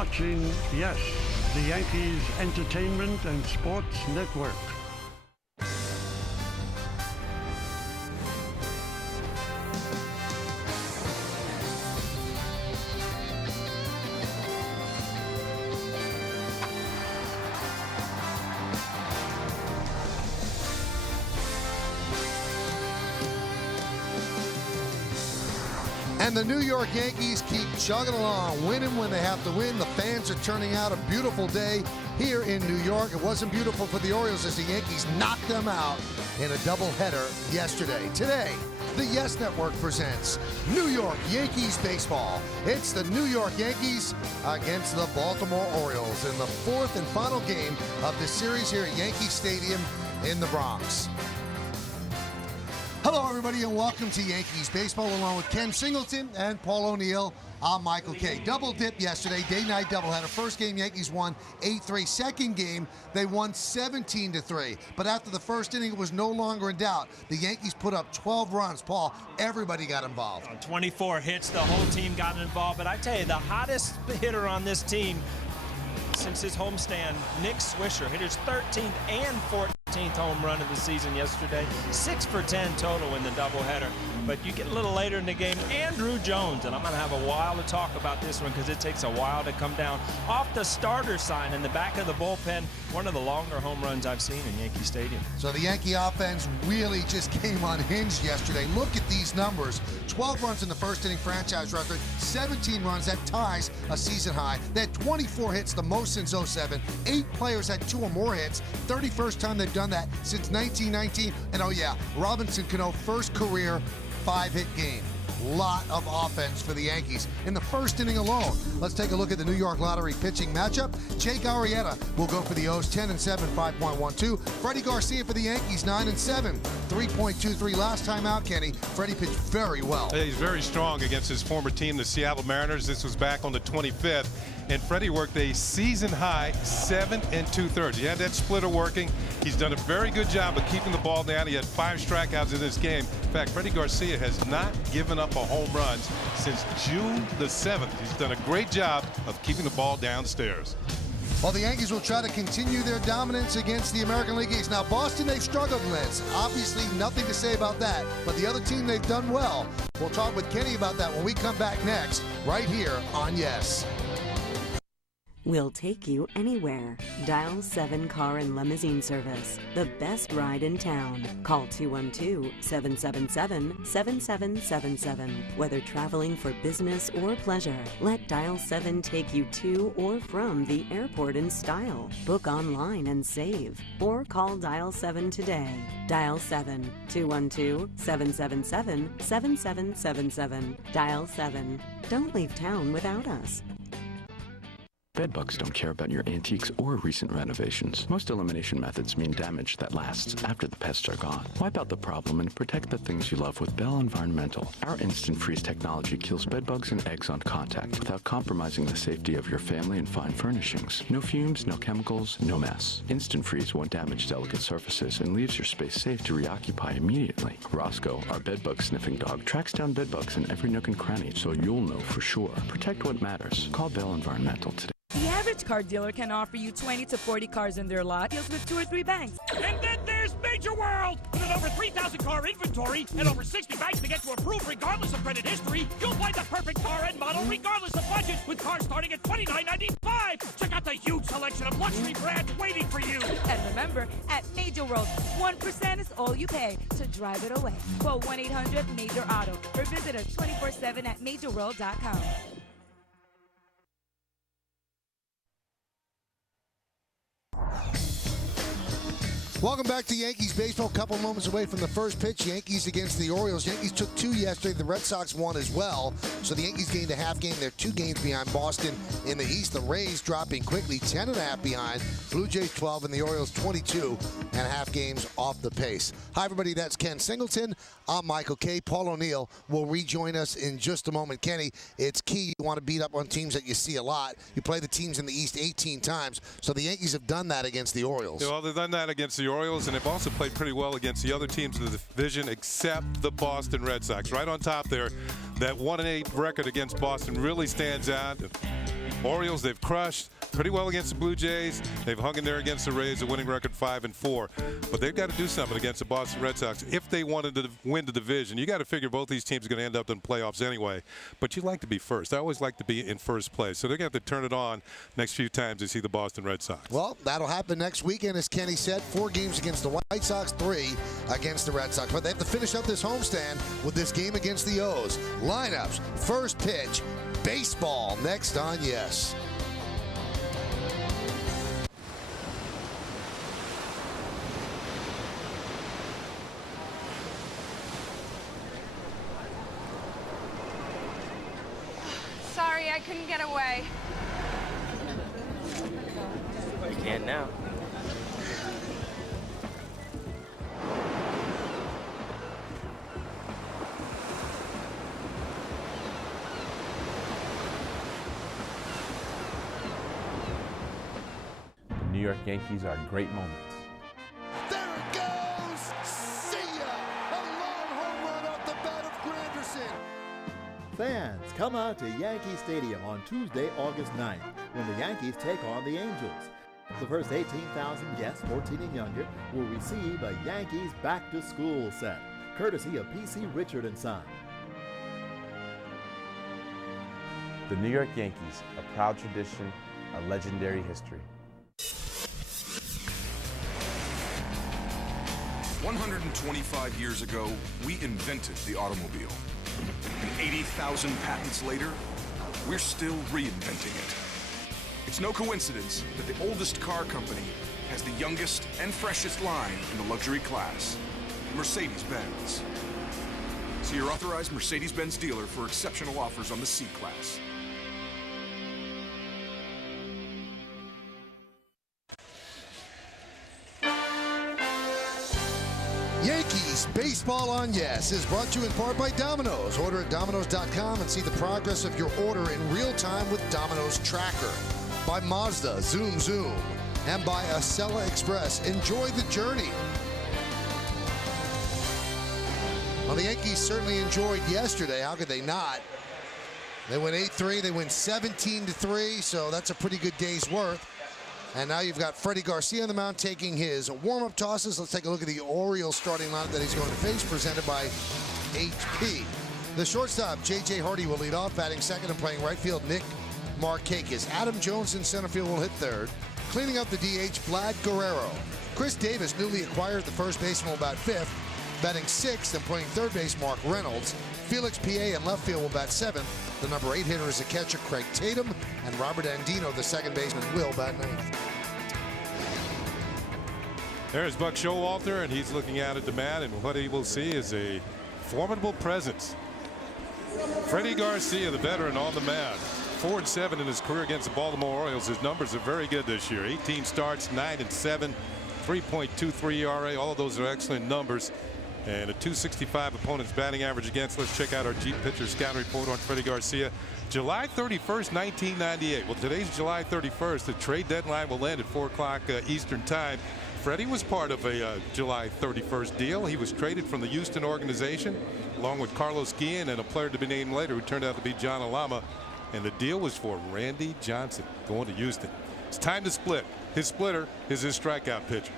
watching, yes, the Yankees Entertainment and Sports Network. And the New York Yankees keep chugging along, winning when they have to win. The fans are turning out. A beautiful day here in New York. It wasn't beautiful for the Orioles as the Yankees knocked them out in a doubleheader yesterday. Today, the Yes Network presents New York Yankees baseball. It's the New York Yankees against the Baltimore Orioles in the fourth and final game of the series here at Yankee Stadium in the Bronx. Hello, everybody, and welcome to Yankees Baseball, along with Ken Singleton and Paul O'Neill. I'm Michael Kay. Double dip yesterday, day-night doubleheader. First game, Yankees won 8-3. Second game, they won 17-3. But after the first inning, it was no longer in doubt. The Yankees put up 12 runs. Paul, everybody got involved. 24 hits, the whole team got involved. But I tell you, the hottest hitter on this team since his homestand, Nick Swisher, hit his 13th and 14th home run of the season yesterday. 6 for 10 total in the doubleheader. But you get a little later in the game, Andrew Jones, and I'm going to have a while to talk about this one because it takes a while to come down off the starter sign in the back of the bullpen. One of the longer home runs I've seen in Yankee Stadium. So the Yankee offense really just came unhinged yesterday. Look at these numbers. 12 runs in the first inning, franchise record. 17 runs, that ties a season high. They had 24 hits, the most since '07. 8 players had 2 or more hits. 31st time they've done that since 1919. And oh yeah, Robinson Cano, first career 5-hit game. Lot of offense for the Yankees in the first inning alone. Let's take a look at the New York Lottery pitching matchup. Jake Arrieta will go for the O's, 10-7, 5.12. Freddie Garcia for the Yankees, 9-7, 3.23. Last time out, Kenny, Freddie pitched very well. Yeah, he's very strong against his former team, the Seattle Mariners. This was back on the 25th. And Freddie worked a season-high 7 2/3. He had that splitter working. He's done a very good job of keeping the ball down. He had 5 strikeouts in this game. In fact, Freddie Garcia has not given up a home run since June the 7th. He's done a great job of keeping the ball downstairs. Well, the Yankees will try to continue their dominance against the American League East. Now, Boston, they've struggled in this. Obviously, nothing to say about that. But the other team, they've done well. We'll talk with Kenny about that when we come back next, right here on Yes. We'll take you anywhere. Dial 7 Car and Limousine Service. The best ride in town. Call 212-777-7777. Whether traveling for business or pleasure, let Dial 7 take you to or from the airport in style. Book online and save. Or call Dial 7 today. Dial 7 212-777-7777. Dial 7. Don't leave town without us. Bedbugs don't care about your antiques or recent renovations. Most elimination methods mean damage that lasts after the pests are gone. Wipe out the problem and protect the things you love with Bell Environmental. Our instant freeze technology kills bedbugs and eggs on contact without compromising the safety of your family and fine furnishings. No fumes, no chemicals, no mess. Instant freeze won't damage delicate surfaces and leaves your space safe to reoccupy immediately. Roscoe, our bedbug sniffing dog, tracks down bedbugs in every nook and cranny so you'll know for sure. Protect what matters. Call Bell Environmental today. The average car dealer can offer you 20 to 40 cars in their lot, deals with 2 or 3 banks. And then there's Major World! With an over 3,000 car inventory and over 60 banks to get you approved regardless of credit history, you'll find the perfect car and model regardless of budget, with cars starting at $29.95. Check out the huge selection of luxury brands waiting for you. And remember, at Major World, 1% is all you pay to drive it away. Call 1-800-MAJOR-AUTO or visit us 24/7 at MajorWorld.com. Welcome back to Yankees baseball. A couple moments away from the first pitch. Yankees against the Orioles. Yankees took 2 yesterday. The Red Sox won as well. So the Yankees gained a half game. They're 2 games behind Boston in the East. The Rays dropping quickly, 10.5 behind. Blue Jays 12 and the Orioles 22.5 games off the pace. Hi, everybody. That's Ken Singleton. I'm Michael Kay. Paul O'Neill will rejoin us in just a moment. Kenny, it's key. You want to beat up on teams that you see a lot. You play the teams in the East 18 times. So the Yankees have done that against the Orioles. Well, they've done that against the Orioles, and they've also played pretty well against the other teams in the division except the Boston Red Sox. Right on top there, that 1-8 record against Boston really stands out. Orioles, they've crushed pretty well against the Blue Jays. They've hung in there against the Rays, a winning record 5-4. But they've got to do something against the Boston Red Sox if they wanted to win the division. You got to figure both these teams are going to end up in playoffs anyway. But you like to be first. I always like to be in first place. So they're going to have to turn it on next few times they see the Boston Red Sox. Well, that'll happen next weekend, as Kenny said. 4 games against the White Sox, 3 against the Red Sox. But they have to finish up this homestand with this game against the O's. Lineups, first pitch, baseball next on Yes. Sorry, I couldn't get away. You can now. The New York Yankees are great moments. There it goes! See ya! A long home run off the bat of Granderson. Fans, come out to Yankee Stadium on Tuesday, August 9th, when the Yankees take on the Angels. The first 18,000 guests 14 and younger will receive a Yankees back-to-school set, courtesy of P.C. Richard & Son. The New York Yankees, a proud tradition, a legendary history. 125 years ago, we invented the automobile. And 80,000 patents later, we're still reinventing it. It's no coincidence that the oldest car company has the youngest and freshest line in the luxury class, Mercedes-Benz. See your authorized Mercedes-Benz dealer for exceptional offers on the C-Class. Yankees Baseball on Yes is brought to you in part by Domino's. Order at Domino's.com and see the progress of your order in real time with Domino's Tracker. By Mazda, Zoom Zoom. And by Acela Express, enjoy the journey. Well, the Yankees certainly enjoyed yesterday. How could they not? They win 8-3. They win 17-3, so that's a pretty good day's worth. And now you've got Freddie Garcia on the mound taking his warm-up tosses. Let's take a look at the Orioles starting lineup that he's going to face, presented by HP. The shortstop, J.J. Hardy, will lead off, batting second and playing right field, Nick Markakis. Adam Jones in center field will hit third. Cleaning up the DH, Vlad Guerrero. Chris Davis, newly acquired, the first baseman, will bat fifth. Batting sixth and playing third base, Mark Reynolds. Felix P.A. in left field will bat seventh. The number 8 hitter is the catcher, Craig Tatum. And Robert Andino, the second baseman, will bat ninth. There's Buck Showalter, and he's looking out at the mat, and what he will see is a formidable presence. Freddie Garcia, the veteran, on the mat. 4-7 in his career against the Baltimore Orioles. His numbers are very good this year. 18 starts, 9-7, 3.23 ERA. All of those are excellent numbers. And a .265 opponent's batting average against. Let's check out our Jeep pitcher scouting report on Freddie Garcia. July 31st, 1998. Well, today's July 31st. The trade deadline will end at 4 o'clock Eastern time. Freddie was part of a July 31st deal. He was traded from the Houston organization along with Carlos Guillen and a player to be named later who turned out to be John Alama. And the deal was for Randy Johnson going to Houston. It's time to split. His splitter is his strikeout pitcher.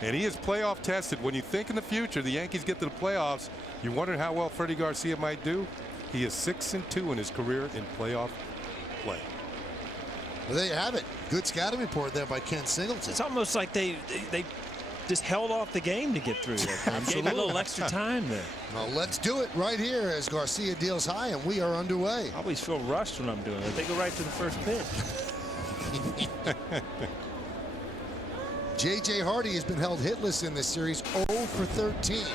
And he is playoff tested. When you think in the future the Yankees get to the playoffs, you wonder how well Freddie Garcia might do. He is 6-2 in his career in playoff play. Well, there you have it. Good scouting report there by Ken Singleton. It's almost like they just held off the game to get through there. Gave a little extra time there. Well, let's do it right here as Garcia deals high, and we are underway. I always feel rushed when I'm doing it. They go right to the first pitch. J.J. Hardy has been held hitless in this series, 0 for 13.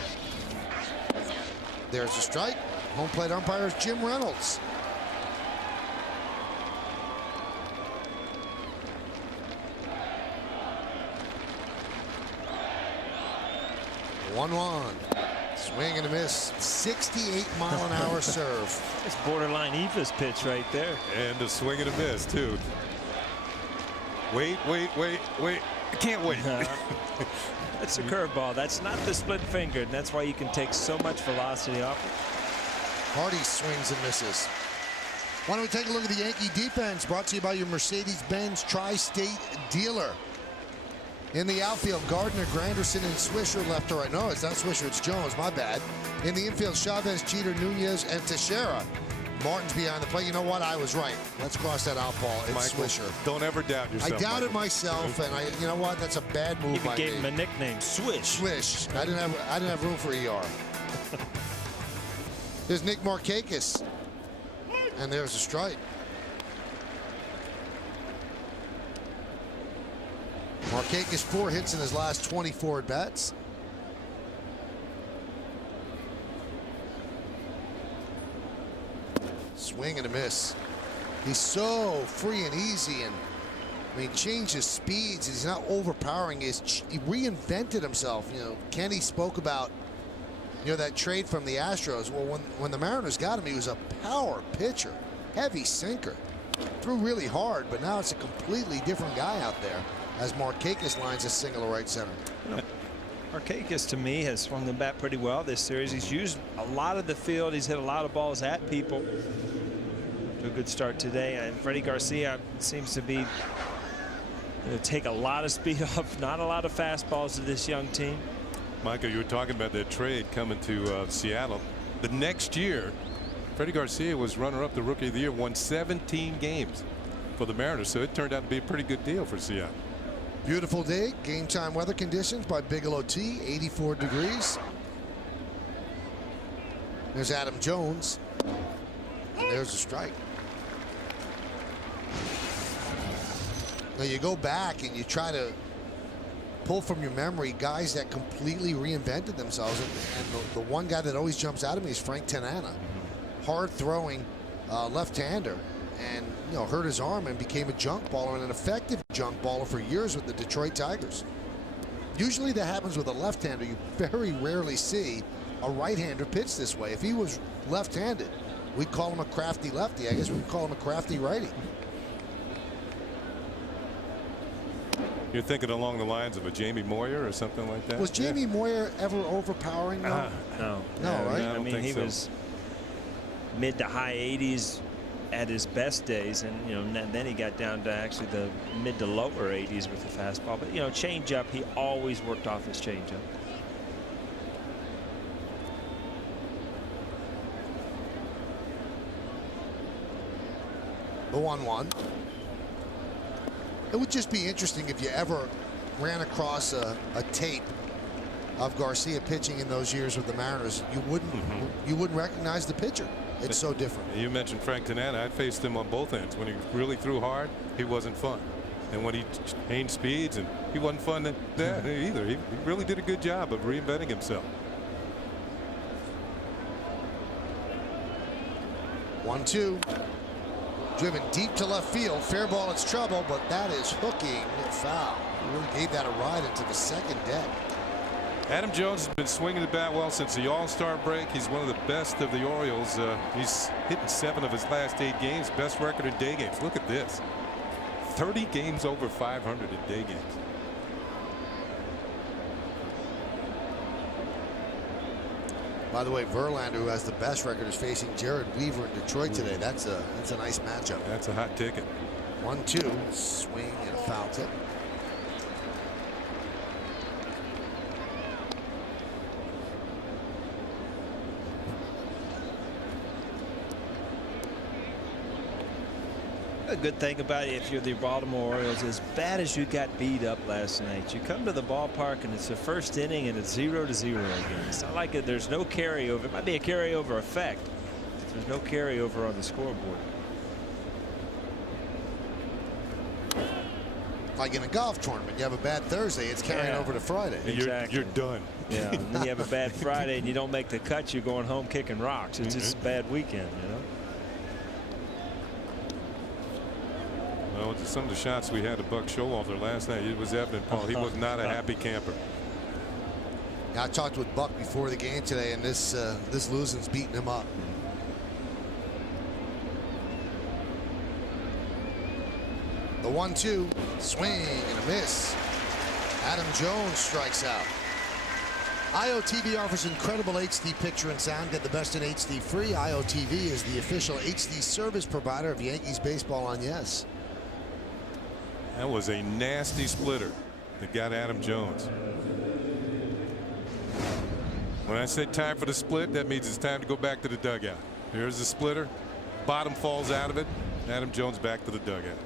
There's a strike. Home plate umpire is Jim Reynolds. One. Swing and a miss. 68-mile-an-hour serve. It's borderline Eva's pitch right there. And a swing and a miss, too. Wait. I can't wait. That's a curveball. That's not the split finger, and that's why you can take so much velocity off it. Hardy swings and misses. Why don't we take a look at the Yankee defense, brought to you by your Mercedes-Benz Tri-State dealer. In the outfield, Gardner, Granderson, and Swisher left to right. No, it's not Swisher, it's Jones, my bad. In the infield, Chavez, Jeter, Nunez, and Teixeira. Martin's behind the plate. You know what? I was right. Let's cross that out, Paul. It's Michael, Swisher. Don't ever doubt yourself. I doubted Michael. myself, and you know what? That's a bad move by me. Even gave him a nickname, Swish. Swish. I didn't have room for ER. There's Nick Markakis, and there's a strike. Markakis 4 hits in his last 24 at-bats. Swing and a miss. He's so free and easy, and I mean, changes speeds. He's not overpowering. He reinvented himself. You know, Kenny spoke about, you know, that trade from the Astros. Well, when the Mariners got him, he was a power pitcher, heavy sinker, threw really hard. But now it's a completely different guy out there as Markakis lines a single to right center. Markakis, to me, has swung the bat pretty well this series. He's used a lot of the field. He's hit a lot of balls at people. To a good start today. And Freddie Garcia seems to be take a lot of speed off, not a lot of fastballs to this young team. Michael, you were talking about that trade coming to Seattle. The next year, Freddie Garcia was runner-up the Rookie of the Year, won 17 games for the Mariners, so it turned out to be a pretty good deal for Seattle. Beautiful day, game time weather conditions by Bigelow Tea, 84 degrees. There's Adam Jones, and there's a strike. Now you go back and you try to pull from your memory guys that completely reinvented themselves, and the one guy that always jumps out at me is Frank Tanana. Hard throwing left-hander, and you know, hurt his arm and became a junk baller, and an effective junk baller for years with the Detroit Tigers. Usually that happens with a left-hander. You very rarely see a right-hander pitch this way. If he was left-handed, we'd call him a crafty lefty. I guess we'd call him a crafty righty. You're thinking along the lines of a Jamie Moyer or something like that? Was Jamie Moyer ever overpowering? No. No, Yeah, right? I mean, he was mid to high 80s at his best days, and you know, then he got down to actually the mid to lower 80s with the fastball. But you know, changeup, he always worked off his changeup. The 1-1. It would just be interesting if you ever ran across a tape of Garcia pitching in those years with the Mariners. You wouldn't recognize the pitcher. It's so different. You mentioned Frank Tanana. I faced him on both ends. When he really threw hard, he wasn't fun. And when he changed speeds, and he wasn't fun either. He really did a good job of reinventing himself. 1-2. Driven deep to left field. Fair ball, it's trouble, but that is hooking foul. He really gave that a ride into the second deck. Adam Jones has been swinging the bat well since the All-Star break. He's one of the best of the Orioles. He's hitting 7 of his last 8 games. Best record in day games. Look at this. 30 games over 500 in day games. By the way, Verlander, who has the best record, is facing Jared Weaver in Detroit today. That's a nice matchup. That's a hot ticket. 1-2. Swing and a foul tip. The good thing about it, if you're the Baltimore Orioles, as bad as you got beat up last night, you come to the ballpark and it's the first inning and it's 0-0 again. It's not like there's no carryover. It might be a carryover effect. There's no carryover on the scoreboard. Like in a golf tournament, you have a bad Thursday, it's carrying over to Friday. Exactly. You're done. Yeah, and then you have a bad Friday and you don't make the cut, you're going home kicking rocks. It's just a bad weekend, you know. Well, some of the shots we had of Buck Showalter last night, it was evident, Paul, he was not a happy camper. Now, I talked with Buck before the game today, and this losing's beating him up. The 1-2, swing and a miss. Adam Jones strikes out. IOTV offers incredible HD picture and sound. Get the best in HD free. IOTV is the official HD service provider of Yankees baseball on Yes. That was a nasty splitter that got Adam Jones. When I say time for the split, that means it's time to go back to the dugout. Here's the splitter. Bottom falls out of it. Adam Jones back to the dugout.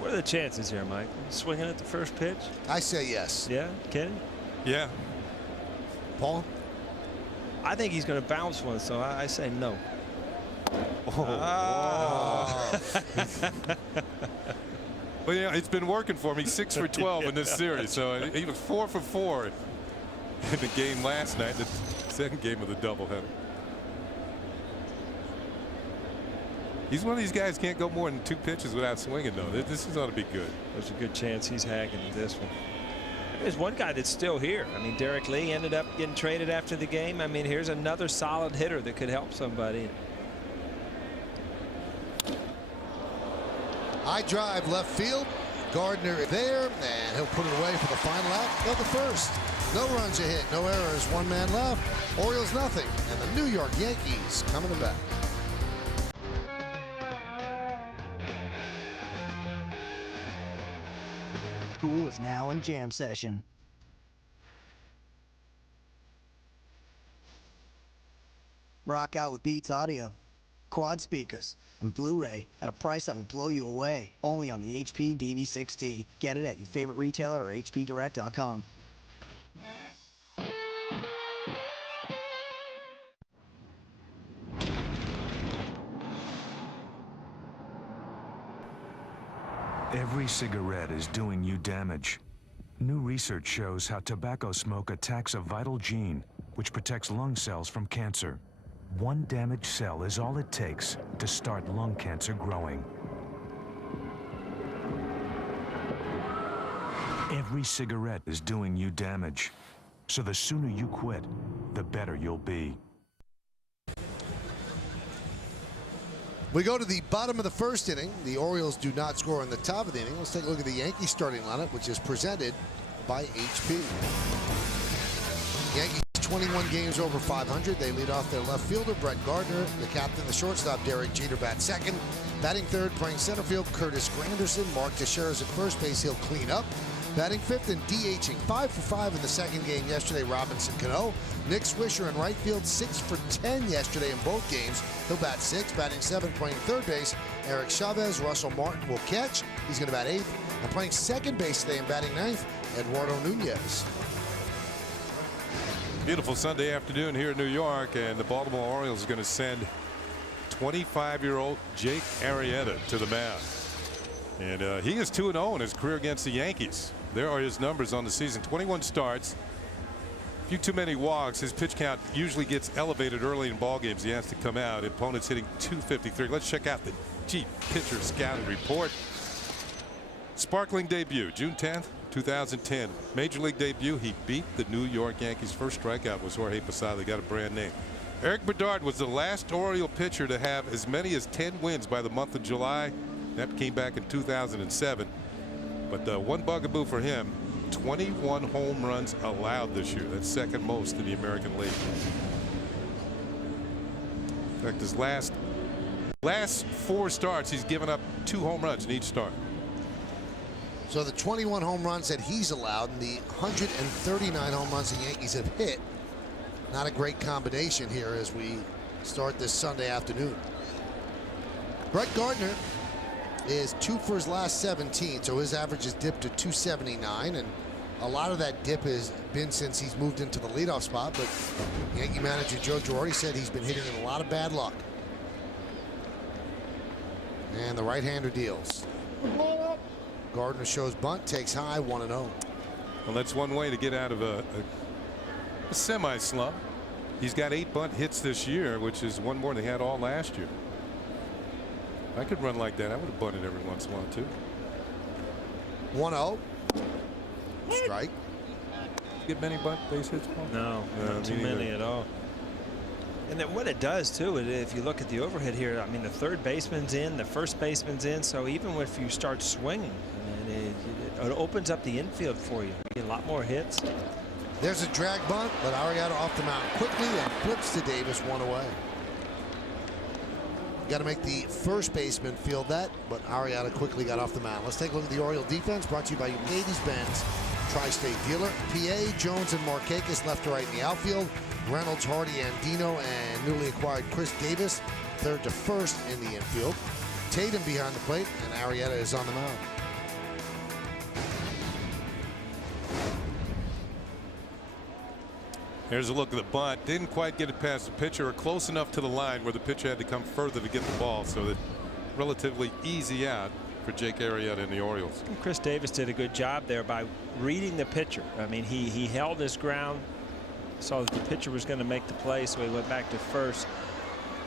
What are the chances here, Mike? Swinging at the first pitch? I say yes. Yeah, Kenny? Yeah. Paul? I think he's going to bounce one, so I say no. Well, yeah, it's been working for me. 6 for 12 in this series. So he was 4 for 4 in the game last night, the second game of the doubleheader. He's one of these guys can't go more than 2 pitches without swinging, though. This is ought to be good. There's a good chance he's hacking at this one. There's one guy that's still here. I mean, Derek Lee ended up getting traded after the game. I mean, here's another solid hitter that could help somebody. High drive left field. Gardner there, and he'll put it away for the final out of the first. No runs a hit, no errors, 1 man left. Orioles nothing, and the New York Yankees coming back. School is now in jam session. Rock out with Beats Audio. Quad speakers and Blu-ray at a price that will blow you away. Only on the HP DV6T. Get it at your favorite retailer or hpdirect.com. Every cigarette is doing you damage. New research shows how tobacco smoke attacks a vital gene, which protects lung cells from cancer. 1 damaged cell is all it takes to start lung cancer growing. Every cigarette is doing you damage. So the sooner you quit, the better you'll be. We go to the bottom of the first inning. The Orioles do not score in the top of the inning. Let's take a look at the Yankees starting lineup, which is presented by HP. Yankees 21 games over 500. They lead off their left fielder, Brett Gardner. The captain, the shortstop, Derek Jeter, bats second. Batting third, playing center field, Curtis Granderson. Mark Teixeira's at first base. He'll clean up. Batting fifth and DHing 5 for 5 in the second game yesterday, Robinson Cano. Nick Swisher in right field, 6 for 10 yesterday in both games. He'll bat 6. Batting 7, playing third base, Eric Chavez. Russell Martin will catch. He's going to bat 8th. And playing second base today and batting 9th, Eduardo Nunez. Beautiful Sunday afternoon here in New York, and the Baltimore Orioles are going to send 25-year-old Jake Arrieta to the mound. And he is 2-0 in his career against the Yankees. There are his numbers on the season. 21 starts. A few too many walks. His pitch count usually gets elevated early in ball games. He has to come out. Opponents hitting .253. Let's check out the Jeep Pitcher Scouting Report. Sparkling debut, June 10th, 2010. Major League debut, he beat the New York Yankees. First strikeout was Jorge Posada. They got a brand name. Eric Bedard was the last Oriole pitcher to have as many as 10 wins by the month of July. That came back in 2007. But the one bugaboo for him, 21 home runs allowed this year. That's second most in the American League. In fact, his last 4 starts, he's given up 2 home runs in each start. So the 21 home runs that he's allowed and the 139 home runs the Yankees have hit. Not a great combination here as we start this Sunday afternoon. Brett Gardner is 2 for his last 17, so his average has dipped to 279, and a lot of that dip has been since he's moved into the leadoff spot. But Yankee manager Joe Girardi said he's been hitting in a lot of bad luck. And the right-hander deals. Gardner shows bunt, takes high, 1-0. Well, that's one way to get out of a semi-slump. He's got 8 bunt hits this year, which is 1 more than he had all last year. If I could run like that, I would have bunted every once in a while, too. 1-0. Strike. Get many bunt base hits, Paul? No, not too many at all. And then what it does, too, if you look at the overhead here, I mean, the third baseman's in, the first baseman's in, so even if you start swinging, I mean, it opens up the infield for you. You get a lot more hits. There's a drag bunt, but Arrieta off the mound quickly and flips to Davis, one away. Got to make the first baseman feel that, but Arrieta quickly got off the mound. Let's take a look at the Oriole defense, brought to you by Mercedes-Benz Tri-State Dealer. PA, Jones, and Markakis left to right in the outfield. Reynolds, Hardy, Andino, and newly acquired Chris Davis, third to first in the infield. Tatum behind the plate, and Arrieta is on the mound. Here's a look at the bunt. Didn't quite get it past the pitcher or close enough to the line where the pitcher had to come further to get the ball. So that relatively easy out for Jake Arrieta and the Orioles. And Chris Davis did a good job there by reading the pitcher. I mean, he held his ground, saw that the pitcher was going to make the play, so he went back to first.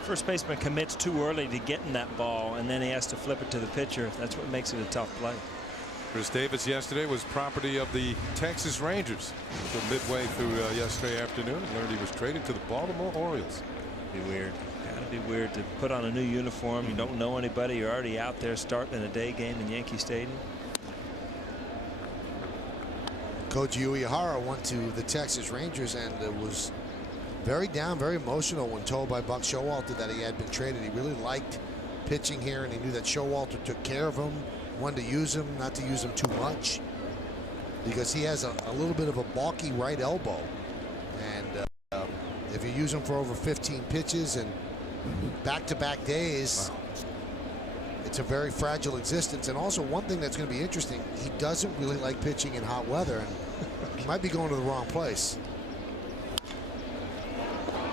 First baseman commits too early to getting that ball, and then he has to flip it to the pitcher. That's what makes it a tough play. Chris Davis yesterday was property of the Texas Rangers. So midway through yesterday afternoon, learned he was traded to the Baltimore Orioles. Be weird. Gotta be weird to put on a new uniform. You don't know anybody. You're already out there starting a day game in Yankee Stadium. Coach Uehara went to the Texas Rangers and was very down, very emotional when told by Buck Showalter that he had been traded. He really liked pitching here, and he knew that Showalter took care of him, wanted to use him, not to use him too much, because he has a little bit of a balky right elbow. And if you use him for over 15 pitches and back-to-back days, it's a very fragile existence. And also, one thing that's going to be interesting, he doesn't really like pitching in hot weather, and he might be going to the wrong place.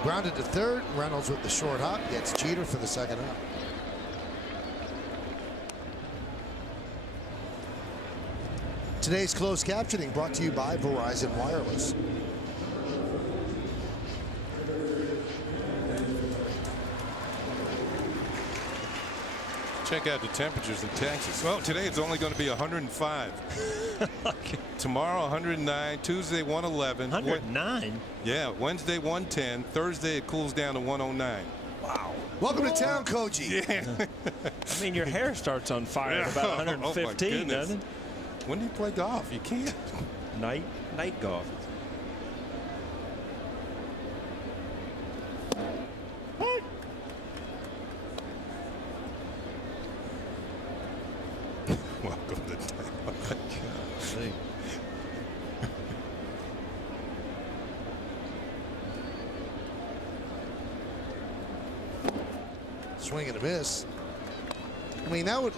Grounded to third. Reynolds with the short hop gets Jeter for the second out. Today's closed captioning brought to you by Verizon Wireless. Check out the temperatures in Texas. Well, today it's only going to be 105. Tomorrow 109. Tuesday 111. 109? Yeah. Wednesday 110. Thursday it cools down to 109. Wow. Welcome to town, Koji. Yeah. I mean, your hair starts on fire at about 115, doesn't it? When do you play golf? You can't. Night golf. Welcome to town. Swing and a miss. I mean, that would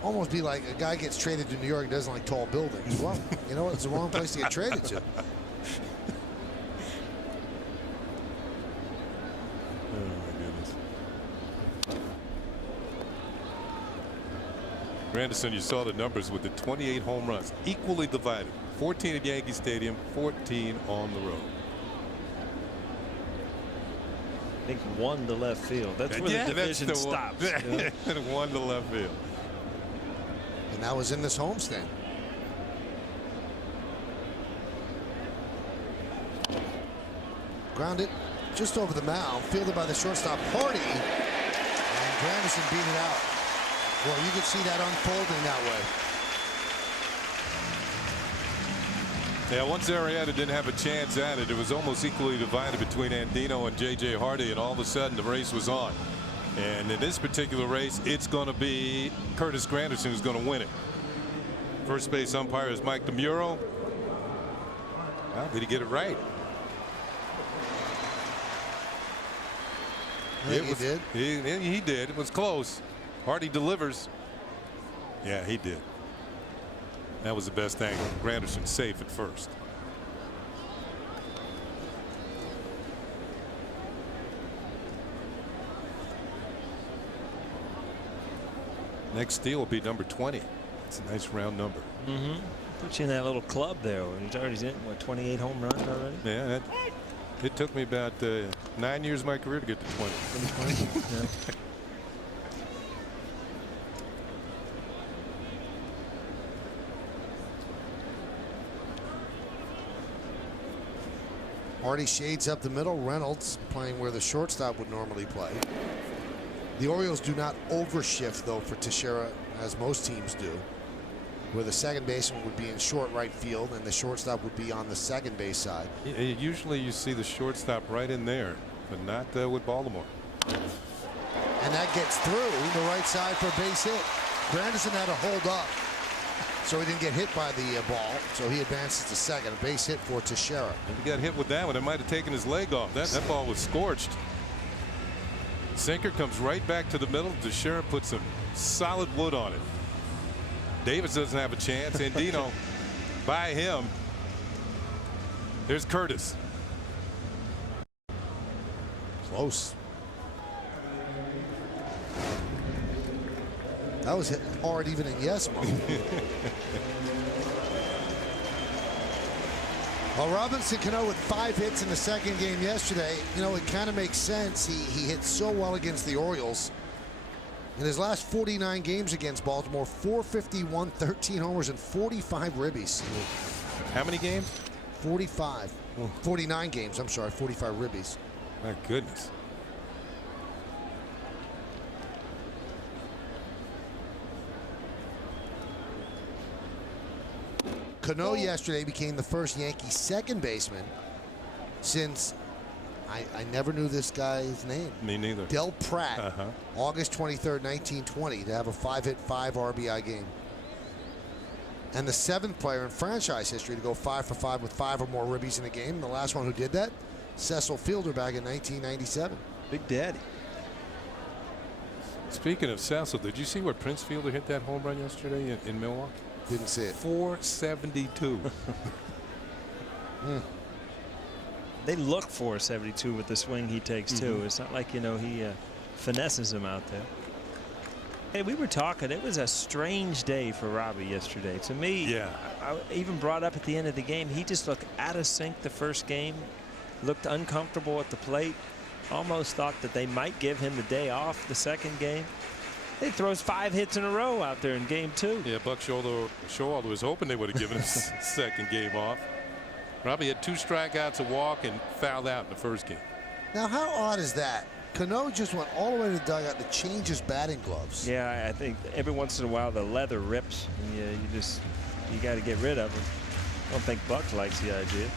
almost be like a guy gets traded to New York, doesn't like tall buildings. Well, you know what? It's the wrong place to get traded to. Oh my goodness. Granderson, you saw the numbers with the 28 home runs, equally divided. 14 at Yankee Stadium, 14 on the road. I think one to left field. That's where the division stops. One to left field. And that was in this homestand. Grounded just over the mound, fielded by the shortstop Hardy, and Granderson beat it out. Well, you could see that unfolding that way. Yeah, once Arrieta didn't have a chance at it, it was almost equally divided between Andino and J.J. Hardy, and all of a sudden the race was on. And in this particular race, it's going to be Curtis Granderson who's going to win it. First base umpire is Mike DeMuro. Well, did he get it right? He did. He did. It was close. Hardy delivers. Yeah, he did. That was the best angle. Granderson safe at first. Next steal will be number 20. It's a nice round number. Put you in that little club there. He's already in, what, 28 home runs already? Yeah, it took me about 9 years of my career to get to 20. Yeah. Hardy shades up the middle. Reynolds playing where the shortstop would normally play. The Orioles do not overshift, though, for Teixeira, as most teams do. where the second baseman would be in short right field and the shortstop would be on the second base side. Usually you see the shortstop right in there, but not with Baltimore. And that gets through the right side for a base hit. Granderson had to hold up, so he didn't get hit by the ball, so he advances to second. A base hit for Teixeira. If he got hit with that one, it might have taken his leg off. That ball was scorched. Sinker comes right back to the middle. Teixeira puts some solid wood on it. Davis doesn't have a chance. Andino by him. There's Curtis. Close. That was hit hard even in yes mode. Well, Robinson Cano with 5 hits in the second game yesterday. You know, it kind of makes sense. He hit so well against the Orioles. In his last 49 games against Baltimore, 451, 13 homers, and 45 ribbies. How many games? 45. 49 games, I'm sorry, 45 ribbies. My goodness. Cano yesterday became the first Yankee second baseman since I never knew this guy's name. Me neither. Del Pratt, August 23rd, 1920, to have a 5-hit, 5 RBI game. And the 7th player in franchise history to go 5 for 5 with 5 or more ribbies in a game. And the last one who did that, Cecil Fielder back in 1997. Big Daddy. Speaking of Cecil, did you see where Prince Fielder hit that home run yesterday in Milwaukee? Didn't see it. 472. They look for 72 with the swing he takes too. It's not like, you know, he finesses him out there. Hey, we were talking. It was a strange day for Robbie yesterday. To me, yeah. I even brought up at the end of the game, he just looked out of sync the first game, looked uncomfortable at the plate, almost thought that they might give him the day off the second game. He throws 5 hits in a row out there in game 2. Yeah, Buck Showalter was hoping they would have given him second game off. Robbie had 2 strikeouts, a walk, and fouled out in the first game. Now, how odd is that? Cano just went all the way to the dugout to change his batting gloves. Yeah, I think every once in a while the leather rips. And you got to get rid of it. I don't think Buck likes the idea.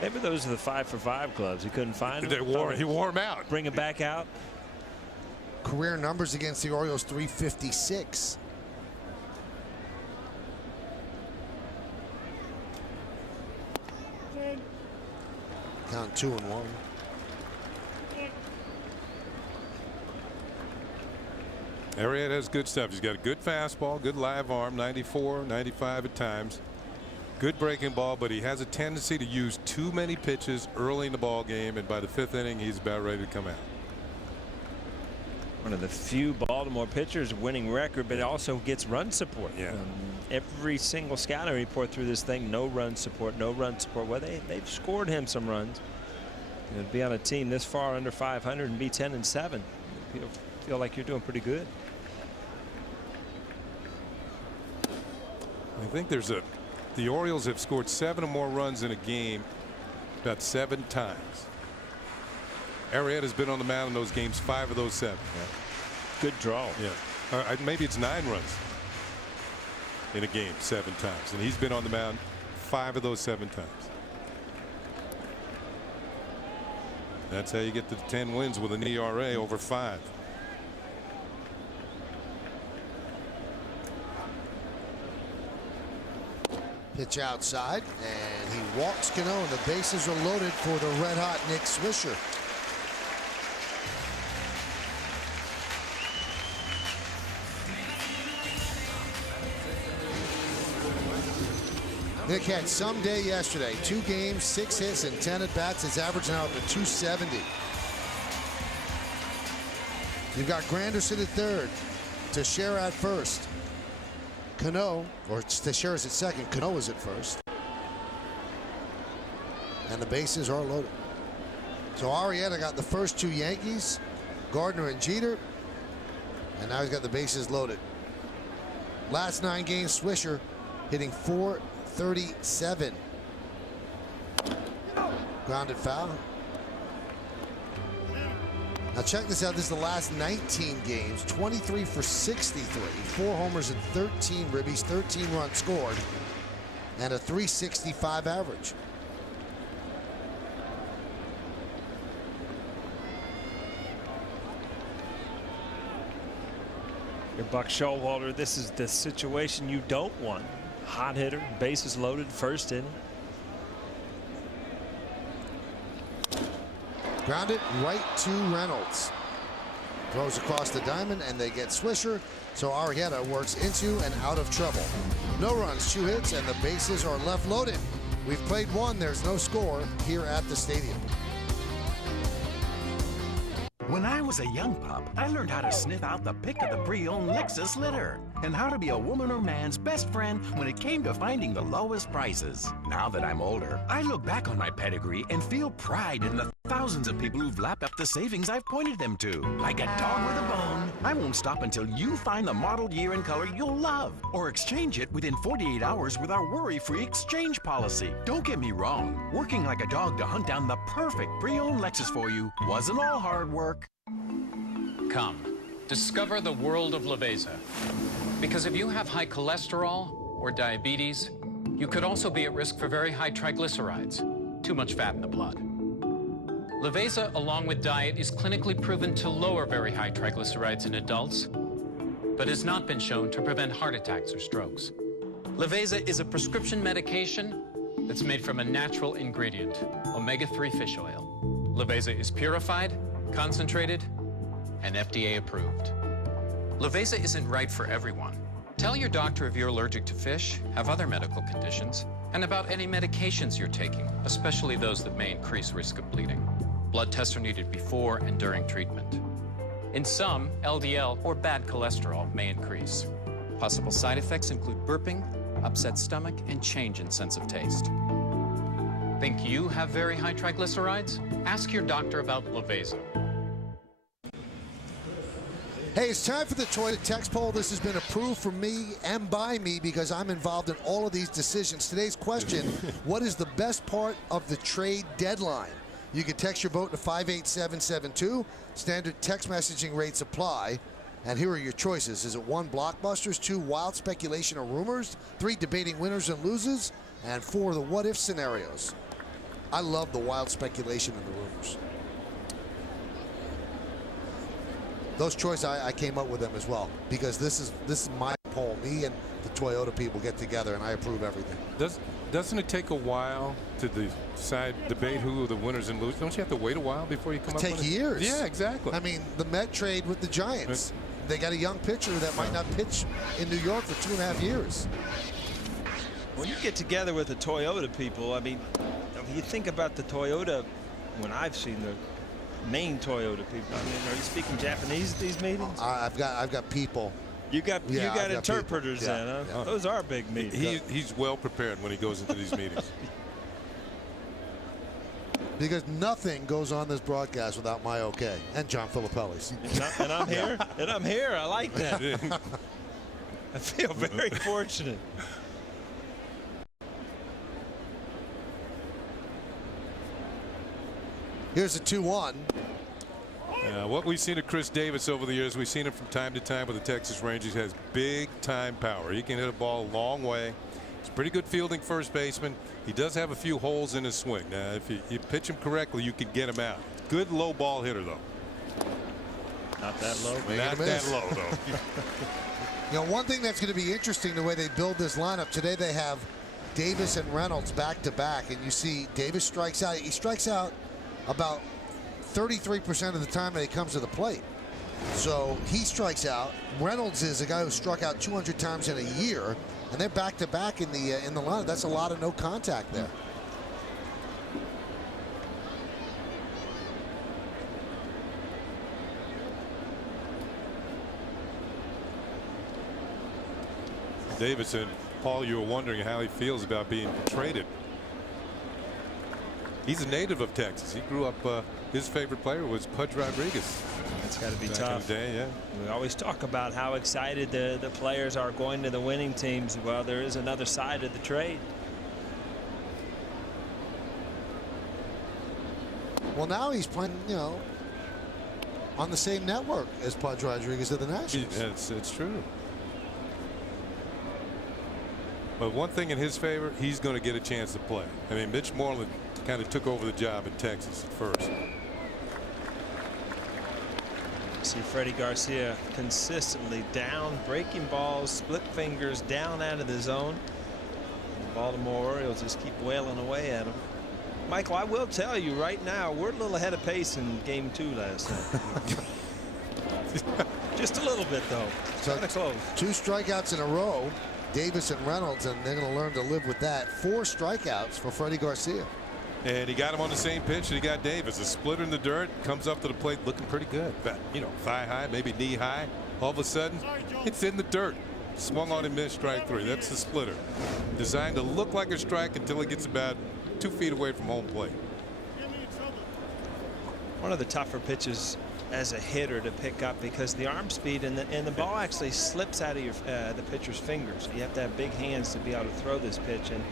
Maybe those are the 5 for 5 gloves. He couldn't find them. He wore them out. Bring them back out. Career numbers against the Orioles, 356. Count 2-1. Arrieta has good stuff. He's got a good fastball, good live arm, 94, 95 at times. Good breaking ball, but he has a tendency to use too many pitches early in the ball game, and by the 5th inning, he's about ready to come out. One of the few Baltimore pitchers winning record, but also gets run support. Yeah. Every single scouting report through this thing, no run support, no run support. Well, they've scored him some runs. To be on a team this far under 500 and be 10-7, you feel like you're doing pretty good. I think the Orioles have scored 7 or more runs in a game about 7 times. Arrieta's been on the mound in those games, 5 of those 7. Yeah. Good draw. Yeah. Maybe it's 9 runs in a game 7 times, and he's been on the mound 5 of those 7 times. That's how you get to the 10 wins with an ERA over 5. Pitch outside, and he walks Cano, and the bases are loaded for the red-hot Nick Swisher. Nick had some day yesterday. 2 games, 6 hits, and 10 at-bats. It's averaging out to 270. You've got Granderson at third, Teixeira at first. Cano, or Teixeira's at second, Cano is at first. And the bases are loaded. So Arrieta got the first 2 Yankees, Gardner and Jeter, and now he's got the bases loaded. Last 9 games, Swisher hitting .437. Grounded foul. Now check this out. This is the last 19 games. 23 for 63. 4 homers and 13 ribbies. 13 runs scored. And a .365 average. Your Buck Showalter, this is the situation you don't want. Hot hitter, bases loaded, first inning. Grounded right to Reynolds. Throws across the diamond, and they get Swisher. So Arrieta works into and out of trouble. No runs, 2 hits, and the bases are left loaded. We've played one. There's no score here at the stadium. When I was a young pup, I learned how to sniff out the pick of the pre-owned Lexus litter and how to be a woman or man's best friend when it came to finding the lowest prices. Now that I'm older, I look back on my pedigree and feel pride in the thousands of people who've lapped up the savings I've pointed them to. Like a dog with a bone, I won't stop until you find the model, year, and color you'll love or exchange it within 48 hours with our worry-free exchange policy. Don't get me wrong, working like a dog to hunt down the perfect pre-owned Lexus for you wasn't all hard work. Come, discover the world of Leveza. Because if you have high cholesterol or diabetes, you could also be at risk for very high triglycerides, too much fat in the blood. Leveza, along with diet, is clinically proven to lower very high triglycerides in adults, but has not been shown to prevent heart attacks or strokes. Leveza is a prescription medication that's made from a natural ingredient, omega-3 fish oil. Leveza is purified, concentrated, and FDA approved. Leveza isn't right for everyone. Tell your doctor if you're allergic to fish, have other medical conditions, and about any medications you're taking, especially those that may increase risk of bleeding. Blood tests are needed before and during treatment. In some, LDL or bad cholesterol may increase. Possible side effects include burping, upset stomach, and change in sense of taste. Think you have very high triglycerides? Ask your doctor about Leveza. Hey, it's time for the Toyota text poll. This has been approved for me and by me because I'm involved in all of these decisions. Today's question, what is the best part of the trade deadline? You can text your vote to 58772. Standard text messaging rates apply. And here are your choices. Is it 1, blockbusters, 2, wild speculation or rumors, 3, debating winners and losers, and 4, the what-if scenarios? I love the wild speculation and the rumors. Those choices, I came up with them as well because this is my poll. Me and the Toyota people get together and I approve everything. Doesn't it take a while to debate who are the winners and losers? Don't you have to wait a while before you come up with it? Take years. Yeah, exactly. I mean, the Met trade with the Giants. They got a young pitcher that might not pitch in New York for 2.5 years. When you get together with the Toyota people, I mean, if you think about the Toyota, when I've seen the main Toyota people, I mean, are you speaking Japanese at these meetings? I've got people. You got interpreters people. then, huh? Yeah. Those are big meetings. He's well prepared when he goes into these meetings. Because nothing goes on this broadcast without my okay and John Filippelli's. And I'm here. And I'm here. I like that. I feel very fortunate. Here's a 2-1. What we've seen of Chris Davis over the years, we've seen him from time to time with the Texas Rangers. He has big time power. He can hit a ball a long way. He's a pretty good fielding first baseman. He does have a few holes in his swing. Now, if you pitch him correctly, you can get him out. Good low ball hitter, though. Not that low. Not that low, though. You know, one thing that's going to be interesting the way they build this lineup today, they have Davis and Reynolds back to back, and you see Davis strikes out. He strikes out about 33% of the time that he comes to the plate. So he strikes out. Reynolds is a guy who struck out 200 times in a year, and they're back to back in the lineup. That's a lot of no contact there. Davis and Paul, you were wondering how he feels about being traded. He's a native of Texas. He grew up, his favorite player was Pudge Rodriguez. It's got to be back tough. in the day, yeah. We always talk about how excited the players are going to the winning teams. Well, there is another side of the trade. Well, now he's playing, on the same network as Pudge Rodriguez of the Nationals. It's true. But one thing in his favor, he's going to get a chance to play. I mean, Mitch Moreland kind of took over the job in Texas at first. See Freddie Garcia consistently down, breaking balls, split fingers, down out of the zone. The Baltimore Orioles just keep wailing away at him. Michael, I will tell you right now, we're a little ahead of pace in Game 2 last night. Just a little bit, though. So kind of close. 2 strikeouts in a row, Davis and Reynolds, and they're going to learn to live with that. 4 strikeouts for Freddie Garcia. And he got him on the same pitch that he got Davis. A splitter in the dirt, comes up to the plate looking pretty good. But, you know, thigh high, maybe knee high. All of a sudden, it's in the dirt. Swung on and missed, strike 3. That's the splitter. Designed to look like a strike until it gets about 2 feet away from home plate. One of the tougher pitches as a hitter to pick up because the arm speed and the ball actually slips out of your the pitcher's fingers. You have to have big hands to be able to throw this pitch, and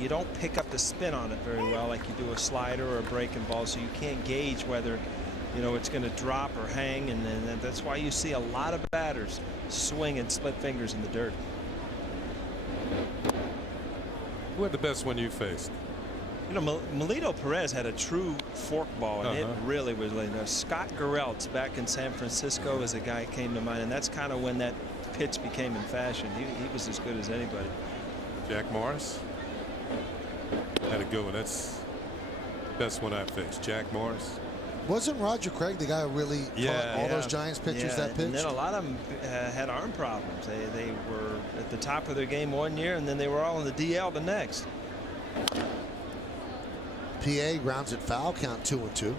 you don't pick up the spin on it very well like you do a slider or a breaking ball, so you can't gauge whether it's going to drop or hang, and that's why you see a lot of batters swing and split fingers in the dirt. Who had the best one you faced? Melito Perez had a true fork ball, and it really was like Scott Garrelts back in San Francisco as a guy came to mind, and that's kind of when that pitch became in fashion. He was as good as anybody. Jack Morris had a good one. That's the best one I faced. Jack Morris. Wasn't Roger Craig the guy who really caught all those Giants pitchers that pitch? And then a lot of them had arm problems. They were at the top of their game one year, and then they were all in the DL the next. PA grounds it foul, count 2-2.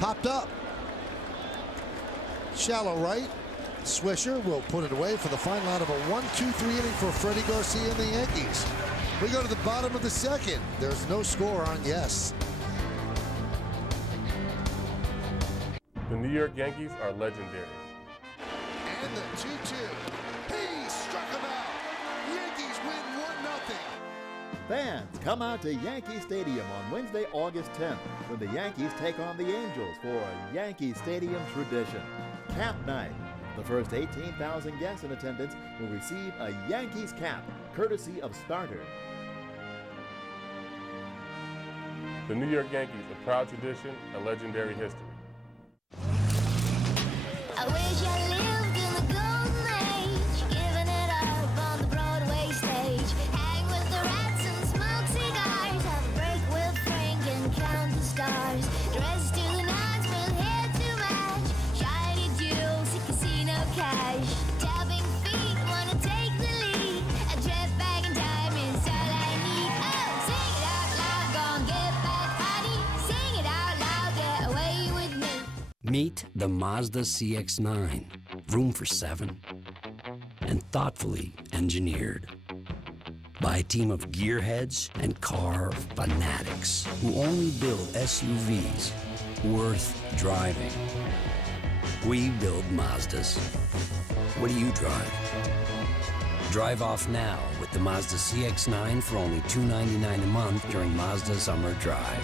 Popped up. Shallow right. Swisher will put it away for the final out of a 1-2-3 inning for Freddie Garcia and the Yankees. We go to the bottom of the second. There's no score on yes. The New York Yankees are legendary. And the 2-2. He struck him out. Yankees win 1-0. Fans, come out to Yankee Stadium on Wednesday, August 10th, when the Yankees take on the Angels for a Yankee Stadium tradition, Cap Night. The first 18,000 guests in attendance will receive a Yankees cap, courtesy of Starter. The New York Yankees, a proud tradition, a legendary history. I wish I lived in the golden age, giving it up on the Broadway stage. Hang with the rats and smoke cigars, have a break with Frank and count the stars. Dressed to the nines with hair to match, shiny jewels, casino cash. Tapping feet, wanna take the lead, a jet bag and diamonds, all I need. Oh, sing it out loud, gon' get back honey. Sing it out loud, get away with me. Meet the Mazda CX-9, room for 7, and thoughtfully engineered by a team of gearheads and car fanatics who only build SUVs worth driving. We build Mazdas. What do you drive? Drive off now with the Mazda CX-9 for only $299 a month during Mazda Summer Drive.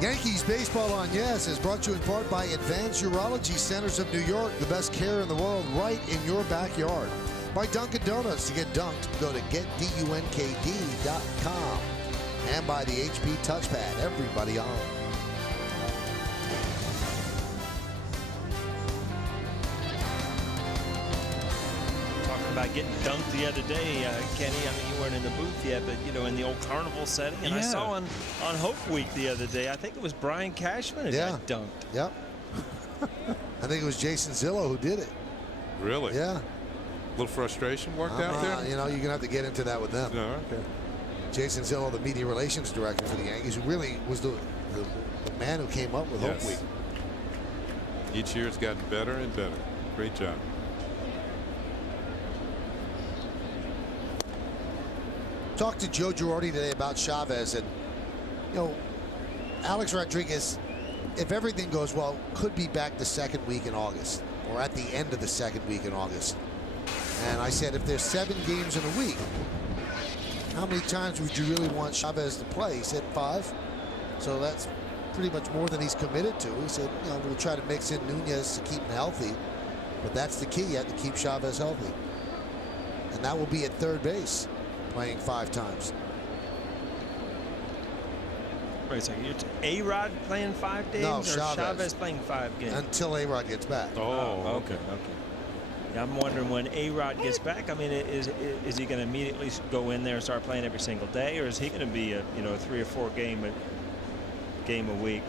Yankees Baseball on Yes is brought to you in part by Advanced Urology Centers of New York, the best care in the world right in your backyard. By Dunkin' Donuts. To get dunked, go to getdunkd.com. And by the HP Touchpad. Everybody on. About getting dunked the other day, Kenny. I mean, you weren't in the booth yet, but in the old carnival setting. And I saw on Hope Week the other day, I think it was Brian Cashman who got dunked. Yep. I think it was Jason Zillo who did it. Really? Yeah. A little frustration worked out there? You're going to have to get into that with them. No, okay. Jason Zillo, the media relations director for the Yankees, who really was the man who came up with Hope Week. Each year it's gotten better and better. Great job. Talked to Joe Girardi today about Chavez, and you know, Alex Rodriguez, if everything goes well, could be back the second week in August, or at the end of the second week in August. And I said, if there's 7 games in a week, how many times would you really want Chavez to play? He said 5. So that's pretty much more than he's committed to. He said, you know, we'll try to mix in Nunez to keep him healthy. But that's the key. You have to keep Chavez healthy. And that will be at third base, playing 5 times. Wait a second. A-Rod playing 5 games, No, or Chavez playing 5 games? Until A-Rod gets back. Oh, okay. Yeah, I'm wondering when A-Rod gets back. I mean, is he going to immediately go in there and start playing every single day, or is he going to be a 3 or 4 game a week?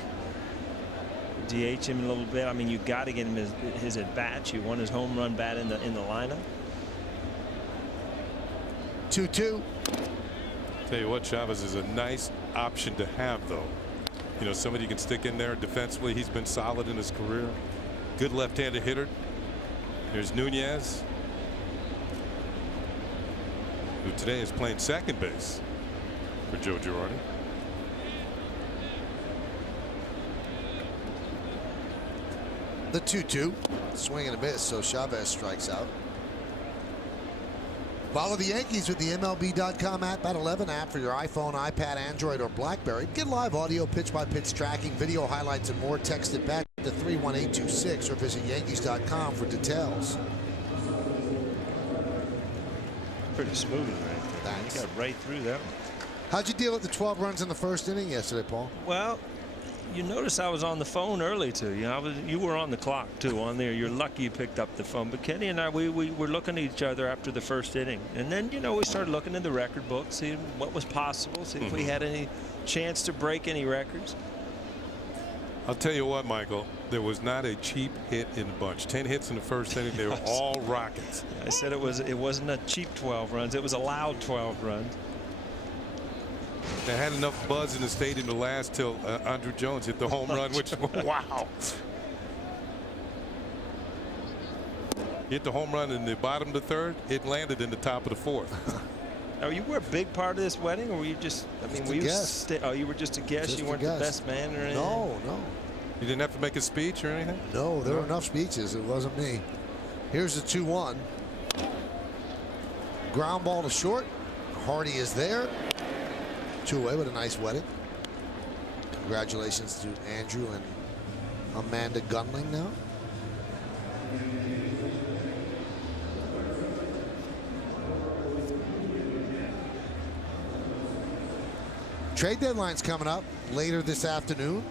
DH him a little bit. I mean, you got to get him his at bats. You want his home run bat in the lineup. 2-2. Tell you what, Chavez is a nice option to have, though. You know, somebody you can stick in there defensively. He's been solid in his career. Good left-handed hitter. Here's Nunez, who today is playing second base for Joe Girardi. The 2-2. Swing and a miss, so Chavez strikes out. Follow the Yankees with the MLB.com app at 11 app for your iPhone, iPad, Android, or BlackBerry. Get live audio, pitch-by-pitch tracking, video highlights, and more. Text it back to 31826 or visit Yankees.com for details. Pretty smooth right there. Thanks. You got right through that one. How'd you deal with the 12 runs in the first inning yesterday, Paul? Well, you notice I was on the phone early too. You were on the clock too on there. You're lucky you picked up the phone. But Kenny and I, we were looking at each other after the first inning, and then we started looking in the record book, seeing what was possible, see if we had any chance to break any records. I'll tell you what, Michael, there was not a cheap hit in the bunch. 10 hits in the first inning. They were all rockets. I said it wasn't a cheap 12 runs. It was a loud 12 runs. They had enough buzz in the stadium to last till Andrew Jones hit the home run, which, wow. Hit the home run in the bottom of the third. It landed in the top of the fourth. Now, you were a big part of this wedding, or were you just, were you you were just a guest? You weren't the best man or anything? No. You didn't have to make a speech or anything? No, there were enough speeches. It wasn't me. Here's the 2-1. Ground ball to short. Hardy is there. 2-away with a nice wedding. Congratulations to Andrew and Amanda Gunling now. Trade deadline's coming up later this afternoon.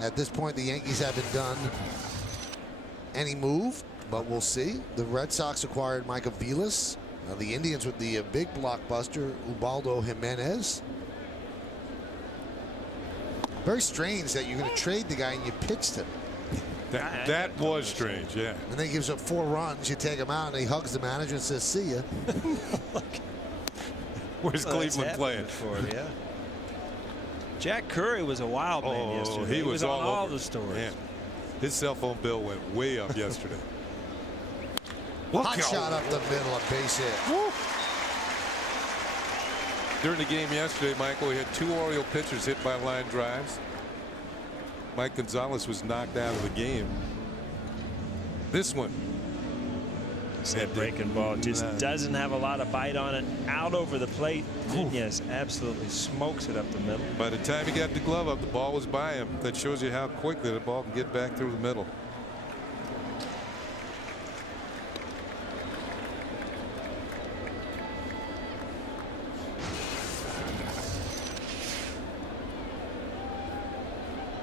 At this point, the Yankees haven't done any move, but we'll see. The Red Sox acquired Michael Vilas. The Indians with the big blockbuster Ubaldo Jimenez. Very strange that you're going to trade the guy and you pitched him. That was strange, yeah. And then he gives up 4 runs. You take him out, and he hugs the manager and says, "See ya." Where's Cleveland playing? For it, yeah. Jack Curry was a wild man yesterday. He was on all over. the stories. Man, his cell phone bill went way up yesterday. Hot shot up the middle, a base hit. Woo. During the game yesterday, Michael, we had 2 Oriole pitchers hit by line drives. Mike Gonzalez was knocked out of the game. This one. That breaking ball just doesn't have a lot of bite on it. Out over the plate. Nunez absolutely smokes it up the middle. By the time he got the glove up, the ball was by him. That shows you how quickly the ball can get back through the middle.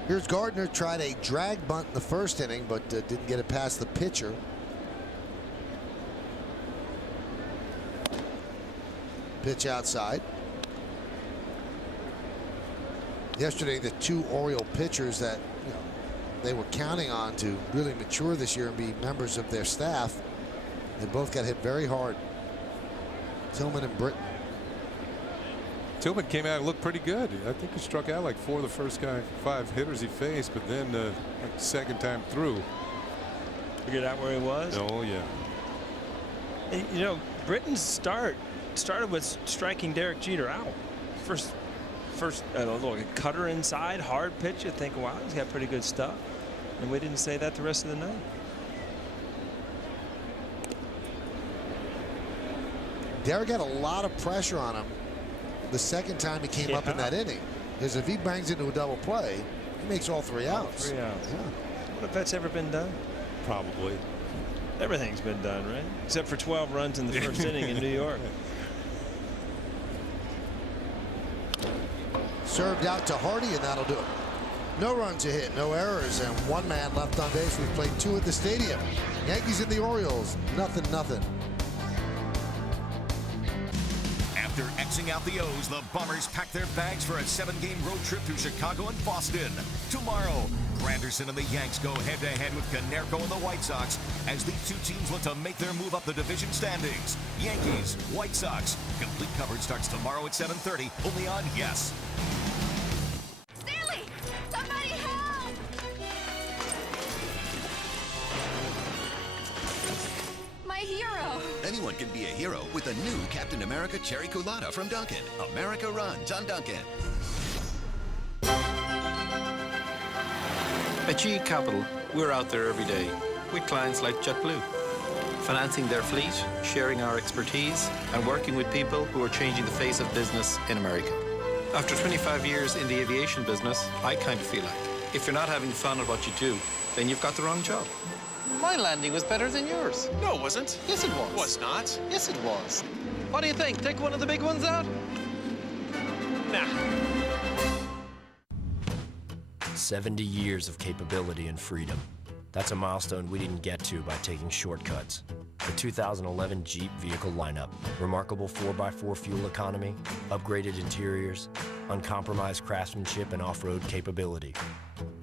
Here's Gardner, tried a drag bunt in the first inning, but didn't get it past the pitcher. Pitch outside. Yesterday, the 2 Oriole pitchers that they were counting on to really mature this year and be members of their staff, they both got hit very hard. Tillman and Britton. Tillman came out and looked pretty good. I think he struck out like 4 of the first 5 hitters he faced, but then like the second time through. Figured out where he was? Oh, yeah. And, Britton's start started with striking Derek Jeter out. First little cutter inside, hard pitch. You think, wow, he's got pretty good stuff. And we didn't say that the rest of the night. Derek had a lot of pressure on him the second time he came up in that inning. Because if he bangs into a double play, he makes all 3 outs. 3 outs. Yeah. What if that's ever been done? Probably. Everything's been done, right? Except for 12 runs in the first inning in New York. Served out to Hardy, and that'll do it. No runs a hit, no errors, and 1 man left on base. We've played 2 at the stadium. Yankees and the Orioles, 0-0. After Xing out the O's, the Bombers pack their bags for a 7-game road trip through Chicago and Boston. Tomorrow, Granderson and the Yanks go head-to-head with Canerco and the White Sox as these 2 teams look to make their move up the division standings. Yankees, White Sox. Complete coverage starts tomorrow at 7:30, only on Yes. Stanley! Somebody help! My hero! Anyone can be a hero with the new Captain America Cherry Colada from Dunkin'. America runs on Dunkin'. At GE Capital, we're out there every day with clients like JetBlue, financing their fleet, sharing our expertise, and working with people who are changing the face of business in America. After 25 years in the aviation business, I kind of feel like if you're not having fun at what you do, then you've got the wrong job. My landing was better than yours. No, it wasn't. Yes, it was. Was not. Yes, it was. What do you think? Take one of the big ones out? Nah. 70 years of capability and freedom. That's a milestone we didn't get to by taking shortcuts. The 2011 Jeep vehicle lineup. Remarkable 4x4 fuel economy, upgraded interiors, uncompromised craftsmanship and off-road capability.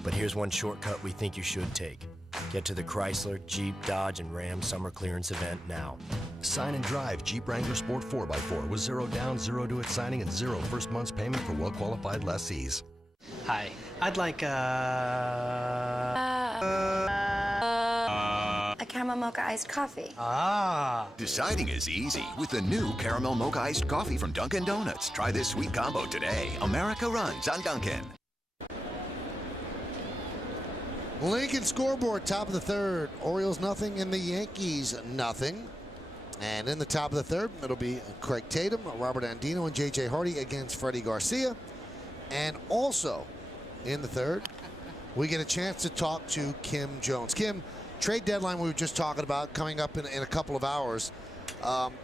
But here's one shortcut we think you should take. Get to the Chrysler, Jeep, Dodge, and Ram summer clearance event now. Sign and drive Jeep Wrangler Sport 4x4 with 0 down, 0 due at signing, and 0 first month's payment for well-qualified lessees. Hi, I'd like a caramel mocha iced coffee. Deciding is easy with the new Caramel Mocha Iced Coffee from Dunkin' Donuts. Try this sweet combo today. America runs on Dunkin'. Lincoln scoreboard, top of the 3rd. Orioles nothing and the Yankees nothing. And in the top of the 3rd, it'll be Craig Tatum, Robert Andino, and J.J. Hardy against Freddie Garcia. And also in the 3rd, we get a chance to talk to Kim Jones. Kim, trade deadline we were just talking about coming up in a couple of hours.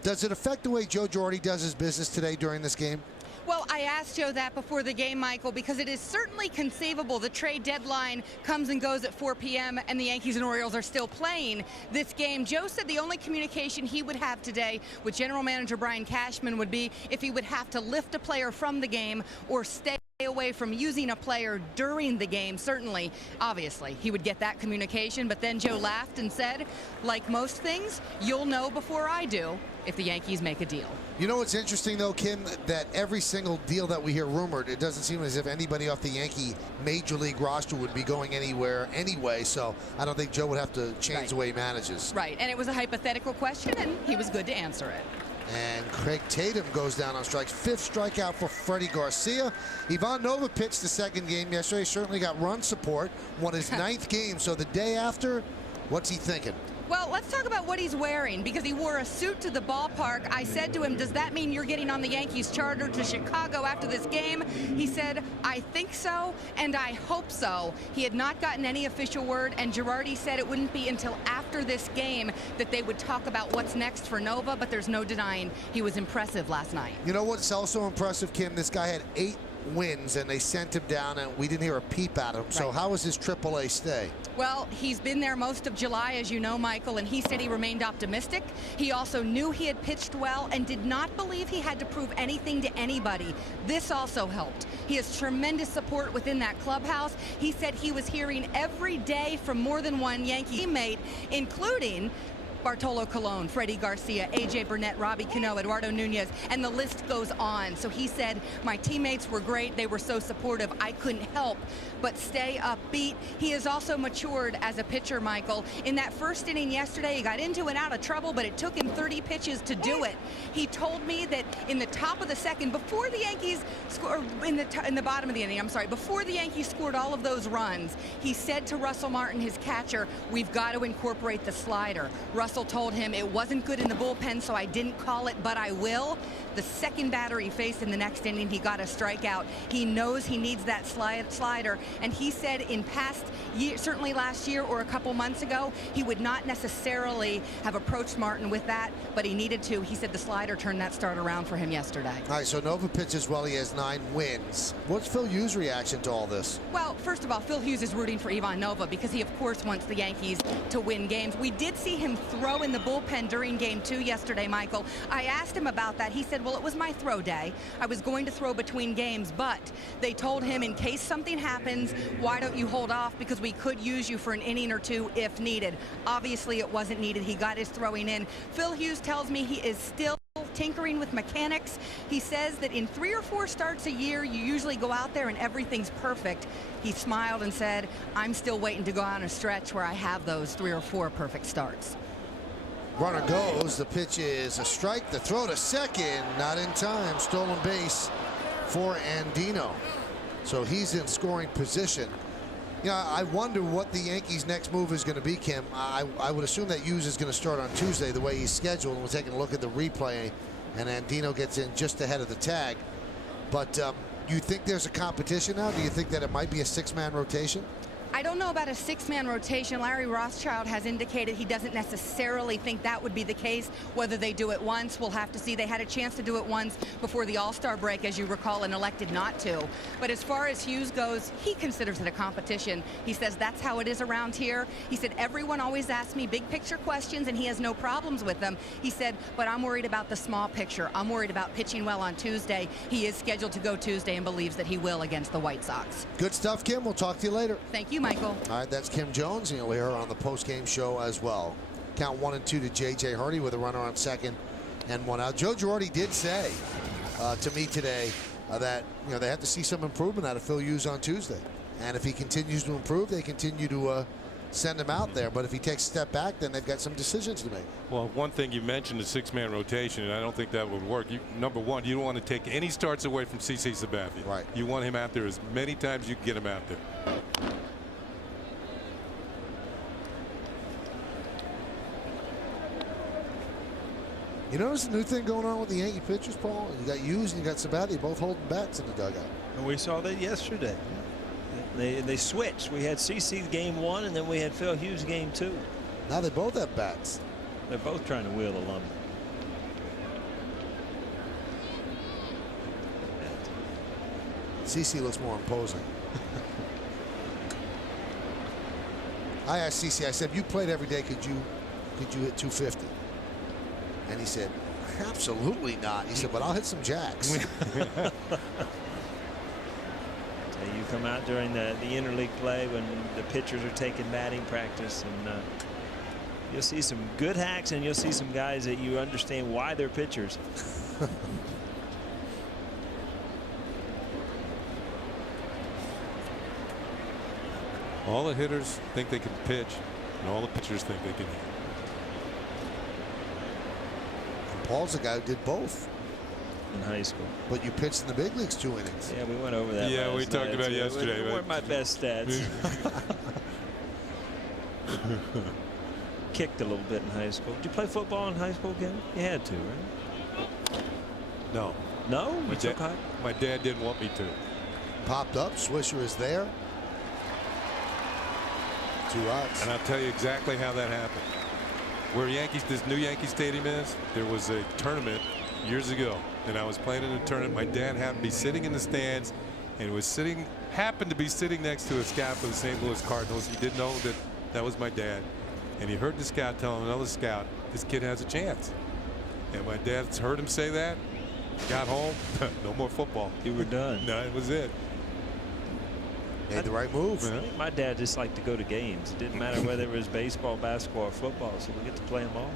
Does it affect the way Joe Girardi does his business today during this game? Well, I asked Joe that before the game, Michael, because it is certainly conceivable the trade deadline comes and goes at 4 p.m. and the Yankees and Orioles are still playing this game. Joe said the only communication he would have today with General Manager Brian Cashman would be if he would have to lift a player from the game or stay away from using a player during the game. Certainly, obviously, he would get that communication, but then Joe laughed and said, like most things, you'll know before I do if the Yankees make a deal. You know what's interesting, though, Kim, that every single deal that we hear rumored, it doesn't seem as if anybody off the Yankee Major League roster would be going anywhere anyway, so I don't think Joe would have to change the way he manages. Right, and it was a hypothetical question, and he was good to answer it. And Craig Tatum goes down on strikes. 5th strikeout for Freddie Garcia. Ivan Nova pitched the 2nd game yesterday. Certainly got run support. Won his 9th game. So the day after, what's he thinking? Well, let's talk about what he's wearing, because he wore a suit to the ballpark. I said to him, does that mean you're getting on the Yankees charter to Chicago after this game? He said, I think so, and I hope so. He had not gotten any official word, and Girardi said it wouldn't be until after this game that they would talk about what's next for Nova, but there's no denying he was impressive last night. You know what's also impressive, Kim? This guy had 8 wins, and they sent him down, and we didn't hear a peep at him. So how was his AAA stay? Well, he's been there most of July, as you know, Michael, and he said he remained optimistic. He also knew he had pitched well and did not believe he had to prove anything to anybody. This also helped. He has tremendous support within that clubhouse. He said he was hearing every day from more than one Yankee teammate, including Bartolo Colon, Freddie Garcia, A.J. Burnett, Robbie Cano, Eduardo Nunez, and the list goes on. So he said, my teammates were great. They were so supportive. I couldn't help but stay upbeat. He has also matured as a pitcher, Michael. In that first inning yesterday, he got into and out of trouble, but it took him 30 pitches to do it. He told me that in the top of the second, before the Yankees scored, in the bottom of the inning, I'm sorry, before the Yankees scored all of those runs, he said to Russell Martin, his catcher, we've got to incorporate the slider. Russell told him it wasn't good in the bullpen, so I didn't call it, but I will. The second batter he faced in the next inning, he got a strikeout. He knows he needs that slider, and he said in past years, certainly last year or a couple months ago, he would not necessarily have approached Martin with that, but he needed to. He said the slider turned that start around for him yesterday. All right, so Nova pitches well. He has 9 wins. What's Phil Hughes' reaction to all this? Well, first of all, Phil Hughes is rooting for Ivan Nova because he, of course, wants the Yankees to win games. We did see him throw in the bullpen during Game 2 yesterday, Michael. I asked him about that. He said, well, it was my throw day. I was going to throw between games, but they told him in case something happens, why don't you hold off because we could use you for an inning or two if needed. Obviously, it wasn't needed. He got his throwing in. Phil Hughes tells me he is still tinkering with mechanics. He says that in 3 or 4 starts a year, you usually go out there and everything's perfect. He smiled and said, I'm still waiting to go on a stretch where I have those 3 or 4 perfect starts. Runner goes. The pitch is a strike. The throw to second, not in time. Stolen base for Andino. So he's in scoring position. Yeah, I wonder what the Yankees' next move is going to be, Kim. I would assume that Hughes is going to start on Tuesday the way he's scheduled. And we're taking a look at the replay, and Andino gets in just ahead of the tag. But you think there's a competition now? Do you think that it might be a 6-man rotation? I don't know about a 6-man rotation. Larry Rothschild has indicated he doesn't necessarily think that would be the case. Whether they do it once, we'll have to see. They had a chance to do it once before the All-Star break, as you recall, and elected not to. But as far as Hughes goes, he considers it a competition. He says that's how it is around here. He said everyone always asks me big picture questions, and he has no problems with them. He said, but I'm worried about the small picture. I'm worried about pitching well on Tuesday. He is scheduled to go Tuesday and believes that he will against the White Sox. Good stuff, Kim. We'll talk to you later. Thank you, Michael. All right, that's Kim Jones, and you'll hear her on the post-game show as well. Count 1 and 2 to J.J. Hardy with a runner on second and 1 out. Joe Girardi did say to me today that they have to see some improvement out of Phil Hughes on Tuesday, and if he continues to improve, they continue to send him out there. But if he takes a step back, then they've got some decisions to make. Well, one thing you mentioned, the 6-man rotation, and I don't think that would work. Number one, you don't want to take any starts away from CC Sabathia. Right. You want him out there as many times as you can get him out there. You notice a new thing going on with the Yankee pitchers, Paul? You got Hughes and you got Sabathia both holding bats in the dugout. And we saw that yesterday. They switched. We had CC game 1, and then we had Phil Hughes game 2. Now they both have bats. They're both trying to wheel the lumber. CC looks more imposing. I asked CC, I said, if you played every day, could you hit 250? And he said, absolutely not. He said, but I'll hit some jacks. You come out during the interleague play when the pitchers are taking batting practice, and you'll see some good hacks, and you'll see some guys that you understand why they're pitchers. All the hitters think they can pitch, and all the pitchers think they can hit. Paul's a guy who did both in high school. But you pitched in the big leagues 2 innings. Yeah, we went over that. Yeah, we talked about yesterday. They weren't my best stats. Kicked a little bit in high school. Did you play football in high school, Ken? You had to, right? No. No? My dad didn't want me to. Popped up. Swisher is there. 2 outs. And I'll tell you exactly how that happened. Where this new Yankee Stadium is, there was a tournament years ago, and I was playing in a tournament. My dad happened to be sitting in the stands, and happened to be sitting next to a scout for the St. Louis Cardinals. He didn't know that was my dad, and he heard the scout tell another scout, this kid has a chance. And my dad heard him say that, got home, no more football. You were done. No, it was it. Made the right move. I think my dad just liked to go to games. It didn't matter whether it was baseball, basketball, or football, so we get to play them all.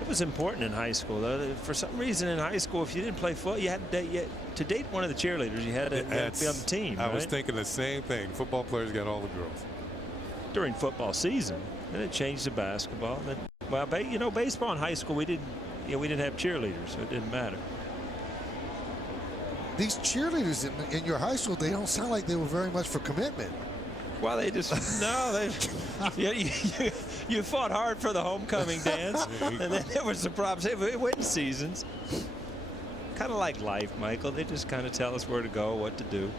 It was important in high school, though. For some reason in high school, if you didn't play football, you had to date one of the cheerleaders. You had to be on the team. I was right? thinking the same thing. Football players got all the girls. During football season. Then it changed to basketball. And then, well, baseball in high school, we didn't have cheerleaders, so it didn't matter. These cheerleaders in your high school, they don't sound like they were very much for commitment. Well, they just you fought hard for the homecoming dance, and then there was the problems. It went in seasons. Kind of like life, Michael. They just kind of tell us where to go, what to do.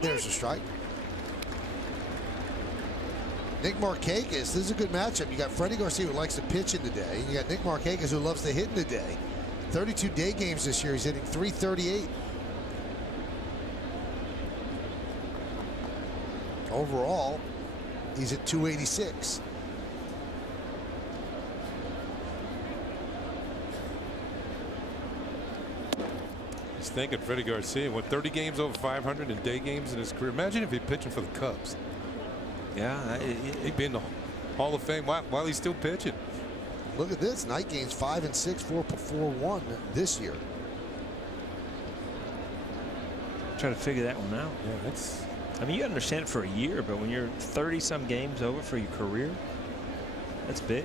There's a strike. Nick Markakis, this is a good matchup. You got Freddie Garcia, who likes to pitch in the day, and you got Nick Markakis, who loves to hit in the day. 32 day games this year. He's hitting .338. Overall, he's at .286. He's thinking Freddie Garcia went 30 games over 500 in day games in his career. Imagine if he's pitching for the Cubs. Yeah, he'd be in the Hall of Fame while he's still pitching. Look at this. Night games 5 and 6, 4-1 this year. Trying to figure that one out. Yeah, that's. I mean, you understand it for a year, but when you're 30-some games over for your career, that's big.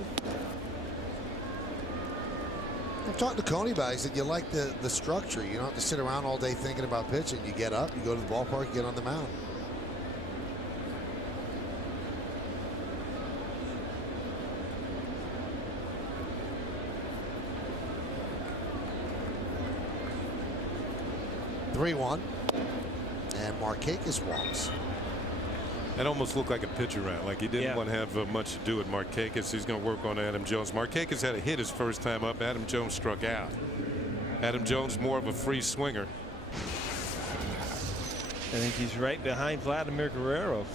I'm talking to Coney about it. He said you like the structure. You don't have to sit around all day thinking about pitching. You get up, you go to the ballpark, you get on the mound. (3-1), and Markakis walks. That almost looked like a pitch around, like he didn't want to have much to do with Markakis. He's going to work on Adam Jones. Markakis had a hit his first time up. Adam Jones struck out. Adam Jones more of a free swinger. I think he's right behind Vladimir Guerrero.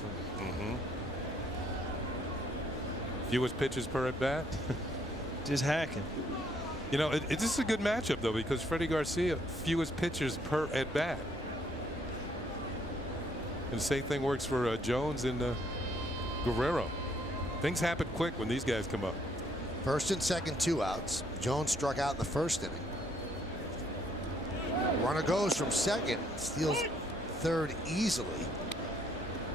Fewest pitches per at bat. Just hacking. You know, this is a good matchup though, because Freddie Garcia fewest pitches per at bat. And the same thing works for Jones and Guerrero. Things happen quick when these guys come up. First and second, 2 outs. Jones struck out in the first inning. Runner goes from second, steals third easily.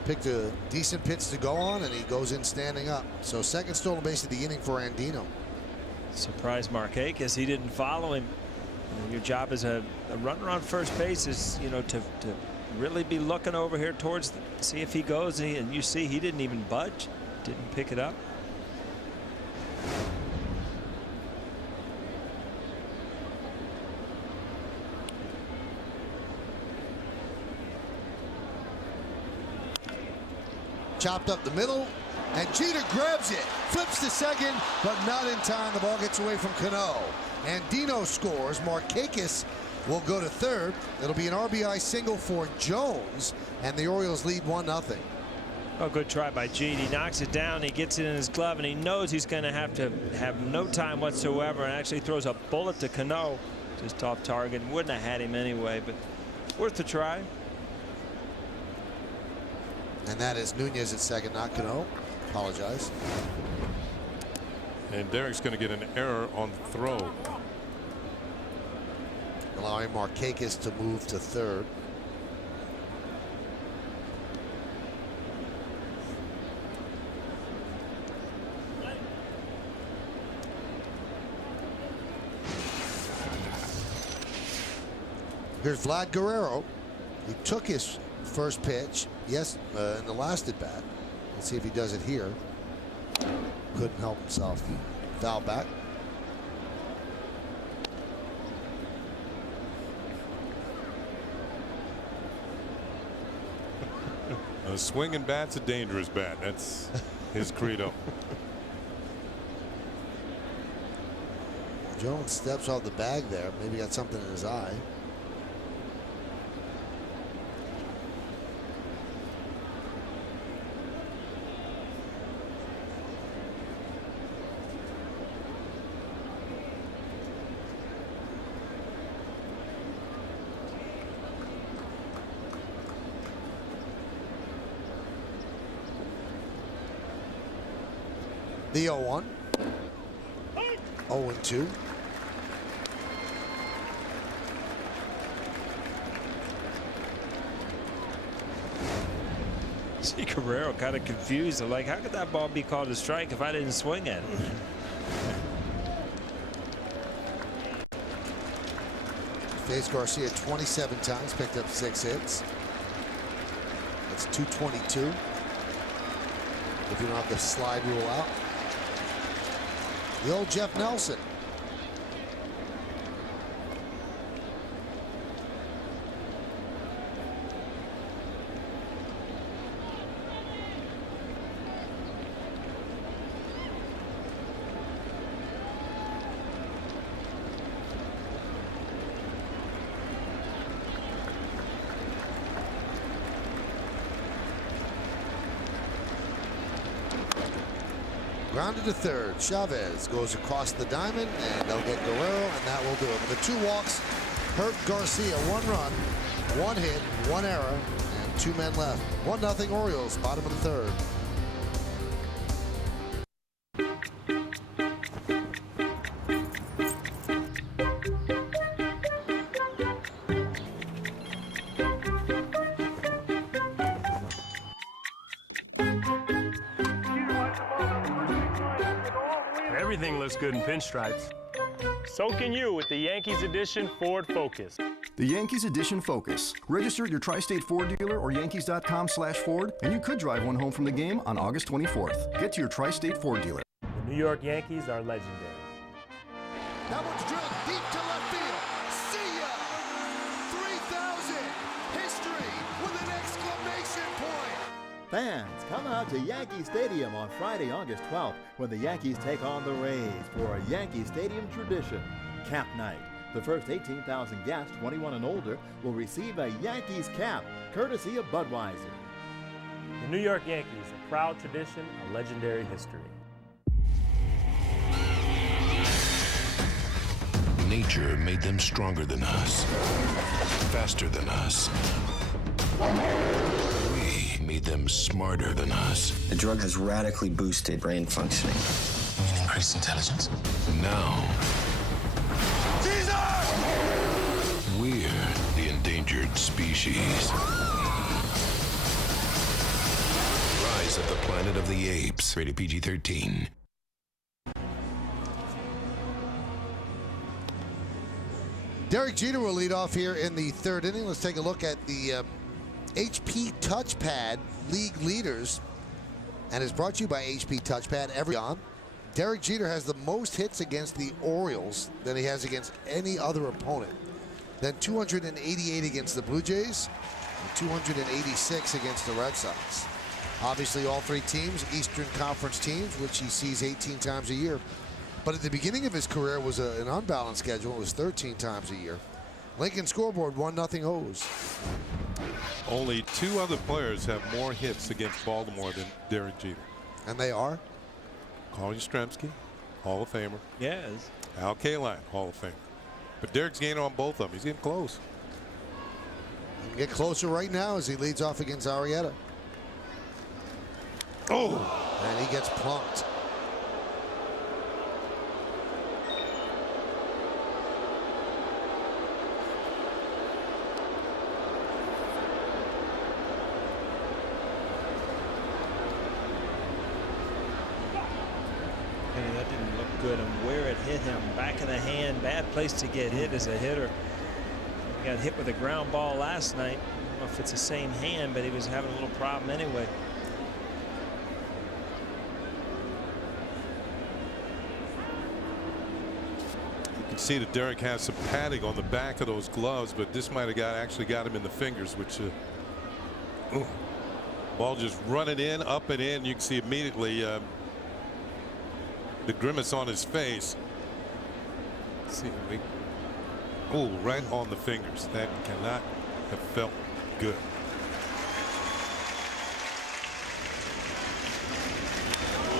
Picked a decent pitch to go on, and he goes in standing up. So second stolen base of the inning for Andino. Surprised Markakis. He didn't follow him. You know, your job as a runner on first base is, you know, to really be looking over here towards see if he goes, and you see he didn't even budge, didn't pick it up. Chopped up the middle, and Jeter grabs it, flips to second, but not in time. The ball gets away from Cano. Andino scores. Markakis will go to third. It'll be an RBI single for Jones, and the Orioles lead 1-0. Oh, good try by Jeter. He knocks it down. He gets it in his glove, and he knows he's going to have no time whatsoever, and actually throws a bullet to Cano, just off target. Wouldn't have had him anyway, but worth a try. And that is Nunez at second, not Cano. Apologize. And Derek's going to get an error on the throw, allowing Markakis to move to third. Here's Vlad Guerrero. He took his first pitch, yes, in the last at bat. Let's see if he does it here. Couldn't help himself. Foul back. A swinging bat's a dangerous bat. That's his credo. Jones steps off the bag there. Maybe got something in his eye. The 0-1. 0-2. See Guerrero kind of confused. I'm like, how could that ball be called a strike if I didn't swing at it? Faced Garcia 27 times, picked up 6 hits. That's 222. If you don't have the slide rule out. The old Jeff Nelson. Grounded to third. Chavez goes across the diamond, and they'll get Guerrero, and that will do it. But the 2 walks hurt Garcia. 1 run, 1 hit, 1 error, and 2 men left. 1-0 Orioles, bottom of the 3rd. Everything looks good in pinstripes. So can you with the Yankees Edition Ford Focus. The Yankees Edition Focus. Register at your Tri-State Ford dealer or Yankees.com/Ford, and you could drive one home from the game on August 24th. Get to your Tri-State Ford dealer. The New York Yankees are legendary. That one's drilled deep to left field. See ya! 3,000! History with an exclamation point! Fans, come out to Yankee Stadium on Friday, August 12th, when the Yankees take on the Rays for a Yankee Stadium tradition, Cap Night. The first 18,000 guests, 21 and older, will receive a Yankees cap, courtesy of Budweiser. The New York Yankees, a proud tradition, a legendary history. Nature made them stronger than us, faster than us. We made them smarter than us. The drug has radically boosted brain functioning. And increased intelligence. Now, we're the endangered species. Rise of the Planet of the Apes. Rated PG-13. Derek Jeter will lead off here in the 3rd inning. Let's take a look at the HP Touchpad League leaders. And it's brought to you by HP Touchpad every on. Derek Jeter has the most hits against the Orioles than he has against any other opponent. Then 288 against the Blue Jays, and 286 against the Red Sox. Obviously, all 3 teams, Eastern Conference teams, which he sees 18 times a year. But at the beginning of his career was an unbalanced schedule. It was 13 times a year. Lincoln scoreboard, 1-0 O's. Only 2 other players have more hits against Baltimore than Derek Jeter. And they are? Carl Yastrzemski, Hall of Famer. Yes. Al Kaline, Hall of Famer. But Derek's gaining on both of them. He's getting close. He can get closer right now as he leads off against Arrieta. Oh! And he gets plunked. That didn't look good, and where it hit him, back of the hand, bad place to get hit as a hitter. He got hit with a ground ball last night. I don't know if it's the same hand, but he was having a little problem anyway. You can see that Derek has some padding on the back of those gloves, but this might have actually got him in the fingers, which ball just running in, up and in. You can see immediately the grimace on his face. See, oh, right on the fingers. That cannot have felt good.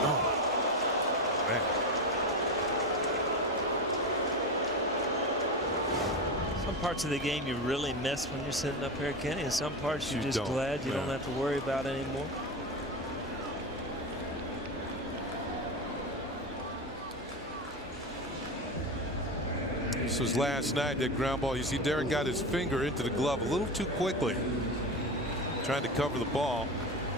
Oh, man. Some parts of the game you really miss when you're sitting up here, Kenny, and some parts you're just don't. glad you Yeah. don't have to worry about anymore. This was last night, that ground ball. You see Derek got his finger into the glove a little too quickly, trying to cover the ball,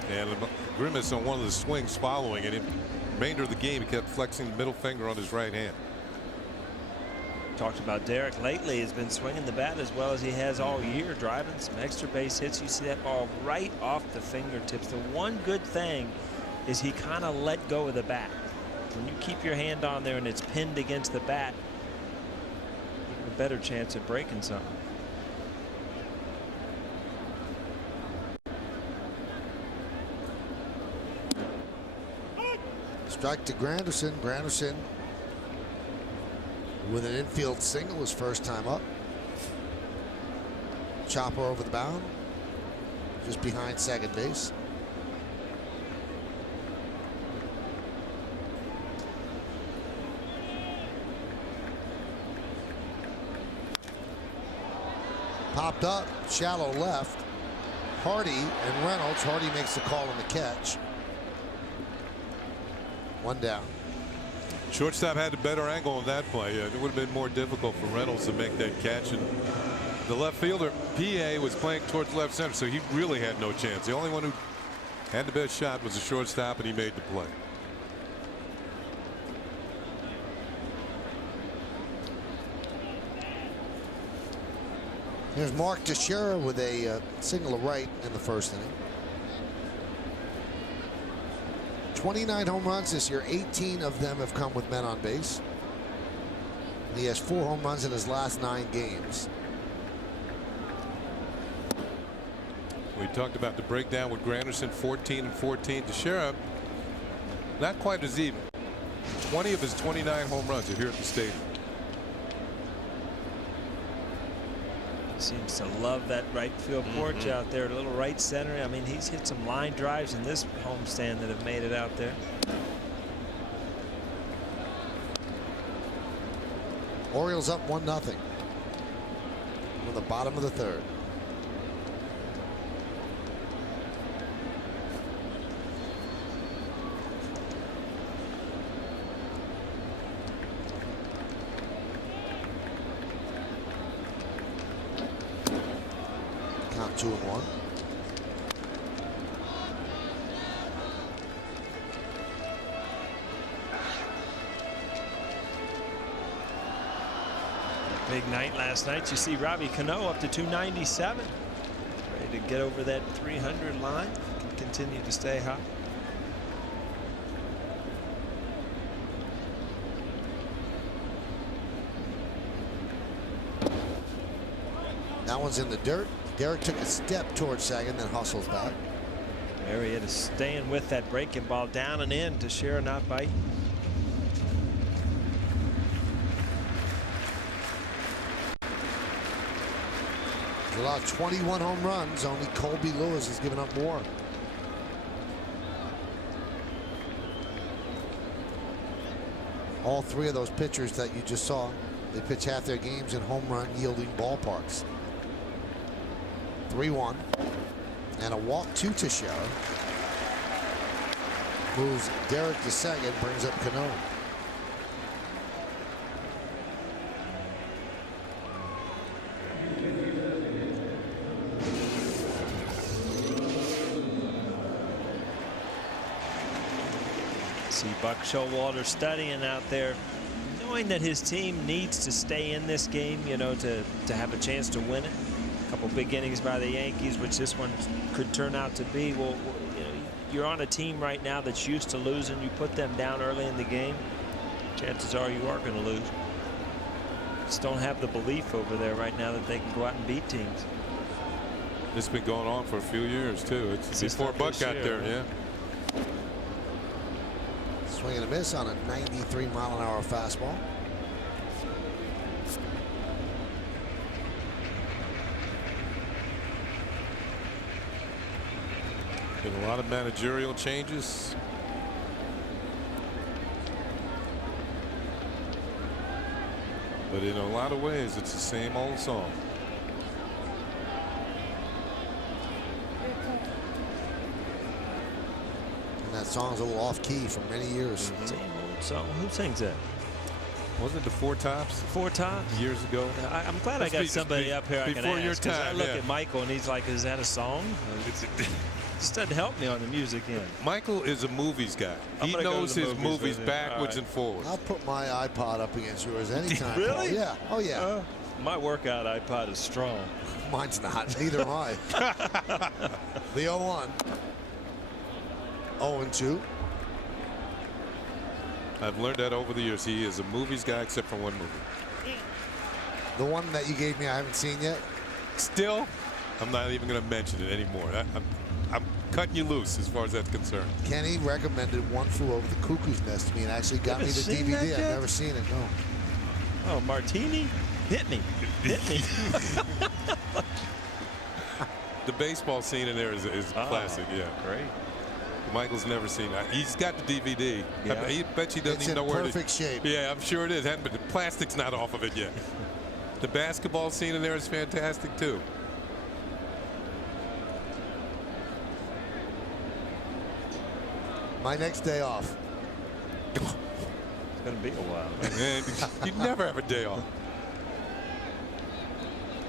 and a grimace on one of the swings following, and in the remainder of the game he kept flexing the middle finger on his right hand. Talked about Derek lately has been swinging the bat as well as he has all year, driving some extra base hits. You see that ball right off the fingertips. The one good thing is he kind of let go of the bat. When you keep your hand on there and it's pinned against the bat, you have a better chance of breaking something. Strike to Granderson. Granderson with an infield single his first time up. Chopper over the mound, just behind second base. Popped up, shallow left. Hardy and Reynolds. Hardy makes the call on the catch. One down. Shortstop had a better angle on that play. It would have been more difficult for Reynolds to make that catch. And the left fielder, PA, was playing towards left center, so he really had no chance. The only one who had the best shot was the shortstop, and he made the play. Here's Mark Teixeira with a single to right in the first inning. 29 home runs this year. 18 of them have come with men on base. He has 4 home runs in his last 9 games. We talked about the breakdown with Granderson, 14 and 14. Teixeira, not quite as even. 20 of his 29 home runs are here at the stadium. Seems to love that right field porch out there, a little right center. I mean, he's hit some line drives in this homestand that have made it out there. Orioles up 1-0 on the bottom of the third. Count 2-1. Big night last night. You see Robbie Cano up to 297. Ready to get over that 300 line. Can continue to stay hot. That one's in the dirt. Derek took a step towards second, then hustles back. Marietta staying with that breaking ball down and in. Teixeira not biting. He's allowed 21 home runs. Only Colby Lewis has given up more. All 3 of those pitchers that you just saw, they pitch half their games in home run yielding ballparks. 3-1 and a walk to Teixeira. Moves Derek to second, brings up Cano. See Buck Showalter studying out there, knowing that his team needs to stay in this game, you know, to have a chance to win it. A couple big innings by the Yankees, which this one could turn out to be. Well, you know, you're on a team right now that's used to losing. You put them down early in the game, chances are you are going to lose. Just don't have the belief over there right now that they can go out and beat teams. It's been going on for a few years too. It's before Buck got there, yeah. Swing and a miss on a 93-mile-an-hour fastball. Been a lot of managerial changes. But in a lot of ways, it's the same old song. And that song's a little off key for many years. Same old song. Who sings that? Wasn't it the Four Tops? Four Tops? Years ago. I'm glad I got somebody up here I can before your ask, 'cause I time, look yeah. at Michael and he's like, is that a song? Just doesn't help me on the music end. Michael is a movies guy. I'm He gonna go to knows the his movies movies with him. backwards All and forwards. I'll put my iPod up against yours anytime. Really? Paul. Yeah. Oh, yeah. My workout iPod is strong. Mine's not. Neither am I. The 0-1. 0-2. I've learned that over the years. He is a movies guy except for one movie. The one that you gave me I haven't seen yet. Still, I'm not even going to mention it anymore. I'm cutting you loose as far as that's concerned. Kenny recommended One Flew Over the Cuckoo's Nest to me and actually got me the seen that DVD. yet? I've never seen it, no. Oh, Martini? Hit me. Hit me. The baseball scene in there is classic. Yeah, great. Michael's never seen that. He's got the DVD. Yeah. I bet he doesn't It's even in know where perfect shape. Yeah, I'm sure it is. But the plastic's not off of it yet. The basketball scene in there is fantastic too. My next day off. It's going to be a while. Man, you never have a day off.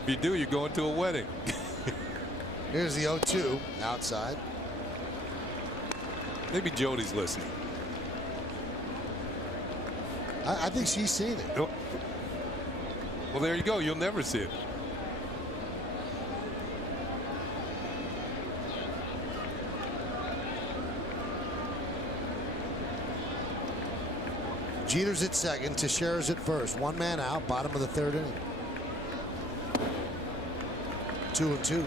If you do, you're going to a wedding. Here's the 0-2 outside. Maybe Jody's listening. I think she's seen it. Oh. Well, there you go. You'll never see it. Jeter's at second. Teixeira's at first. One man out. Bottom of the third inning. 2-2.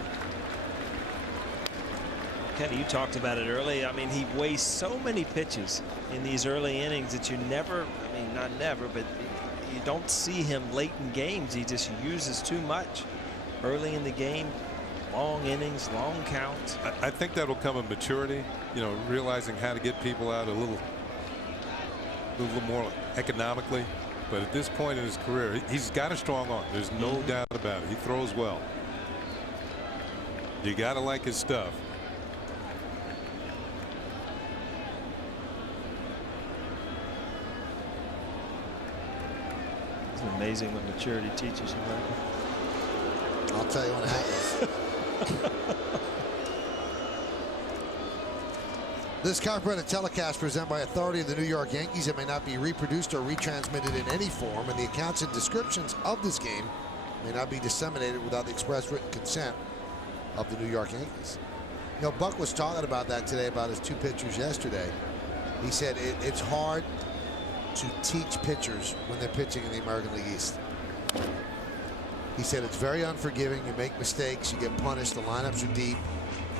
Kenny, you talked about it early. I mean, he wastes so many pitches in these early innings that you never, I mean, not never, but you don't see him late in games. He just uses too much early in the game. Long innings, long counts. I think that'll come in maturity, you know, realizing how to get people out a little more economically. But at this point in his career, he's got a strong arm. There's no doubt about it. He throws well. You got to like his stuff. It's amazing what maturity teaches you, Michael. I'll tell you when it happens. This copyrighted telecast presented by authority of the New York Yankees. It may not be reproduced or retransmitted in any form, and the accounts and descriptions of this game may not be disseminated without the express written consent of the New York Yankees. You know, Buck was talking about that today about his two pitchers yesterday. He said it's hard to teach pitchers when they're pitching in the American League East. He said it's very unforgiving. You make mistakes, you get punished. The lineups are deep.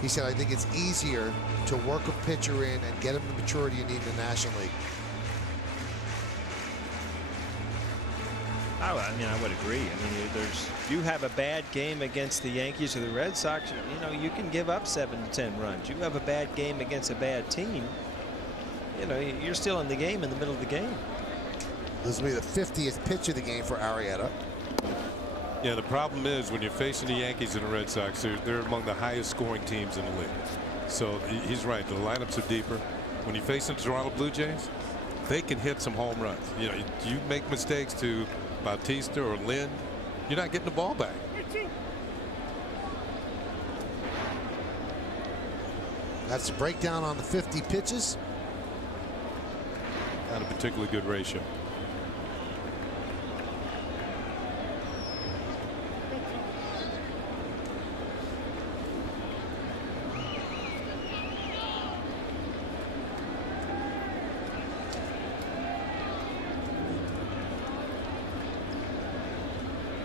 He said, I think it's easier to work a pitcher in and get him the maturity you need in the National League. I mean, I would agree. I mean, if you have a bad game against the Yankees or the Red Sox, you know, you can give up 7 to 10 runs. You have a bad game against a bad team, you know, you're still in the game in the middle of the game. This will be the 50th pitch of the game for Arrieta. Yeah, the problem is when you're facing the Yankees and the Red Sox, they're among the highest scoring teams in the league. So he's right. The lineups are deeper. When you face the Toronto Blue Jays, they can hit some home runs. You know, you make mistakes to Bautista or Lind, you're not getting the ball back. That's the breakdown on the 50 pitches. Not a particularly good ratio.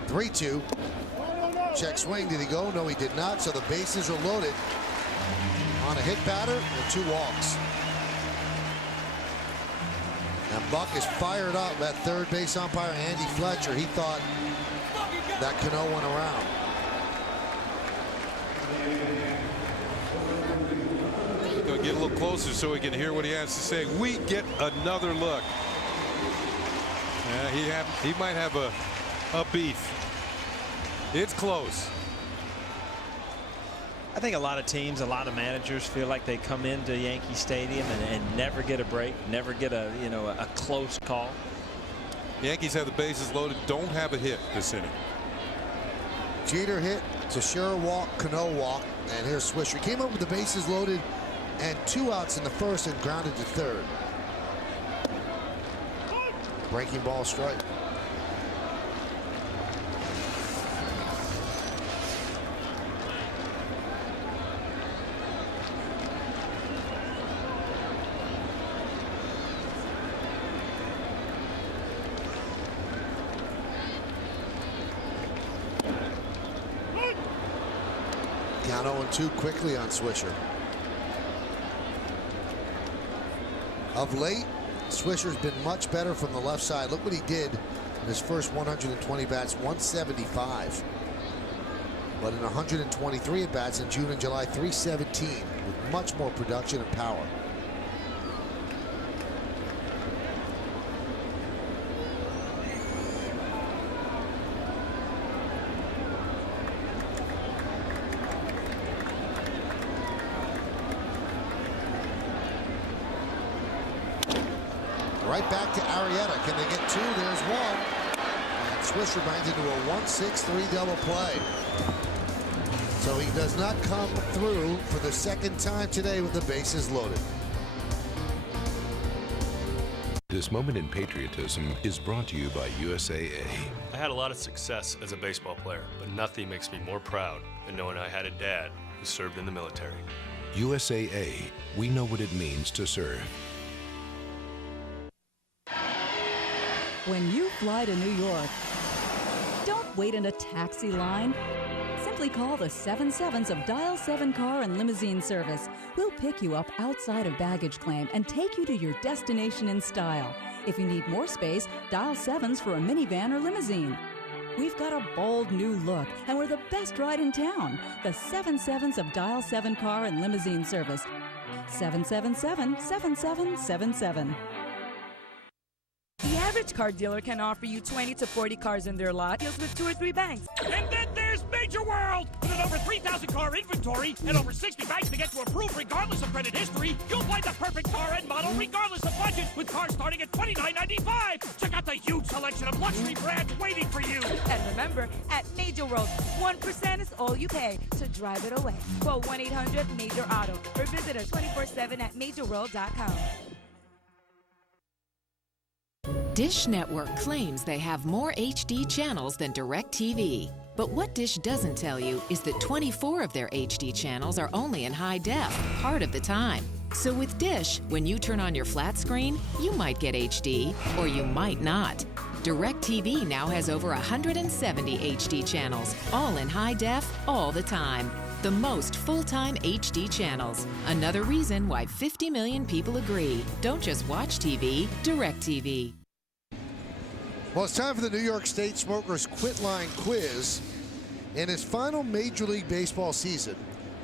Three-two. Check swing. Did he go? No, he did not. So the bases are loaded on a hit batter and 2 walks. And Buck is fired up at third base umpire Andy Fletcher. He thought that Cano went around. get a little closer so we can hear what he has to say. We get another look. He might have a beef. It's close. I think a lot of teams, a lot of managers feel like they come into Yankee Stadium and never get a break, never get a close call. Yankees have the bases loaded, don't have a hit this inning. Jeter hit, Teixeira walk, Cano walk, and here's Swisher. Came up with the bases loaded and 2 outs in the first and grounded to third. Breaking ball strike. Count 0-2 quickly on Swisher. Of late, Swisher's been much better from the left side. Look what he did in his first 120 bats, 175. But in 123 at bats in June and July, 317 with much more production and power. Right back to Arrieta. Can they get 2? There's 1. And Swisher binds into a 1-6-3 double play. So he does not come through for the second time today with the bases loaded. This moment in patriotism is brought to you by USAA. I had a lot of success as a baseball player, but nothing makes me more proud than knowing I had a dad who served in the military. USAA, we know what it means to serve. When you fly to New York, don't wait in a taxi line. Simply call the 77s of Dial 7 Car and Limousine Service. We'll pick you up outside of baggage claim and take you to your destination in style. If you need more space, dial 7s for a minivan or limousine. We've got a bold new look, and we're the best ride in town. The 77s of Dial 7 Car and Limousine Service. 777-7777. The average car dealer can offer you 20 to 40 cars in their lot, deals with 2 or 3 banks. And then there's Major World! With an over 3,000 car inventory and over 60 banks to get you approved regardless of credit history, you'll find the perfect car and model regardless of budget, with cars starting at $29.95. Check out the huge selection of luxury brands waiting for you. And remember, at Major World, 1% is all you pay to drive it away. Call 1-800-MAJOR-AUTO or visit us 24/7 at MajorWorld.com. Dish Network claims they have more HD channels than DirecTV. But what Dish doesn't tell you is that 24 of their HD channels are only in high def, part of the time. So with Dish, when you turn on your flat screen, you might get HD, or you might not. DirecTV now has over 170 HD channels, all in high def, all the time. The most full-time HD channels. Another reason why 50 million people agree. Don't just watch TV, DirecTV. Well, it's time for the New York State Smokers Quit Line Quiz. In his final Major League Baseball season,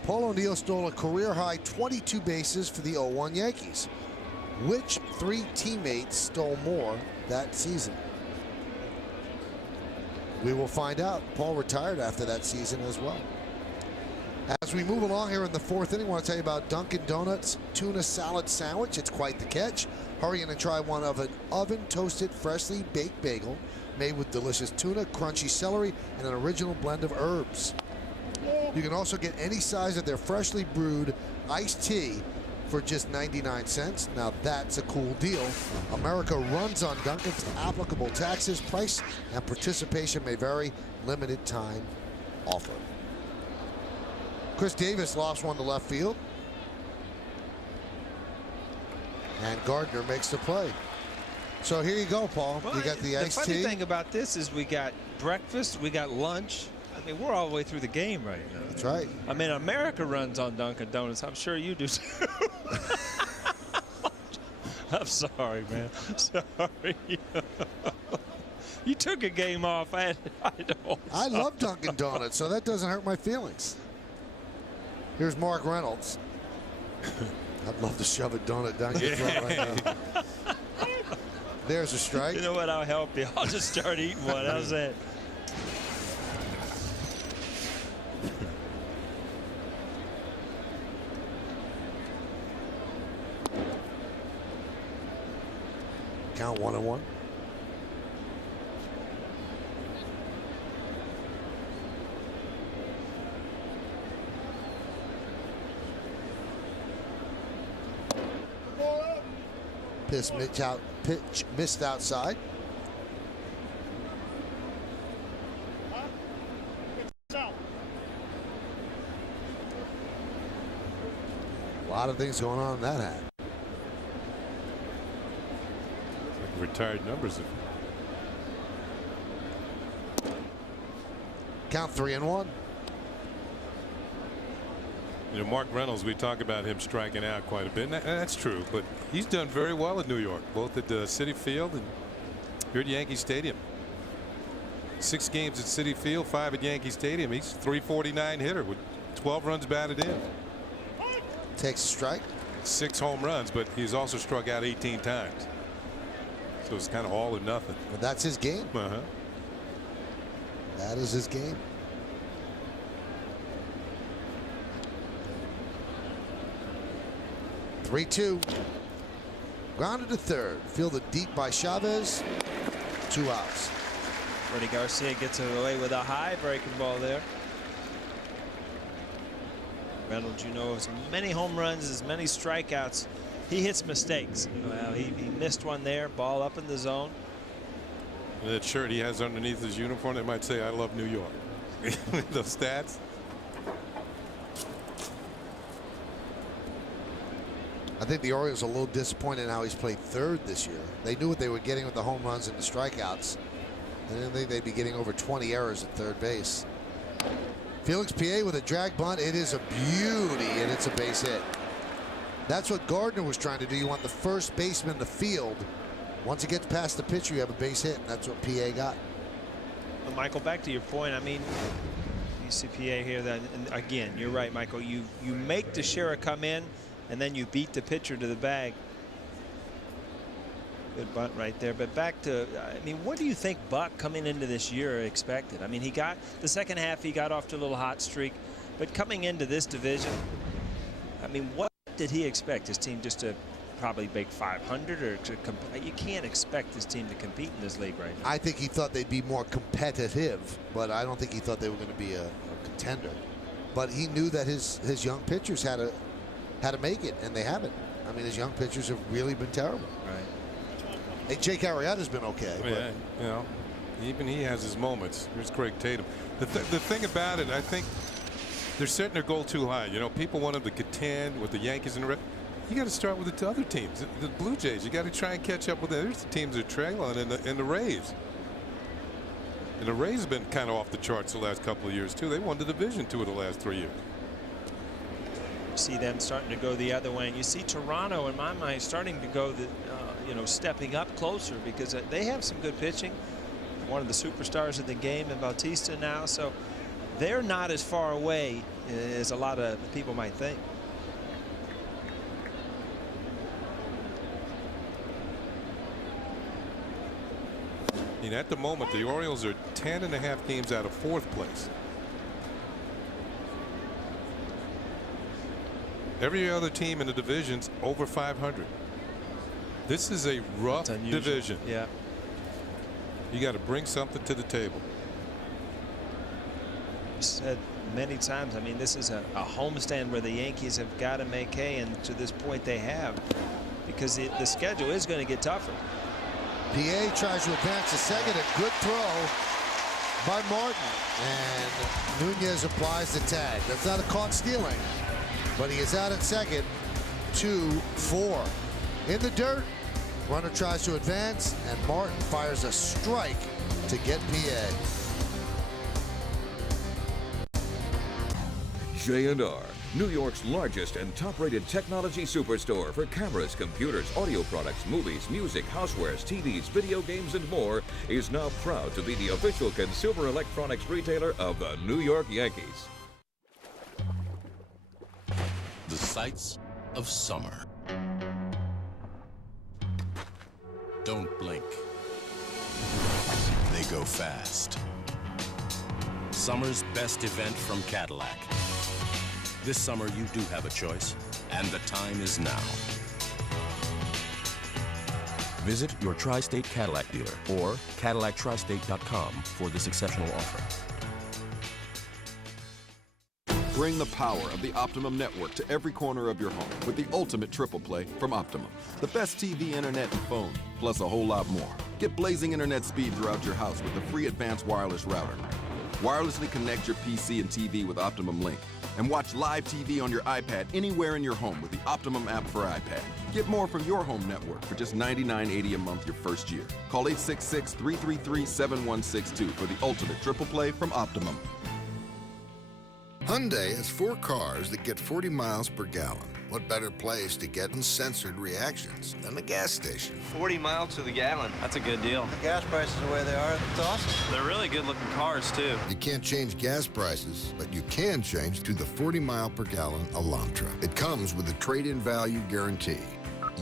Paul O'Neill stole a career-high 22 bases for the 0-1 Yankees. Which 3 teammates stole more that season? We will find out. Paul retired after that season as well. As we move along here in the 4th inning, I want to tell you about Dunkin' Donuts tuna salad sandwich. It's quite the catch. Hurry in and try one of an oven-toasted, freshly baked bagel made with delicious tuna, crunchy celery, and an original blend of herbs. You can also get any size of their freshly brewed iced tea for just 99 cents. Now that's a cool deal. America runs on Dunkin's. Applicable taxes, price, and participation may vary. Limited time offer. Chris Davis lofts one to left field. And Gardner makes the play. So here you go, Paul. Well, you got the iced tea. The funny thing about this is we got breakfast, we got lunch. I mean, we're all the way through the game right now. That's right. I mean, America runs on Dunkin' Donuts. I'm sure you do too. I'm sorry, man. Sorry. You took a game off. I love Dunkin' Donuts, so that doesn't hurt my feelings. Here's Mark Reynolds. I'd love to shove a donut down your throat right now. There's a strike. You know what? I'll help you. I'll just start eating one. How's that? Count 1-1. Pitch missed outside. A lot of things going on in that hat. Like retired numbers. Count 3-1. You know, Mark Reynolds, we talk about him striking out quite a bit, and that's true, but he's done very well at New York, both at Citi Field and here at Yankee Stadium. 6 games at Citi Field, 5 at Yankee Stadium. He's a .349 hitter with 12 runs batted in. Takes a strike. 6 home runs, but he's also struck out 18 times. So it's kind of all or nothing. But that's his game. That is his game. Three-two. Grounded to third. Fielded deep by Chavez. 2 outs. Freddie Garcia gets away with a high breaking ball there. Reynolds, you know, as many home runs, as many strikeouts. He hits mistakes. Well, he missed one there. Ball up in the zone. That shirt he has underneath his uniform, they might say, "I love New York." Those stats. I think the Orioles are a little disappointed in how he's played third this year. They knew what they were getting with the home runs and the strikeouts. They didn't think they'd be getting over 20 errors at third base. Felix Piet with a drag bunt. It is a beauty, and it's a base hit. That's what Gardner was trying to do. You want the first baseman in the field. Once it gets past the pitcher, you have a base hit, and that's what Piet got. Well, Michael, back to your point. I mean, you see Piet here. That, and again, you're right, Michael. You make Teixeira come in, and then you beat the pitcher to the bag. Good bunt right there. But back to, I mean, what do you think Buck coming into this year expected? I mean, he got the second half, he got off to a little hot streak, but coming into this division, I mean, what did he expect? His team just to probably make 500, or to you can't expect this team to compete in this league right now. I think he thought they'd be more competitive, but I don't think he thought they were going to be a contender. But he knew that his young pitchers had to make it, and they haven't. I mean, his young pitchers have really been terrible. Right. Hey, Jake Arrieta's been okay. Yeah, you know, even he has his moments. Here's Craig Tatum. The thing about it, I think they're setting their goal too high. You know, people want them to contend with the Yankees and the Reds. You got to start with the other teams, the Blue Jays. You got to try and catch up with them. There's the teams that are trailing, and the Rays. And the Rays have been kind of off the charts the last couple of years too. They won the division 2 of the last 3 years. You see them starting to go the other way, and you see Toronto, in my mind, starting to go the, you know, stepping up closer, because they have some good pitching. One of the superstars of the game in Bautista now, so they're not as far away as a lot of people might think. And at the moment, the Orioles are 10.5 games out of 4th place. Every other team in the division's over 500. This is a rough division. Yeah. You got to bring something to the table. You said many times, I mean, this is a homestand where the Yankees have got to make hay, and to this point they have, because the schedule is going to get tougher. PA tries to advance to second. A good throw by Martin, and Nunez applies the tag. That's not a caught stealing, but he is out at second. 2-4 in the dirt. Runner tries to advance, and Martin fires a strike to get PA. J&R, New York's largest and top-rated technology superstore for cameras, computers, audio products, movies, music, housewares, TVs, video games, and more, is now proud to be the official consumer electronics retailer of the New York Yankees. The sights, of summer. Don't blink. They go fast. Summer's best event from Cadillac. This summer, you do have a choice, and the time is now. Visit your Tri-State Cadillac dealer or CadillacTristate.com for this exceptional offer. Bring the power of the Optimum network to every corner of your home with the ultimate triple play from Optimum. The best TV, internet, and phone, plus a whole lot more. Get blazing internet speed throughout your house with the free advanced wireless router. Wirelessly connect your PC and TV with Optimum Link and watch live TV on your iPad anywhere in your home with the Optimum app for iPad. Get more from your home network for just $99.80 a month your first year. Call 866-333-7162 for the ultimate triple play from Optimum. Hyundai has 4 cars that get 40 miles per gallon. What better place to get uncensored reactions than a gas station? 40 miles to the gallon. That's a good deal. The gas prices the way they are, it's awesome. They're really good-looking cars, too. You can't change gas prices, but you can change to the 40 mile per gallon Elantra. It comes with a trade-in value guarantee.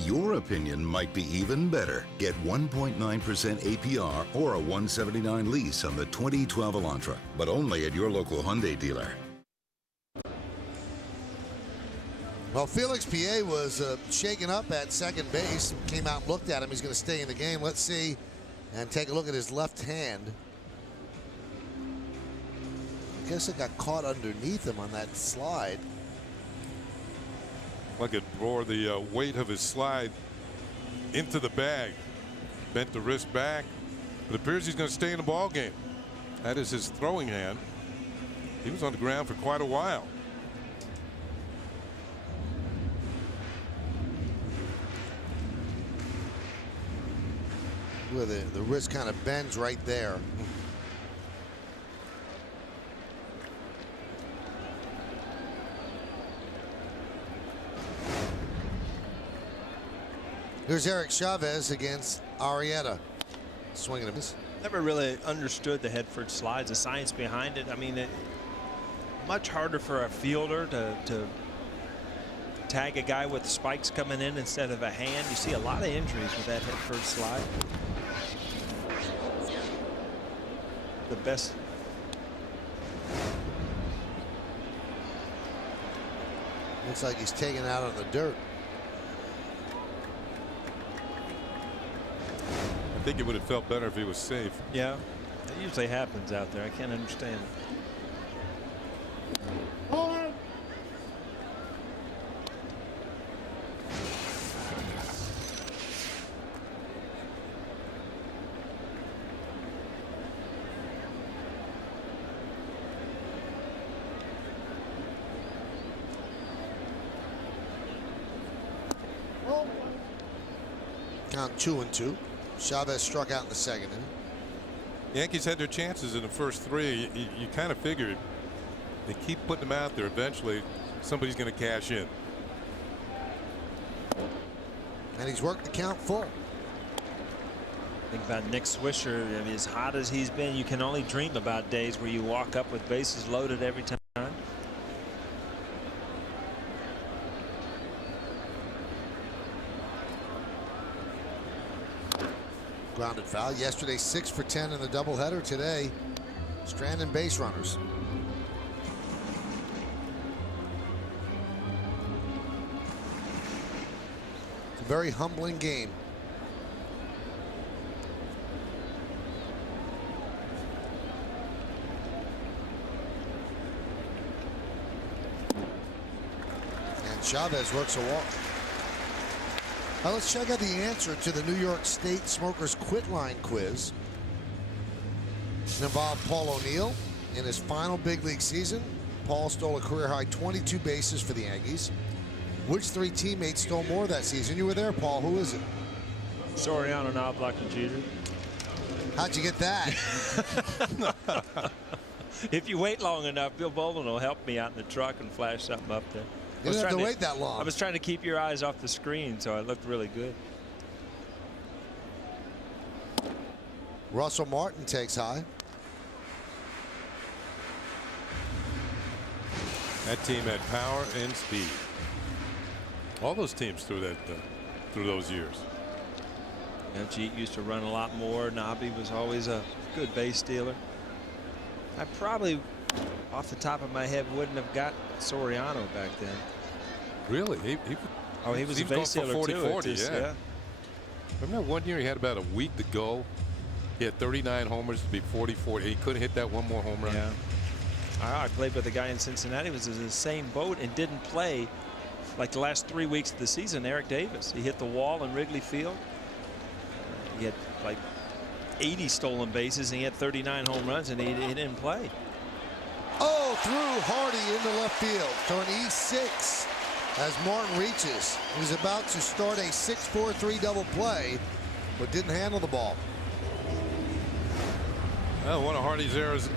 Your opinion might be even better. Get 1.9% APR or a $179 lease on the 2012 Elantra, but only at your local Hyundai dealer. Well, Felix Pierre was shaken up at second base. Came out and looked at him. He's going to stay in the game. Let's see and take a look at his left hand. I guess it got caught underneath him on that slide. Like it bore the weight of his slide into the bag. Bent the wrist back. It appears he's going to stay in the ball game. That is his throwing hand. He was on the ground for quite a while. Where the wrist kind of bends right there. Here's Eric Chavez against Arrieta. Swinging a miss. Never really understood the head-first slides, the science behind it. I mean, much harder for a fielder to tag a guy with spikes coming in instead of a hand. You see a lot of injuries with that head-first slide. The best. Looks like he's taken out on the dirt. I think it would have felt better if he was safe. Yeah, that usually happens out there. I can't understand. Count 2-2. Chavez struck out in the second inning. Yankees had their chances in the first 3. You kind of figured they keep putting them out there. Eventually, somebody's going to cash in. And he's worked the count full. Think about Nick Swisher. I mean, as hot as he's been, you can only dream about days where you walk up with bases loaded every time. Grounded foul. Yesterday, 6 for 10 in the doubleheader. Today, stranding base runners. It's a very humbling game. And Chavez works a walk. Now let's check out the answer to the New York State Smokers Quit Line quiz. It involved Paul O'Neill in his final big league season. Paul stole a career-high 22 bases for the Yankees. Which 3 teammates stole more that season? You were there, Paul. Who is it? Soriano, Knobloch, and Jeter. How'd you get that? If you wait long enough, Bill Bolden will help me out in the truck and flash something up there. You didn't have to wait that long. I was trying to keep your eyes off the screen, so I looked really good. Russell Martin takes high. That team had power and speed. All those teams through that through those years. Jeet used to run a lot more. Nobby was always a good base stealer. I probably, off the top of my head, wouldn't have got Soriano back then. Really? He was a base stealer 40-40, too. yeah. Remember that one year he had about a week to go. He had 39 homers to be 40-40. He couldn't hit that one more home run. Yeah. I played with a guy in Cincinnati who was in the same boat and didn't play like the last 3 weeks of the season. Eric Davis. He hit the wall in Wrigley Field. He had like 80 stolen bases and he had 39 home runs and he didn't play. Oh, through Hardy into left field to an E6 as Martin reaches. He's about to start a 6-4-3 double play, but didn't handle the ball. Well, one of Hardy's errors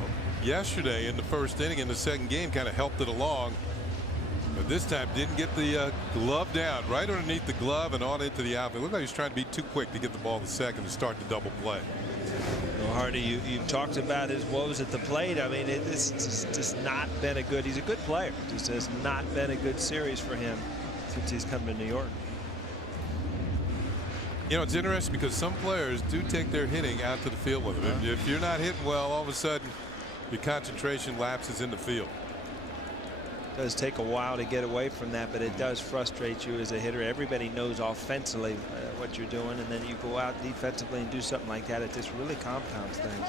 yesterday in the first inning in the second game kind of helped it along. But this time didn't get the glove down, right underneath the glove and on into the outfield. It looked like he was trying to be too quick to get the ball to second to start the double play. Well, Hardy, you've talked about his woes at the plate. I mean, it's just not been a good. He's a good player. It just has not been a good series for him since he's come to New York. You know, it's interesting because some players do take their hitting out to the field with them. If you're not hitting well, all of a sudden your concentration lapses in the field. It does take a while to get away from that, but it does frustrate you as a hitter. Everybody knows offensively what you're doing, and then you go out defensively and do something like that. It just really compounds things.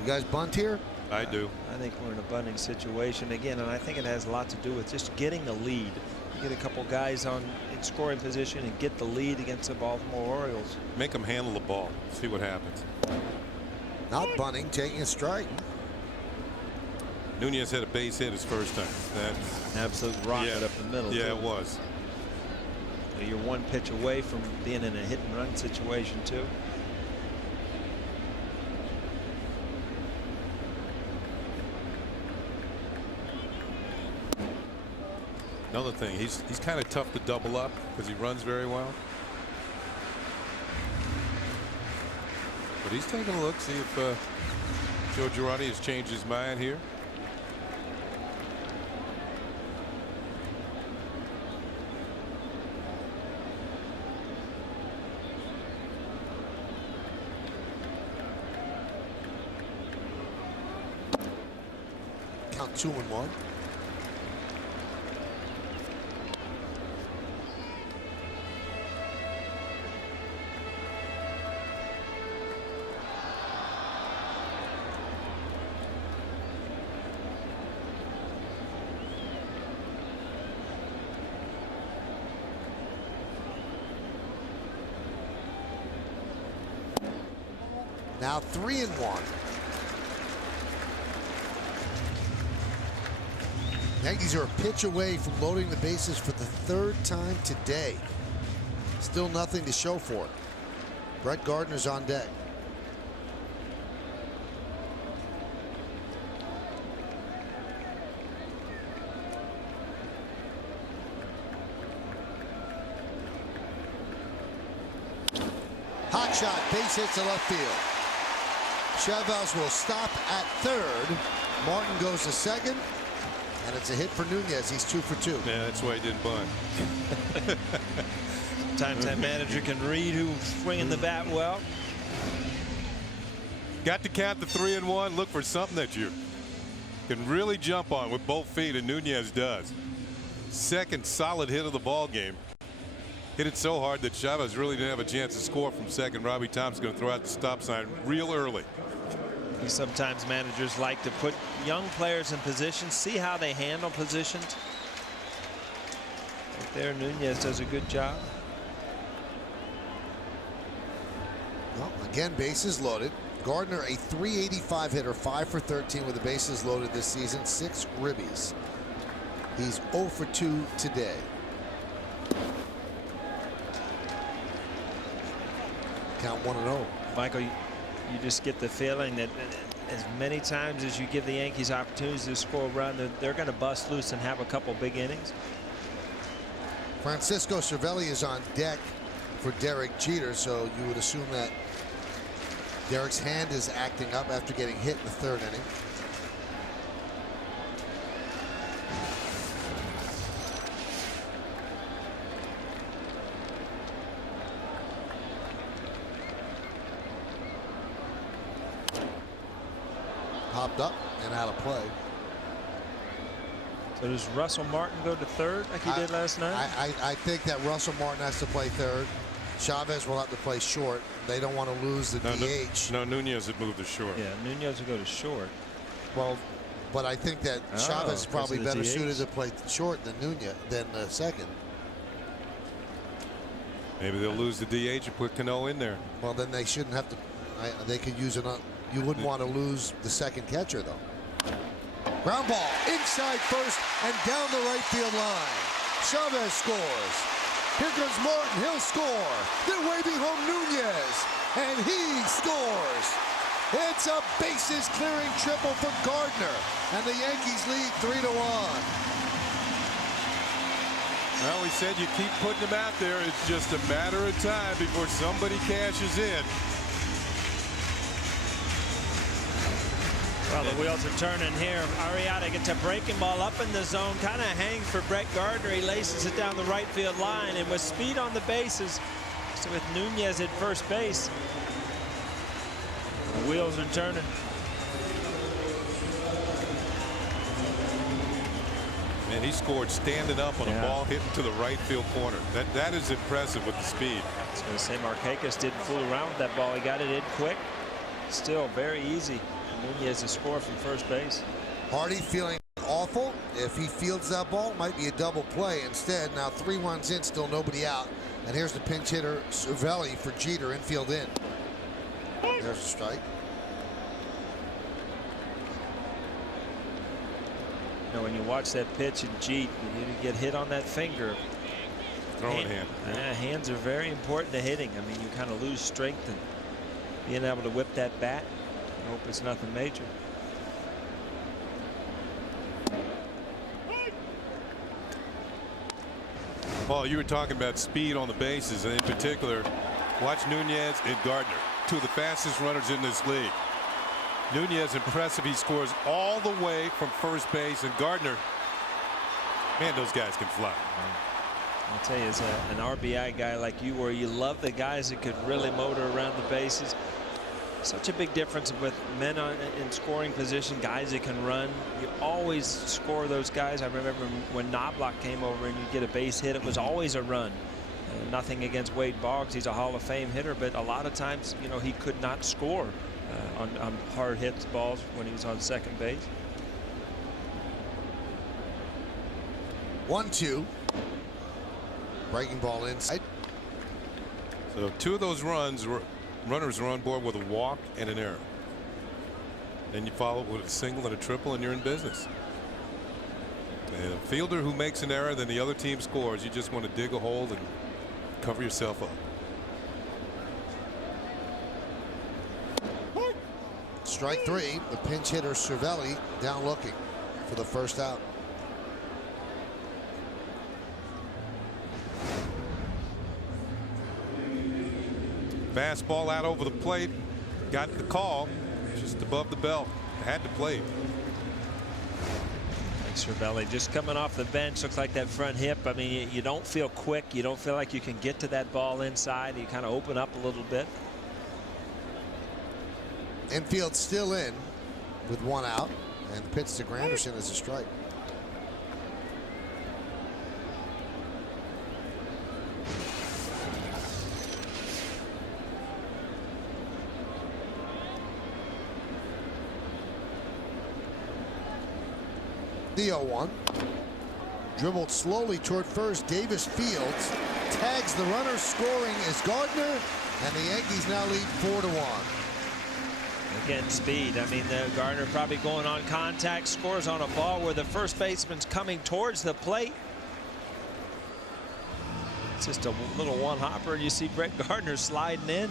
You guys bunt here? I do. I think we're in a bunting situation again, and I think it has a lot to do with just getting a lead. You get a couple guys in scoring position and get the lead against the Baltimore Orioles. Make them handle the ball. See what happens. Not bunting, taking a strike. Nunez had a base hit his first time. That's an absolute rocket up the middle. Yeah, too. it was. You're one pitch away from being in a hit and run situation too. Another thing, he's kind of tough to double up because he runs very well. But he's taking a look, see if Joe Girardi has changed his mind here. Count 2-1. Now 3-1. Yankees are a pitch away from loading the bases for the third time today. Still nothing to show for it. Brett Gardner's on deck. Hot shot, base hits to left field. Chavez will stop at third. Martin goes to second. And it's a hit for Nunez. He's 2 for 2. Yeah, that's why he didn't bunt. Sometimes that manager can read who's swinging the bat well. Got to count the 3-1. Look for something that you can really jump on with both feet, and Nunez does. Second solid hit of the ball game. Hit it so hard that Chavez really didn't have a chance to score from second. Robbie Thompson's going to throw out the stop sign real early. Sometimes managers like to put young players in position, see how they handle positions. Right there, Nunez does a good job. Well, again, bases loaded. Gardner, a .385 hitter, 5 for 13 with the bases loaded this season, 6 ribbies. He's 0 for 2 today. Count 1-0. Michael, you just get the feeling that as many times as you give the Yankees opportunities to score a run, they're going to bust loose and have a couple big innings. Francisco Cervelli is on deck for Derek Jeter, so you would assume that Derek's hand is acting up after getting hit in the third inning. popped up and out of play. So does Russell Martin go to third like he did last night? I think that Russell Martin has to play third. Chavez will have to play short. They don't want to lose the DH. No, Nunez would move to short. Yeah, Nunez would go to short. Well, but I think that Chavez is probably better DH. suited to play short than Nunez than second. Maybe they'll lose the DH and put Cano in there. Well, then they shouldn't have to. They could use it on. You wouldn't want to lose the second catcher though. Ground ball inside first and down the right field line. Chavez scores. Here comes Martin. He'll score. They're waving home Nunez, and he scores. It's a bases clearing triple for Gardner, and the Yankees lead 3-1. Well, we said you keep putting them out there. It's just a matter of time before somebody cashes in. Well, the wheels are turning here. Arrieta gets a breaking ball up in the zone, kind of hangs for Brett Gardner. He laces it down the right field line, and with speed on the bases, so with Nunez at first base, the wheels are turning. Man, he scored standing up on a ball hitting to the right field corner. That is impressive with the speed. I was going to say Markakis didn't fool around with that ball. He got it in quick. Still very easy. Nunez a score from first base. Hardy feeling awful. If he fields that ball, it might be a double play. Instead, now 3 runs in, still nobody out. And here's the pinch hitter, Cervelli, for Jeter, infield in. There's a strike. You know, when you watch that pitch and Jeet, you get hit on that finger. Throwing hand. Hands are very important to hitting. I mean, you kind of lose strength and being able to whip that bat. I hope it's nothing major. Paul, you were talking about speed on the bases, and in particular, watch Nunez and Gardner, two of the fastest runners in this league. Nunez impressive. He scores all the way from first base, and Gardner, man, those guys can fly. I'll tell you, as an RBI guy like you, where you love the guys that could really motor around the bases. Such a big difference with men in scoring position, guys that can run. You always score those guys. I remember when Knobloch came over and you get a base hit, it was always a run. Nothing against Wade Boggs. He's a Hall of Fame hitter, but a lot of times, you know, he could not score on hard hit balls when he was on second base. 1-2. Breaking ball inside. So two of those runners are on board with a walk and an error. Then you follow it with a single and a triple, and you're in business. And a fielder who makes an error, then the other team scores. You just want to dig a hole and cover yourself up. Strike 3. The pinch hitter Cervelli down looking for the first out. Fastball out over the plate. Got the call just above the belt. Had to play. Cervelli just coming off the bench. Looks like that front hip. I mean, you don't feel quick. You don't feel like you can get to that ball inside. You kind of open up a little bit. Infield still in with 1 out, and the pitch to Granderson is a strike. The 0-1. Dribbled slowly toward first. Davis fields. Tags the runner. Scoring is Gardner. And the Yankees now lead 4-1. Again, speed. I mean, Gardner probably going on contact. Scores on a ball where the first baseman's coming towards the plate. It's just a little one-hopper. You see Brett Gardner sliding in.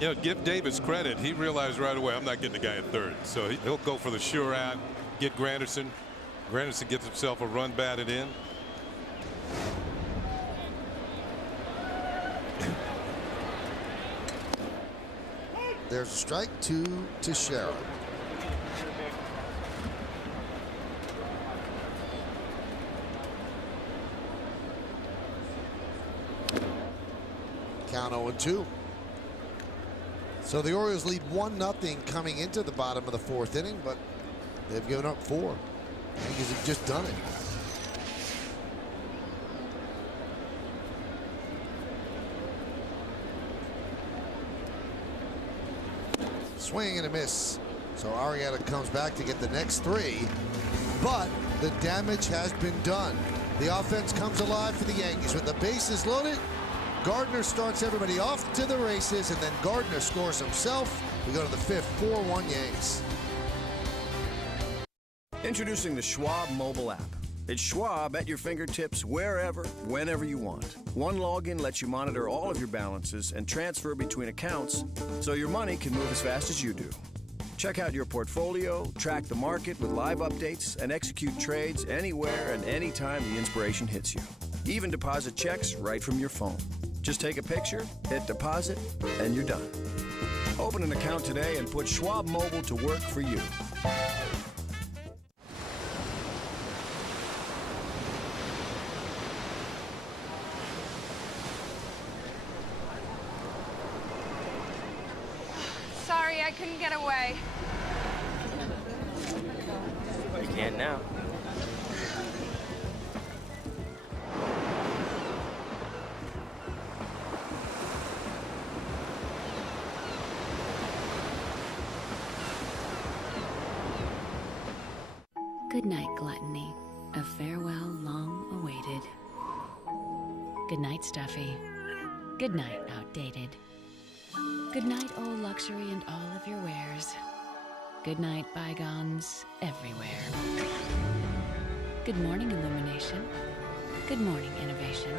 You know, give Davis credit. He realized right away, I'm not getting the guy at third. So he'll go for the sure out. Get Granderson. Granderson gets himself a run batted in. There's a strike 2 to Shara. Count 0-2. So the Orioles lead 1-0 coming into the bottom of the 4th inning, but they've given up 4. Yankees have just done it. Swing and a miss. So Arrieta comes back to get the next 3, but the damage has been done. The offense comes alive for the Yankees with the bases loaded. Gardner starts everybody off to the races, and then Gardner scores himself. We go to the 5th, 4-1 Yanks. Introducing the Schwab mobile app. It's Schwab at your fingertips wherever, whenever you want. One login lets you monitor all of your balances and transfer between accounts so your money can move as fast as you do. Check out your portfolio, track the market with live updates, and execute trades anywhere and anytime the inspiration hits you. Even deposit checks right from your phone. Just take a picture, hit deposit, and you're done. Open an account today and put Schwab Mobile to work for you. Sorry, I couldn't get away. You can now. Good night, gluttony. A farewell long awaited. Good night, stuffy. Good night, outdated. Good night, old luxury and all of your wares. Good night, bygones everywhere. Good morning, illumination. Good morning, innovation.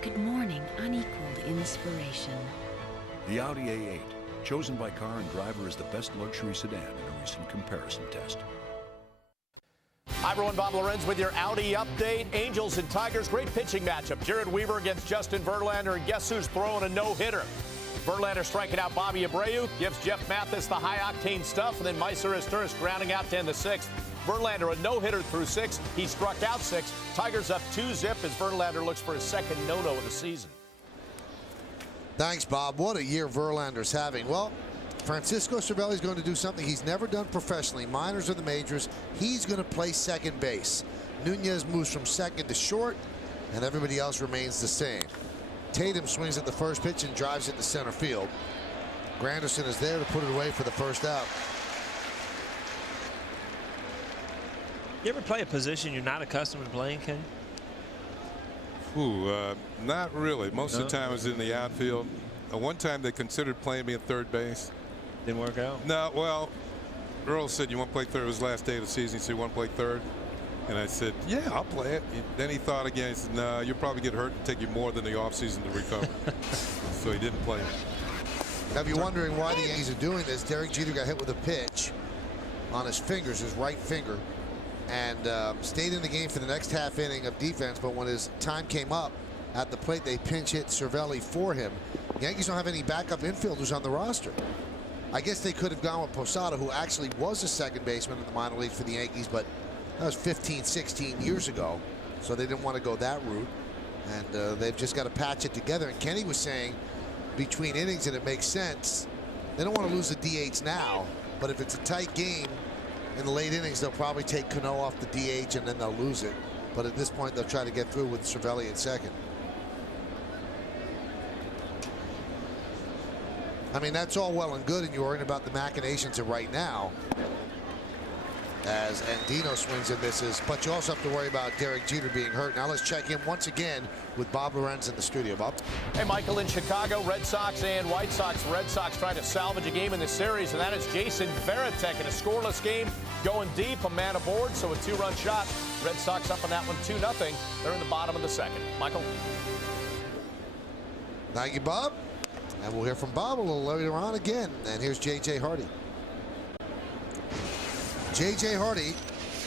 Good morning, unequaled inspiration. The Audi A8, chosen by Car and Driver as the best luxury sedan in a recent comparison test. Hi, everyone. Bob Lorenz with your Audi update. Angels and Tigers, great pitching matchup. Jared Weaver against Justin Verlander, and guess who's throwing a no-hitter? Verlander striking out Bobby Abreu, gives Jeff Mathis the high-octane stuff, and then Meiser Esteras grounding out to end the 6th. Verlander a no-hitter through 6. He struck out 6. Tigers up 2-zip as Verlander looks for his second no-no of the season. Thanks, Bob. What a year Verlander's having. Well, Francisco Cervelli is going to do something he's never done professionally. Minors or the majors. He's going to play second base. Nunez moves from second to short, and everybody else remains the same. Tatum swings at the first pitch and drives it to center field. Granderson is there to put it away for the first out. You ever play a position you're not accustomed to playing, Ken? Ooh, not really. Most of the time I was in the outfield. One time they considered playing me at third base. Didn't work out? No, well, Earl said, you want to play third? It was the last day of the season. He said, you want to play third? And I said, yeah, I'll play it. Then he thought again. He said, no, you'll probably get hurt and take you more than the offseason to recover. So he didn't play it. Now, if you're wondering why the Yankees are doing this, Derek Jeter got hit with a pitch on his fingers, his right finger, and stayed in the game for the next half inning of defense. But when his time came up at the plate, they pinch hit Cervelli for him. The Yankees don't have any backup infielders on the roster. I guess they could have gone with Posada, who actually was a second baseman in the minor leagues for the Yankees, but that was 15, 16 years ago, so they didn't want to go that route. And they've just got to patch it together. And Kenny was saying between innings, and it makes sense, they don't want to lose the DH now, but if it's a tight game in the late innings, they'll probably take Cano off the DH and then they'll lose it. But at this point, they'll try to get through with Cervelli at second. I mean, that's all well and good, and you're worrying about the machinations of right now as Andino swings and misses, but you also have to worry about Derek Jeter being hurt. Now let's check in once again with Bob Lorenz in the studio. Bob. Hey, Michael, in Chicago, Red Sox and White Sox. Red Sox trying to salvage a game in the series, and that is Jason Varitek in a scoreless game, going deep, a man aboard, so a 2-run shot. Red Sox up on that one 2-0. They're in the bottom of the 2nd. Michael. Thank you, Bob. And we'll hear from Bob a little later on again. And here's J.J. Hardy. J.J. Hardy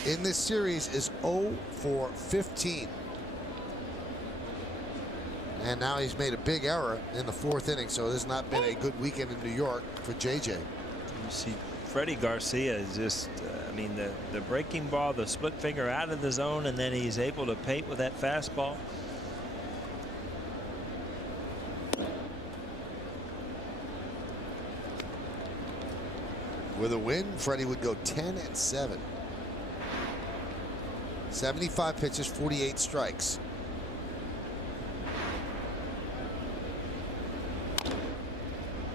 in this series is 0 for 15. And now he's made a big error in the 4th inning, so this has not been a good weekend in New York for J.J. You see, Freddie Garcia is just, I mean, the breaking ball, the split finger out of the zone, and then he's able to pate with that fastball. With a win, Freddie would go 10-7. 75 pitches, 48 strikes.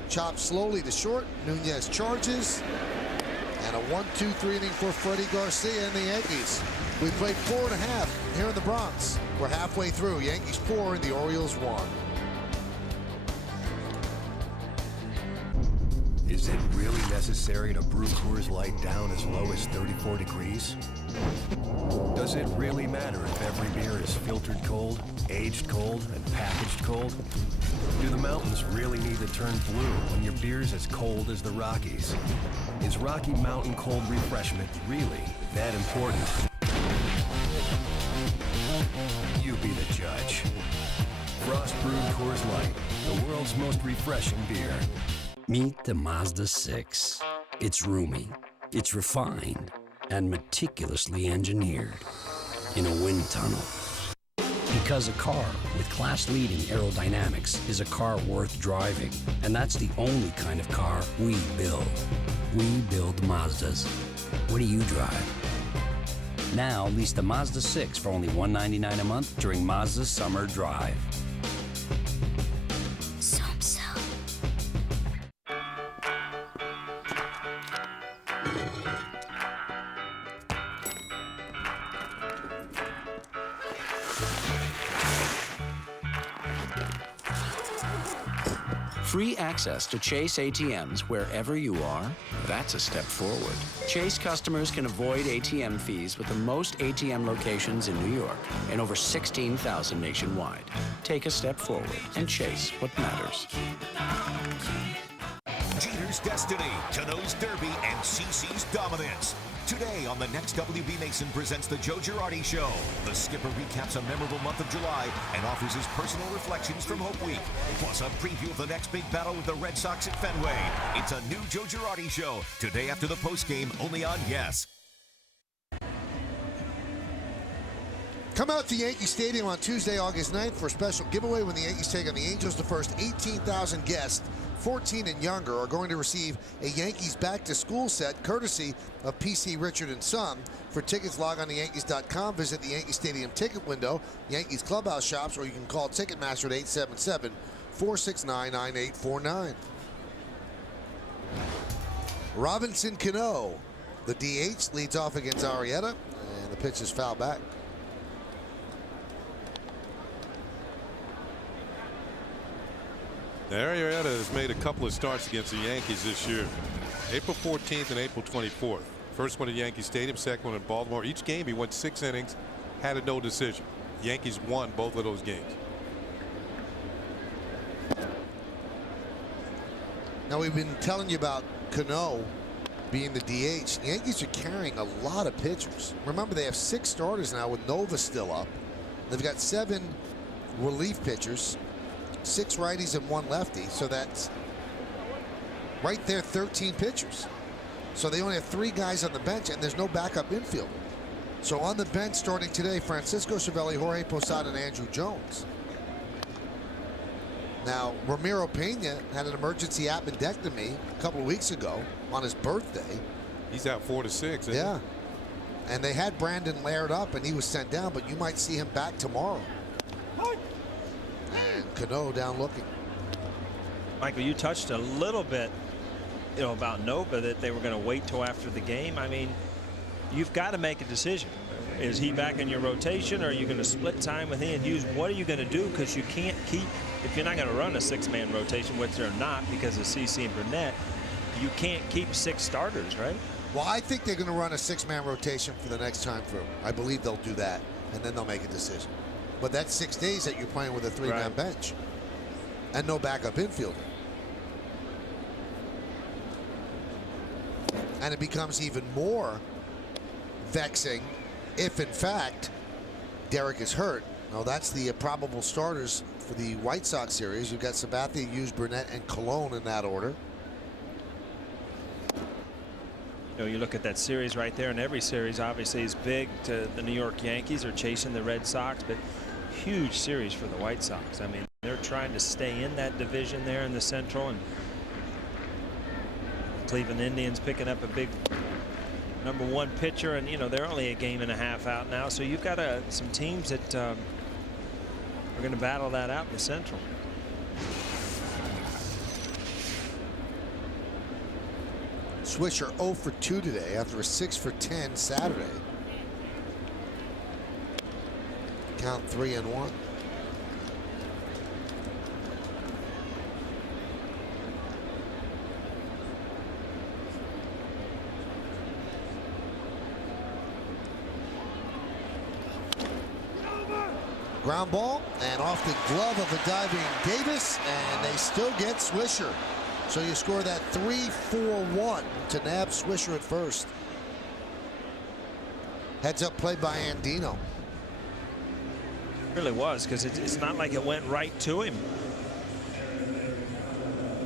Chopped slowly to short. Nunez charges. And a 1-2-3 inning for Freddie Garcia and the Yankees. We played 4.5 here in the Bronx. We're halfway through. Yankees 4 and the Orioles 1. Is it really necessary to brew Coors Light down as low as 34 degrees? Does it really matter if every beer is filtered cold, aged cold, and packaged cold? Do the mountains really need to turn blue when your beer's as cold as the Rockies? Is Rocky Mountain cold refreshment really that important? You be the judge. Frost brewed Coors Light, the world's most refreshing beer. Meet the Mazda 6. It's roomy, it's refined, and meticulously engineered in a wind tunnel. Because a car with class-leading aerodynamics is a car worth driving, and that's the only kind of car we build. We build Mazdas. What do you drive? Now, lease the Mazda 6 for only $199 a month during Mazda's Summer Drive. Free access to Chase ATMs wherever you are, that's a step forward. Chase customers can avoid ATM fees with the most ATM locations in New York and over 16,000 nationwide. Take a step forward and chase what matters. Jeter's destiny, Cano's derby, and CC's dominance. Today on the next WB Mason presents the Joe Girardi Show. The skipper recaps a memorable month of July and offers his personal reflections from Hope Week. Plus a preview of the next big battle with the Red Sox at Fenway. It's a new Joe Girardi Show. Today after the postgame, only on Yes. Come out to Yankee Stadium on Tuesday, August 9th for a special giveaway when the Yankees take on the Angels. The first 18,000 guests, 14 and younger, are going to receive a Yankees back-to-school set courtesy of PC Richard & Son. For tickets, log on to Yankees.com, visit the Yankee Stadium ticket window, Yankees clubhouse shops, or you can call Ticketmaster at 877-469-9849. Robinson Cano, the DH, leads off against Arrieta, and the pitch is foul back. Arrieta has made a couple of starts against the Yankees this year. April 14th and April 24th. First one at Yankee Stadium, second one in Baltimore. Each game he went 6 innings, had a no decision. Yankees won both of those games. Now, we've been telling you about Cano being the DH. The Yankees are carrying a lot of pitchers. Remember, they have 6 starters now with Nova still up. They've got 7 relief pitchers, 6 righties and 1 lefty, so that's right there 13 pitchers. So they only have 3 guys on the bench, and there's no backup infielder. So on the bench starting today, Francisco Cervelli, Jorge Posada, and Andrew Jones. Now, Ramiro Pena had an emergency appendectomy a couple of weeks ago on his birthday. He's out 4 to 6. Yeah. And they had Brandon Laird up, and he was sent down, but you might see him back tomorrow. And Cano down looking. Michael, you touched a little bit, about Nova, that they were going to wait till after the game. I mean, you've got to make a decision. Is he back in your rotation, or are you going to split time with Ian Hughes? What are you going to do? Because you can't keep, if you're not going to run a 6-man rotation, which they're not because of CC and Burnett, you can't keep 6 starters, right? Well, I think they're going to run a 6-man rotation for the next time through. I believe they'll do that, and then they'll make a decision. But that's 6 days that you're playing with a 3-man bench and no backup infielder. And it becomes even more vexing if, in fact, Derek is hurt. Now, that's the probable starters for the White Sox series. You've got Sabathia, Hughes, Burnett, and Colon in that order. You look at that series right there, and every series obviously is big to the New York Yankees are chasing the Red Sox, but huge series for the White Sox. I mean, they're trying to stay in that division there in the Central, and Cleveland Indians picking up a big #1 pitcher, and they're only a game and a half out now. So you've got some teams that are going to battle that out in the Central. Swisher 0 for 2 today after a 6 for 10 Saturday. Count 3-1. Ground ball and off the glove of a diving Davis, and they still get Swisher. So you score that 3-4-1 to nab Swisher at first. Heads up play by Andino. It really was, because it's not like it went right to him.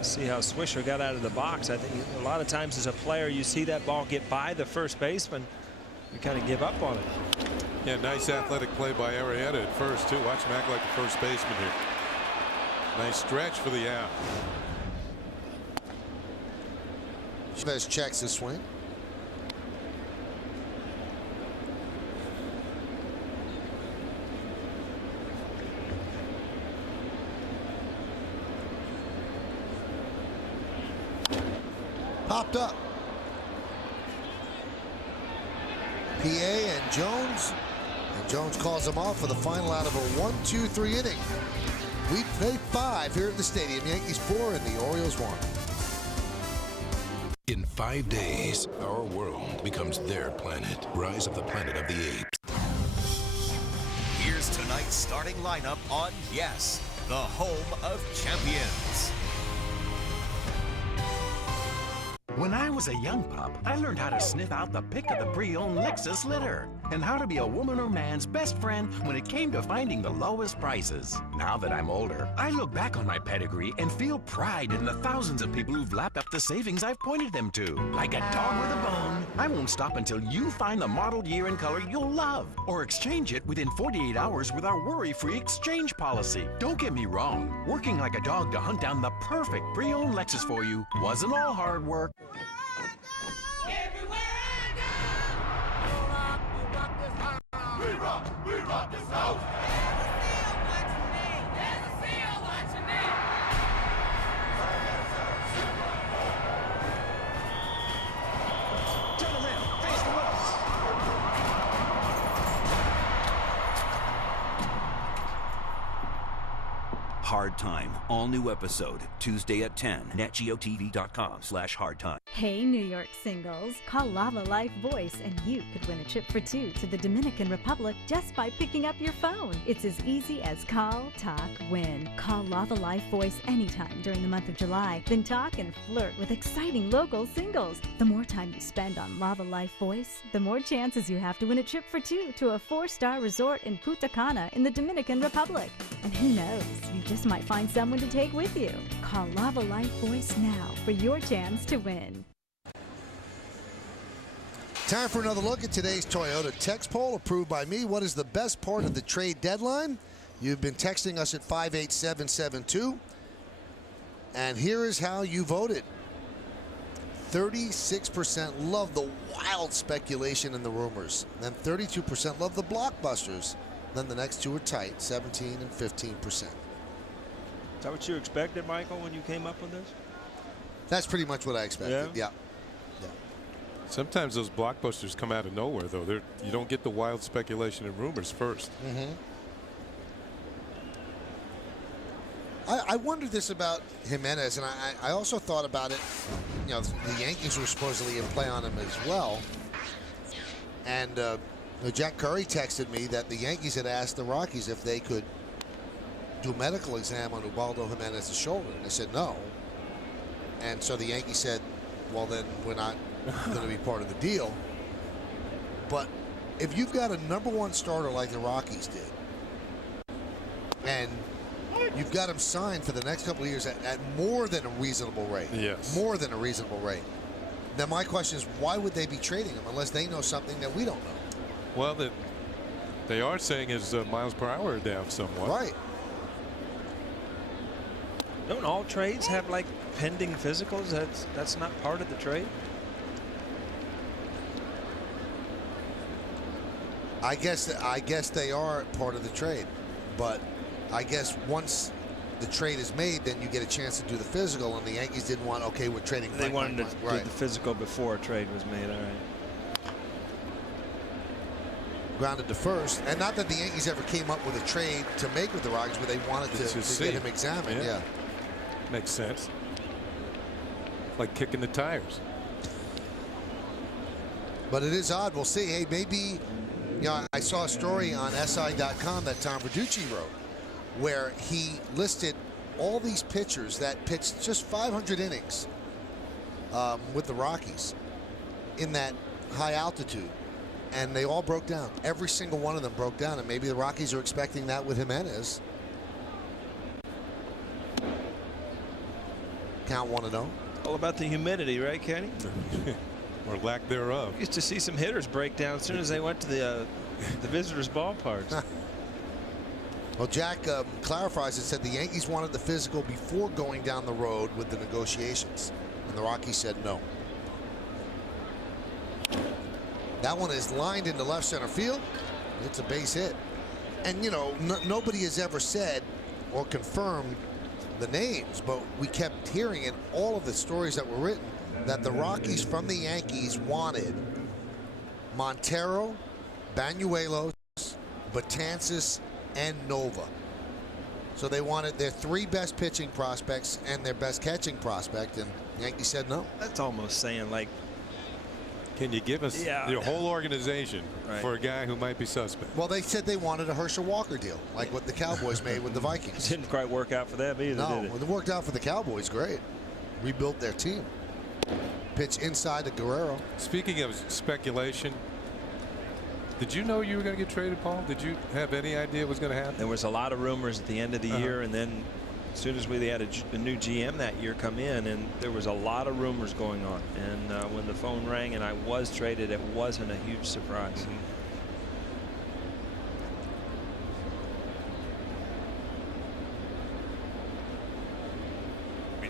See how Swisher got out of the box. I think a lot of times as a player, you see that ball get by the first baseman, you kind of give up on it. Yeah, nice athletic play by Arrieta at first, too. Watch him act like the first baseman here. Nice stretch for the out. Chavez checks the swing. Popped up. PA and Jones. And Jones calls him off for the final out of a 1-2-3 inning. We play 5 here at the stadium. Yankees 4 and the Orioles 1. In 5 days, our world becomes their planet. Rise of the Planet of the Apes. Here's tonight's starting lineup on Yes, the home of champions. When I was a young pup, I learned how to sniff out the pick of the pre-owned Lexus litter and how to be a woman or man's best friend when it came to finding the lowest prices. Now that I'm older, I look back on my pedigree and feel pride in the thousands of people who've lapped up the savings I've pointed them to. Like a dog with a bone, I won't stop until you find the model, year, and color you'll love, or exchange it within 48 hours with our worry-free exchange policy. Don't get me wrong, working like a dog to hunt down the perfect pre-owned Lexus for you wasn't all hard work. We rock this house. Turn around, face the west. Hard Time, all new episode, Tuesday at 10, netgeotv.com/hardtime. Hey, New York singles, call Lava Life Voice and you could win a trip for 2 to the Dominican Republic just by picking up your phone. It's as easy as call, talk, win. Call Lava Life Voice anytime during the month of July, then talk and flirt with exciting local singles. The more time you spend on Lava Life Voice, the more chances you have to win a trip for 2 to a 4-star resort in Punta Cana in the Dominican Republic. And who knows, you just might find someone to take with you. Call Lava Life Voice now for your chance to win. Time for another look at today's Toyota text poll approved by me. What is the best part of the trade deadline? You've been texting us at 58772. And here is how you voted. 36% love the wild speculation and the rumors. Then 32% love the blockbusters. Then the next two are tight, 17 and 15%. Is that what you expected, Michael, when you came up with this? That's pretty much what I expected. Yeah. Sometimes those blockbusters come out of nowhere, though. You don't get the wild speculation and rumors first. I wondered this about Jimenez, and I also thought about it. You know, the Yankees were supposedly in play on him as well. And Jack Curry texted me that the Yankees had asked the Rockies if they could do a medical exam on Ubaldo Jimenez's shoulder, and they said no. And so the Yankees said, well, then we're not going to be part of the deal. But if you've got a #1 starter like the Rockies did, and you've got him signed for the next couple of years at more than a reasonable rate, more than a reasonable rate, then my question is, why would they be trading him unless they know something that we don't know? Well, they are saying his miles per hour are down somewhat. Right. Don't all trades have like pending physicals? That's not part of the trade? I guess they are part of the trade, but I guess once the trade is made, then you get a chance to do the physical, and the Yankees didn't want, okay, we're trading. They wanted to do the physical before a trade was made. All right. Grounded to first, and not that the Yankees ever came up with a trade to make with the Rockies, but they wanted to get him examined. Yeah. Makes sense. Like kicking the tires. But it is odd. We'll see. Hey, maybe, you know, I saw a story on SI.com that Tom Verducci wrote, where he listed all these pitchers that pitched just 500 innings with the Rockies in that high altitude, and they all broke down. Every single one of them broke down, and maybe the Rockies are expecting that with Jimenez. Count 1-0. All about the humidity, right, Kenny? Or lack thereof. Used to see some hitters break down as soon as they went to the visitors' ballparks. Well, Jack clarifies and said the Yankees wanted the physical before going down the road with the negotiations, and the Rockies said no. That one is lined into left center field. It's a base hit. And, you know, nobody has ever said or confirmed the names, but we kept hearing in all of the stories that were written that the Rockies from the Yankees wanted Montero, Banuelos, Betances, and Nova. So they wanted their 3 best pitching prospects and their best catching prospect, and the Yankees said no. That's almost saying, like, can you give us your whole organization for a guy who might be suspect? Well, they said they wanted a Herschel Walker deal, like what the Cowboys made with the Vikings. Didn't quite work out for them either, no, did it? It worked out for the Cowboys great. Rebuilt their team. Pitch inside to Guerrero. Speaking of speculation, did you know you were going to get traded, Paul? Did you have any idea what was going to happen? There was a lot of rumors at the end of the year, and then as soon as we had a new GM that year come in, and there was a lot of rumors going on. And when the phone rang and I was traded, it wasn't a huge surprise.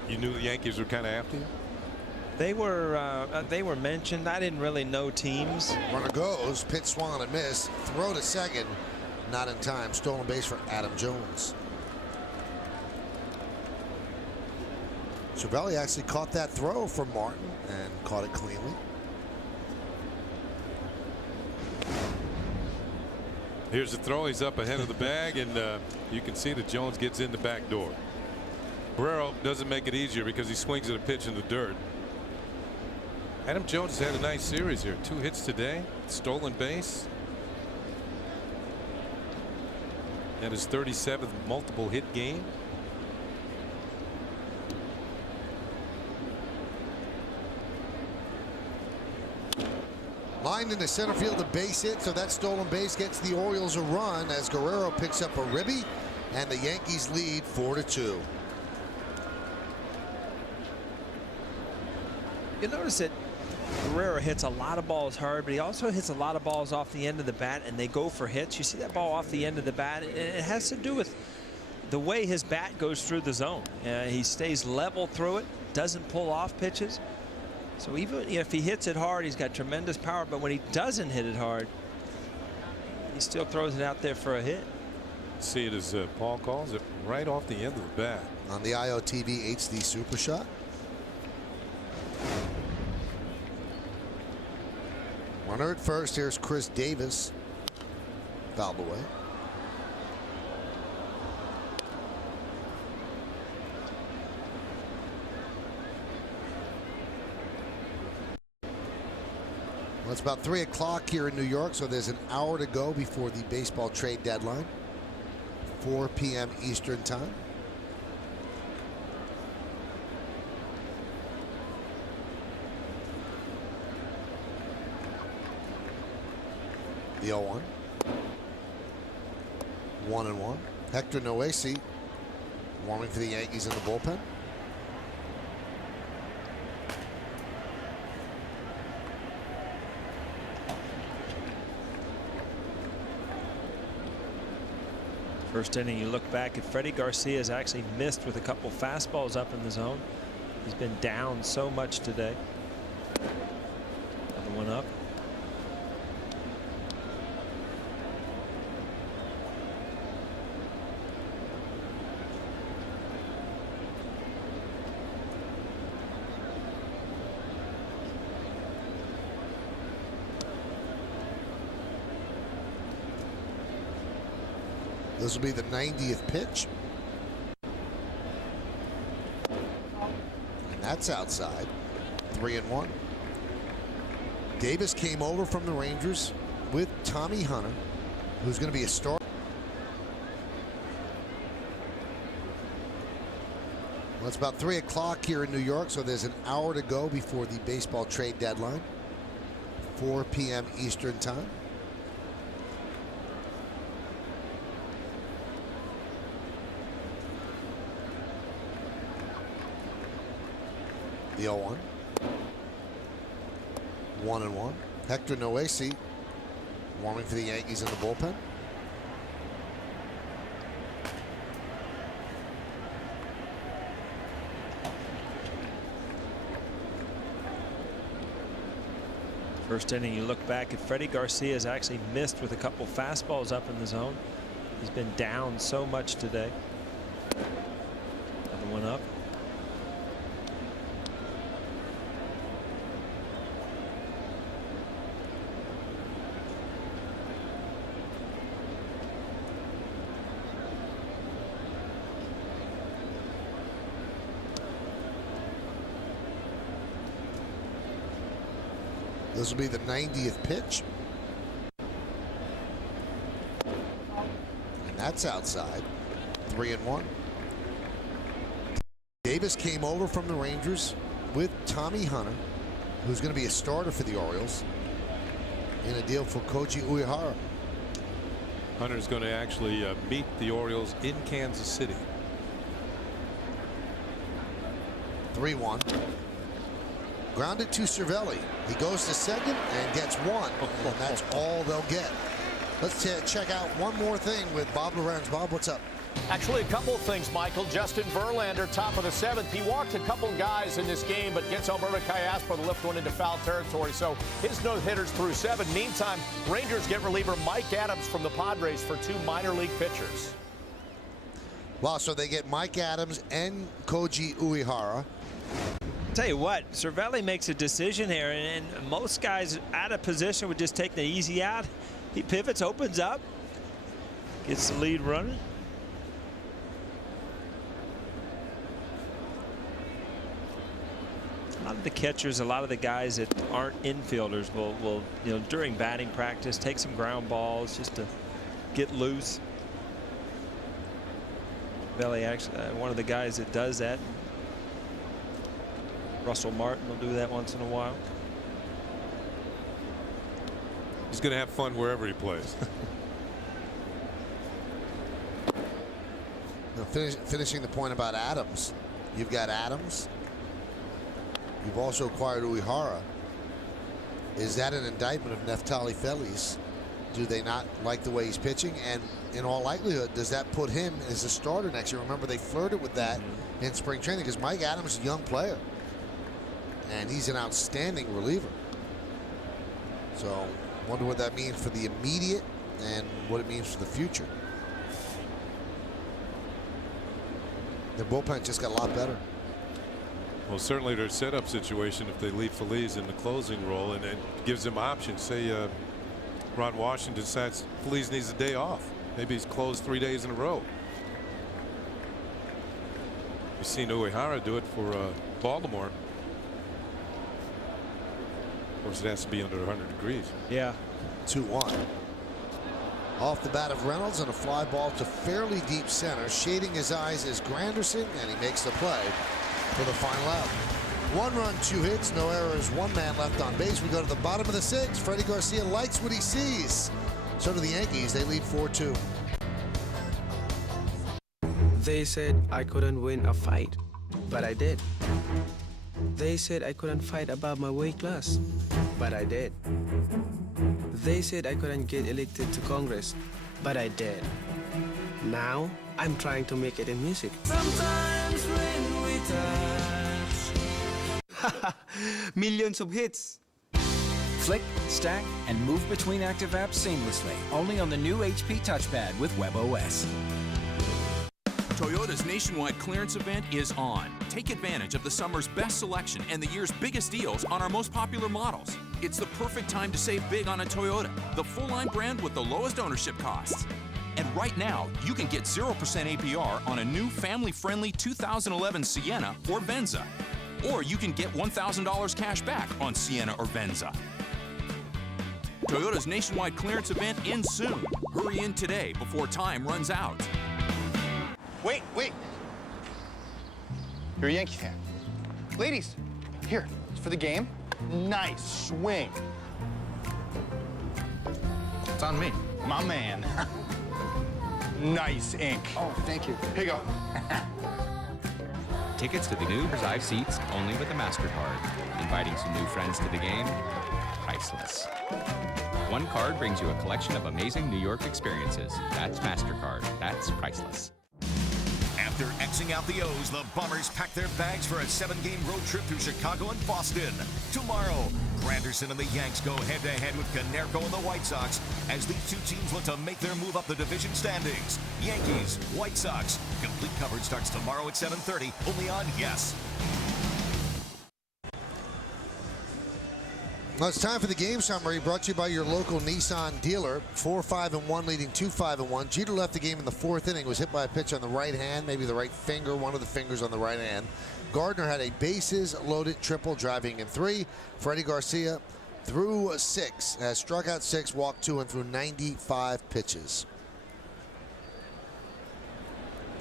You knew the Yankees were kind of after you? They were mentioned. I didn't really know teams. Runner goes, pitch swung and a miss, throw to second, not in time. Stolen base for Adam Jones. Cervelli actually caught that throw from Martin and caught it cleanly. Here's the throw. He's up ahead of the bag, and you can see that Jones gets in the back door. Guerrero doesn't make it easier because he swings at a pitch in the dirt. Adam Jones has had a nice series here. 2 hits today, stolen base, and his 37th multiple hit game. Lined into center field, a base hit, so that stolen base gets the Orioles a run as Guerrero picks up a ribby, and the Yankees lead 4-2. You notice that Guerrero hits a lot of balls hard, but he also hits a lot of balls off the end of the bat, and they go for hits. You see that ball off the end of the bat, and it has to do with the way his bat goes through the zone. He stays level through it, doesn't pull off pitches. So even if he hits it hard, he's got tremendous power, but when he doesn't hit it hard, he still throws it out there for a hit. See it as Paul calls it, right off the end of the bat. On the IOTV HD Super Shot. Runner at first. Here's Chris Davis. Fouled away. Well, it's about 3 o'clock here in New York, so there's an hour to go before the baseball trade deadline. 4 p.m. Eastern time. The 0-1. 1-1. Hector Noesi warming for the Yankees in the bullpen. First inning, you look back at Freddie Garcia's actually missed with a couple fastballs up in the zone. He's been down so much today. Another one up. This will be the 90th pitch. And that's outside. 3-1. Davis came over from the Rangers with Tommy Hunter, who's going to be a starter. Well, it's about 3 o'clock here in New York, so there's an hour to go before the baseball trade deadline. 4 p.m. Eastern time. The 0-1. 1-1. Hector Noesi warming for the Yankees in the bullpen. First inning, you look back at Freddie Garcia has actually missed with a couple fastballs up in the zone. He's been down so much today. Another one up. This will be the 90th pitch. And that's outside. 3-1. Davis came over from the Rangers with Tommy Hunter, who's going to be a starter for the Orioles in a deal for Koji Uehara. Hunter's going to actually meet the Orioles in Kansas City. 3-1. Grounded to Cervelli. He goes to second and gets one, and that's all they'll get. Let's check out one more thing with Bob Lorenz. Bob, what's up? Actually, a couple of things, Michael. Justin Verlander, top of the 7th. He walked a couple guys in this game, but gets Alberto Callaspo to lift one into foul territory. So his no-hitters through 7. Meantime, Rangers get reliever Mike Adams from the Padres for 2 minor league pitchers. Wow, so they get Mike Adams and Koji Uehara. Tell you what, Cervelli makes a decision here, and most guys out of position would just take the easy out. He pivots, opens up, gets the lead running. A lot of the catchers, a lot of the guys that aren't infielders will you know, during batting practice, take some ground balls just to get loose. Cervelli actually one of the guys that does that. Russell Martin will do that once in a while. He's going to have fun wherever he plays. Now finishing the point about Adams. You've got Adams. You've also acquired Uehara. Is that an indictment of Neftali Feliz? Do they not like the way he's pitching? And in all likelihood, does that put him as a starter next year? Remember, they flirted with that in spring training because Mike Adams is a young player. And he's an outstanding reliever. So, wonder what that means for the immediate and what it means for the future. The bullpen just got a lot better. Well, certainly their setup situation, if they leave Feliz in the closing role, and it gives them options. Say Ron Washington decides Feliz needs a day off. Maybe he's closed 3 days in a row. We've seen Uehara do it for Baltimore. Of course, it has to be under 100 degrees. Yeah. 2-1. Off the bat of Reynolds and a fly ball to fairly deep center. Shading his eyes is Granderson, and he makes the play for the final out. 1 run, 2 hits, no errors, 1 man left on base. We go to the bottom of the 6th. Freddie Garcia likes what he sees. So do the Yankees. They lead 4-2. They said I couldn't win a fight, but I did. They said I couldn't fight above my weight class, but I did. They said I couldn't get elected to Congress, but I did. Now, I'm trying to make it in music. Sometimes when we touch, millions of hits. Flick, stack, and move between active apps seamlessly. Only on the new HP touchpad with WebOS. Toyota's nationwide clearance event is on. Take advantage of the summer's best selection and the year's biggest deals on our most popular models. It's the perfect time to save big on a Toyota, the full-line brand with the lowest ownership costs. And right now, you can get 0% APR on a new family-friendly 2011 Sienna or Venza. Or you can get $1,000 cash back on Sienna or Venza. Toyota's nationwide clearance event ends soon. Hurry in today before time runs out. Wait. You're a Yankee fan. Ladies, here, it's for the game. Nice swing. It's on me. My man. Nice ink. Oh, thank you. Here you go. Tickets to the new Reserve seats only with a MasterCard. Inviting some new friends to the game, priceless. One card brings you a collection of amazing New York experiences. That's MasterCard. That's priceless. After Xing out the O's, the Bombers pack their bags for a 7-game road trip through Chicago and Boston. Tomorrow, Granderson and the Yanks go head-to-head with Canerco and the White Sox as these two teams look to make their move up the division standings. Yankees, White Sox. Complete coverage starts tomorrow at 7:30, only on Yes. Well, it's time for the game summary brought to you by your local Nissan dealer. 4-5-1 leading 2-5-1. Jeter left the game in the 4th inning, was hit by a pitch on the right hand, maybe the right finger, one of the fingers on the right hand. Gardner had a bases loaded triple driving in 3. Freddie Garcia threw 6, has struck out 6, walked 2, and threw 95 pitches.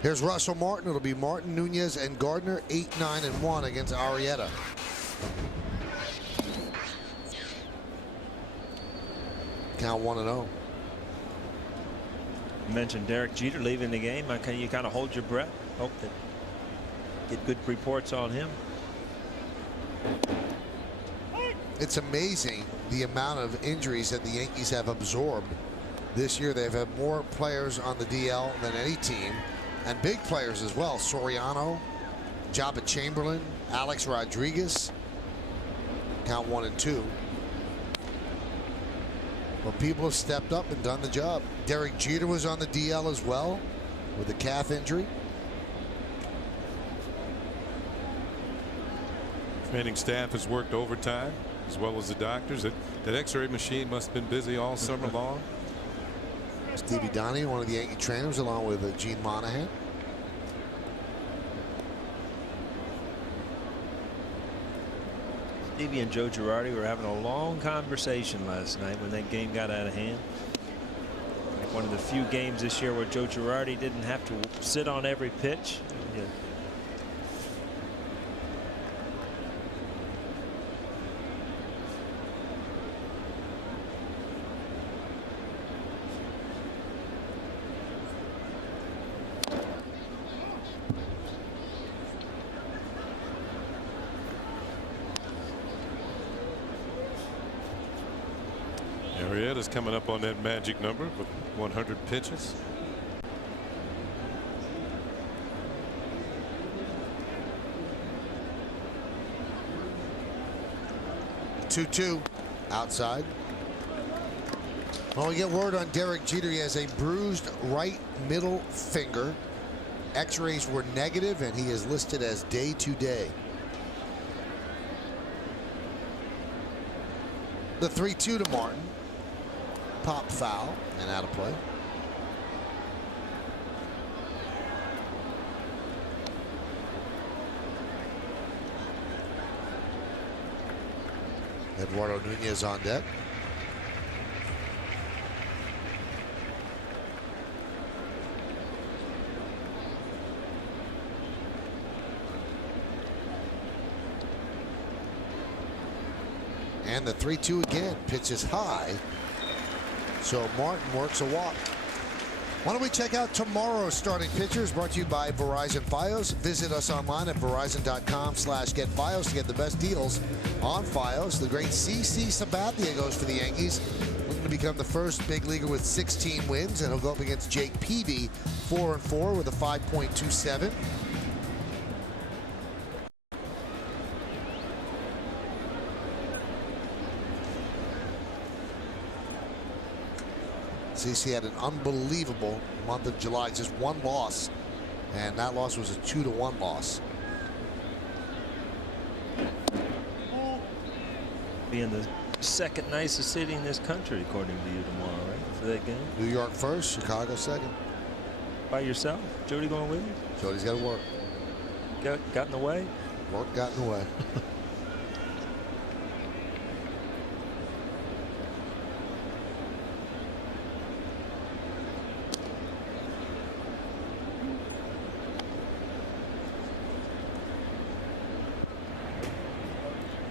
Here's Russell Martin. It'll be Martin, Nunez, and Gardner 8-9-1 against Arrieta. Count 1-0. You mentioned Derek Jeter leaving the game. You kind of hold your breath, hope that get good reports on him. It's amazing the amount of injuries that the Yankees have absorbed this year. They've had more players on the DL than any team, and big players as well. Soriano, Jabba Chamberlain, Alex Rodriguez. Count 1-2. Well, people have stepped up and done the job. Derek Jeter was on the DL as well with a calf injury. Training staff has worked overtime as well as the doctors. That X-ray machine must have been busy all summer long. Stevie Donnie, one of the Yankee trainers, along with Gene Monahan. Stevie and Joe Girardi were having a long conversation last night when that game got out of hand. Like one of the few games this year where Joe Girardi didn't have to sit on every pitch. Yeah. Arrieta's coming up on that magic number with 100 pitches. Two outside. Well, we get word on Derek Jeter. He has a bruised right middle finger. X-rays were negative, and he is listed as day-to-day. The 3-2 to Martin. Pop foul and out of play. Eduardo Nunez on deck. And the 3-2 again. Pitches high. So Martin works a walk. Why don't we check out tomorrow's starting pitchers, brought to you by Verizon Fios. Visit us online at verizon.com/getFios to get the best deals on Fios. The great CC Sabathia goes for the Yankees, looking to become the first big leaguer with 16 wins, and he'll go up against Jake Peavy, 4-4 with a 5.27. CC had an unbelievable month of July, just one loss, and that loss was a 2-1 loss. Being the second nicest city in this country, according to you tomorrow, right? For that game. New York first, Chicago second. By yourself? Jody going with you? Jody's got to work. Got in the way? Work got in the way.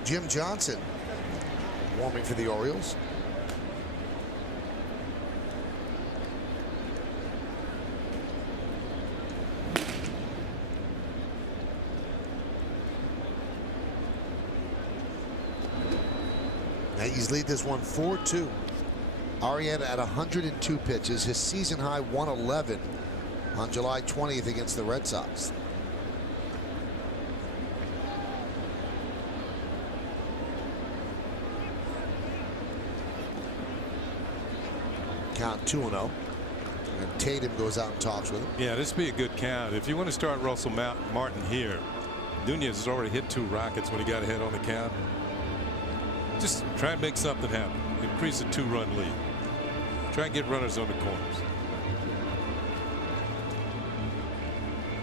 Jim Johnson warming for the Orioles. Yankees lead this one 4-2. Arrieta at 102 pitches, his season high 111 on July 20th against the Red Sox. Count 2-0. And Tatum goes out and talks with him. Yeah, this would be a good count. If you want to start Russell Martin here, Nunez has already hit 2 rockets when he got ahead on the count. Just try and make something happen. Increase a 2-run lead. Try and get runners on the corners.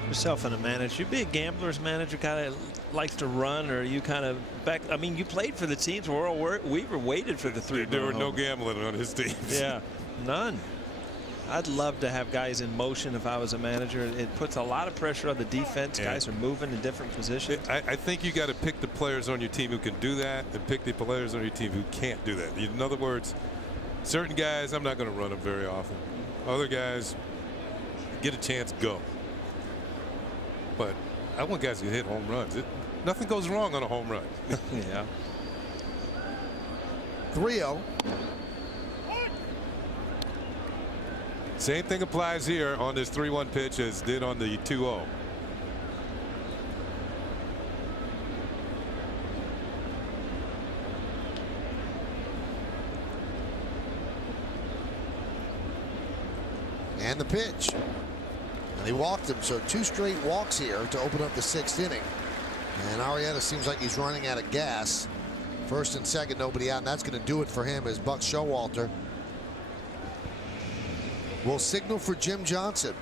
Yourself in a manager, you be a gambler's manager, kind of likes to run, or you kind of back. I mean, you played for the teams where Earl Weaver waited for the 3. There were no gambling on his teams. Yeah, none. I'd love to have guys in motion if I was a manager. It puts a lot of pressure on the defense. Guys are moving in different positions. I think you got to pick the players on your team who can do that and pick the players on your team who can't do that. In other words, certain guys, I'm not going to run them very often. Other guys, get a chance, go. But I want guys to hit home runs. Nothing goes wrong on a home run. Yeah. 3-0. Same thing applies here on this 3-1 pitch as did on the 2-0. And the pitch. And he walked him, so 2 straight walks here to open up the 6th inning. And Arrieta seems like he's running out of gas. First and second, nobody out, and that's going to do it for him as Buck Showalter will signal for Jim Johnson.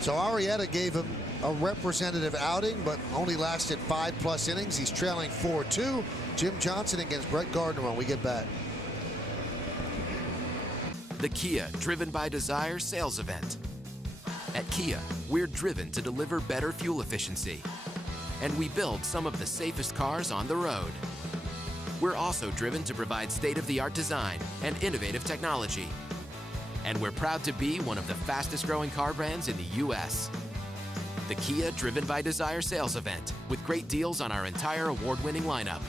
So Arrieta gave him a representative outing, but only lasted 5+ innings. He's trailing 4-2. Jim Johnson against Brett Gardner when we get back. The Kia Driven by Desire sales event. At Kia, we're driven to deliver better fuel efficiency, and we build some of the safest cars on the road. We're also driven to provide state-of-the-art design and innovative technology. And we're proud to be one of the fastest-growing car brands in the U.S. The Kia Driven by Desire sales event, with great deals on our entire award-winning lineup.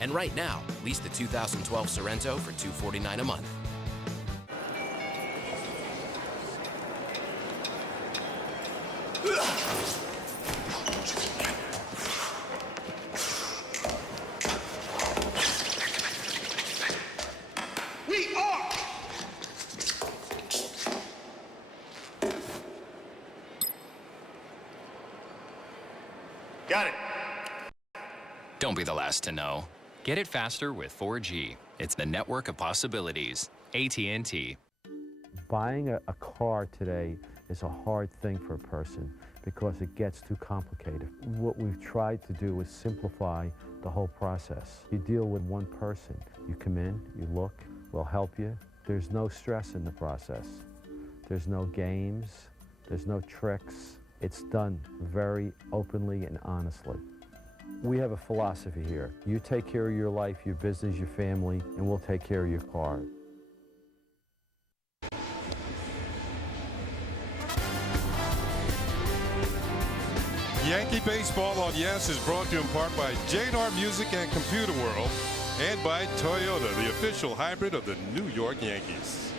And right now, lease the 2012 Sorento for $249 a month. Got it. Don't be the last to know. Get it faster with 4G. It's the network of possibilities. AT&T. Buying a car today is a hard thing for a person because it gets too complicated. What we've tried to do is simplify the whole process. You deal with one person. You come in, you look, we'll help you. There's no stress in the process. There's no games, there's no tricks. It's done very openly and honestly. We have a philosophy here. You take care of your life, your business, your family, and we'll take care of your car. Yankee Baseball on Yes is brought to you in part by JR Music and Computer World and by Toyota, the official hybrid of the New York Yankees.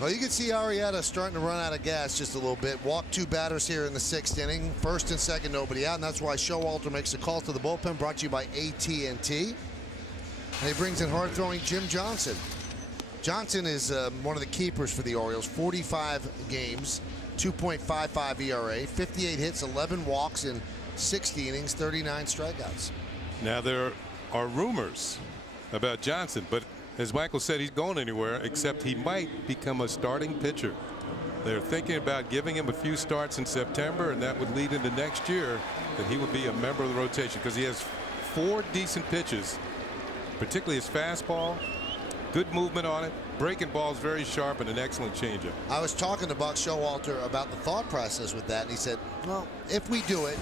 Well, you can see Arrieta starting to run out of gas just a little bit. Walked 2 batters here in the 6th inning. First and second, nobody out, and that's why Showalter makes a call to the bullpen, brought to you by AT&T. And he brings in hard-throwing Jim Johnson. Johnson is one of the keepers for the Orioles. 45 games, 2.55 ERA, 58 hits, 11 walks in 60 innings, 39 strikeouts. Now there are rumors about Johnson, but as Michael said, he's going anywhere except he might become a starting pitcher. They're thinking about giving him a few starts in September, and that would lead into next year that he would be a member of the rotation because he has 4 decent pitches, particularly his fastball, good movement on it, breaking balls very sharp, and an excellent changeup. I was talking to Buck Showalter about the thought process with that, and he said, well, if we do it,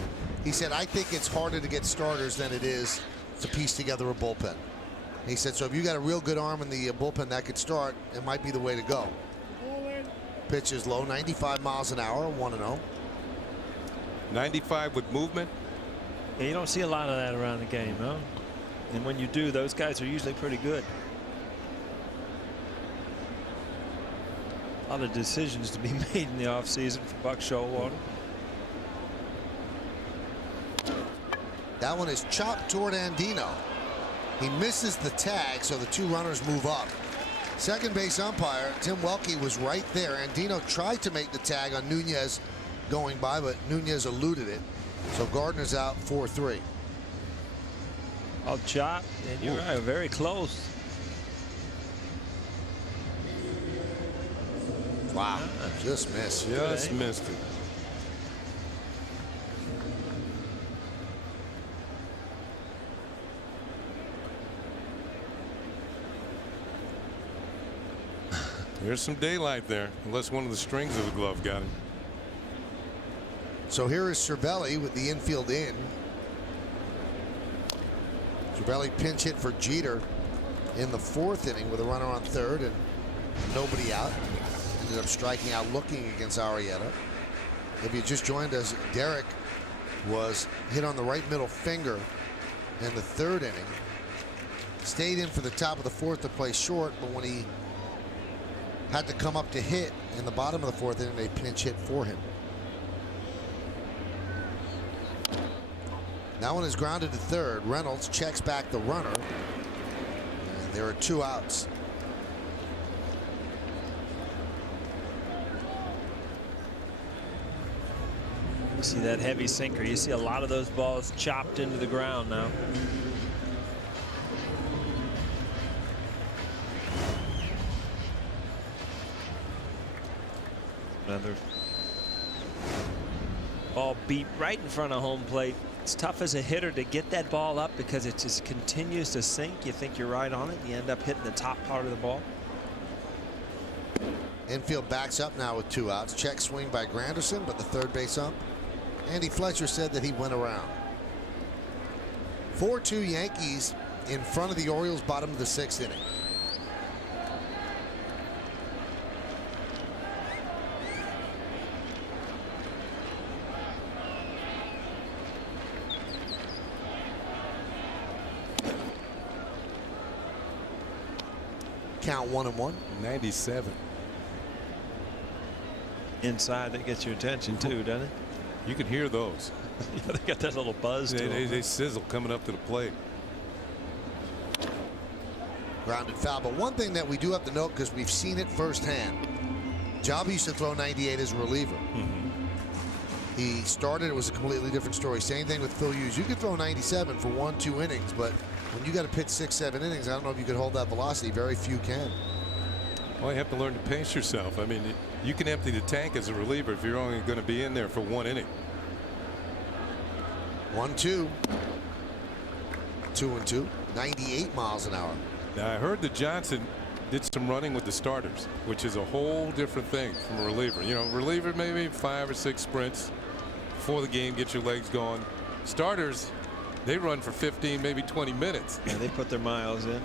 he said, I think it's harder to get starters than it is to piece together a bullpen. He said, so if you got a real good arm in the bullpen that could start, it might be the way to go. Pitch is low, 95 miles an hour, 1-0. 95 with movement. Yeah, you don't see a lot of that around the game, huh? And when you do, those guys are usually pretty good. A lot of decisions to be made in the offseason for Buck Showalter. That one is chopped toward Andino. He misses the tag, so the 2 runners move up. Second base umpire Tim Welke was right there. Andino tried to make the tag on Nunez going by, but Nunez eluded it. So Gardner's out 4-3. Oh, chop, and you're right, very close. Wow, just missed. Just missed it. There's some daylight there, unless one of the strings of the glove got him. So here is Cervelli with the infield in. Cervelli pinch hit for Jeter in the 4th inning with a runner on 3rd and nobody out. Ended up striking out looking against Arrieta. If you just joined us, Derek was hit on the right middle finger in the 3rd inning. Stayed in for the top of the 4th to play short, but when he had to come up to hit in the bottom of the 4th inning, they pinch hit for him. That one is grounded to 3rd. Reynolds checks back the runner, and there are 2 outs. You see that heavy sinker. You see a lot of those balls chopped into the ground now. Another ball beat right in front of home plate. It's tough as a hitter to get that ball up because it just continues to sink. You think you're right on it. You end up hitting the top part of the ball. Infield backs up now with 2 outs. Check swing by Granderson, but the 3rd base ump, Andy Fletcher, said that he went around. 4-2 Yankees in front of the Orioles, bottom of the 6th inning. Count 1-1. 97. Inside, that gets your attention too, doesn't it? You can hear those. Yeah, they got that little buzz to them. They sizzle coming up to the plate. Grounded foul. But one thing that we do have to note, because we've seen it firsthand, Job used to throw 98 as a reliever. He started, it was a completely different story. Same thing with Phil Hughes. You could throw 97 for 1-2 innings, but when you got to pitch 6-7 innings, I don't know if you could hold that velocity. Very few can. Well, you have to learn to pace yourself. I mean, you can empty the tank as a reliever if you're only going to be in there for 1 inning. 1-2. 2-2. 98 miles an hour. Now, I heard that Johnson did some running with the starters, which is a whole different thing from a reliever. You know, reliever maybe 5 or 6 sprints before the game, get your legs going. Starters, they run for 15, maybe 20 minutes. Yeah, they put their miles in.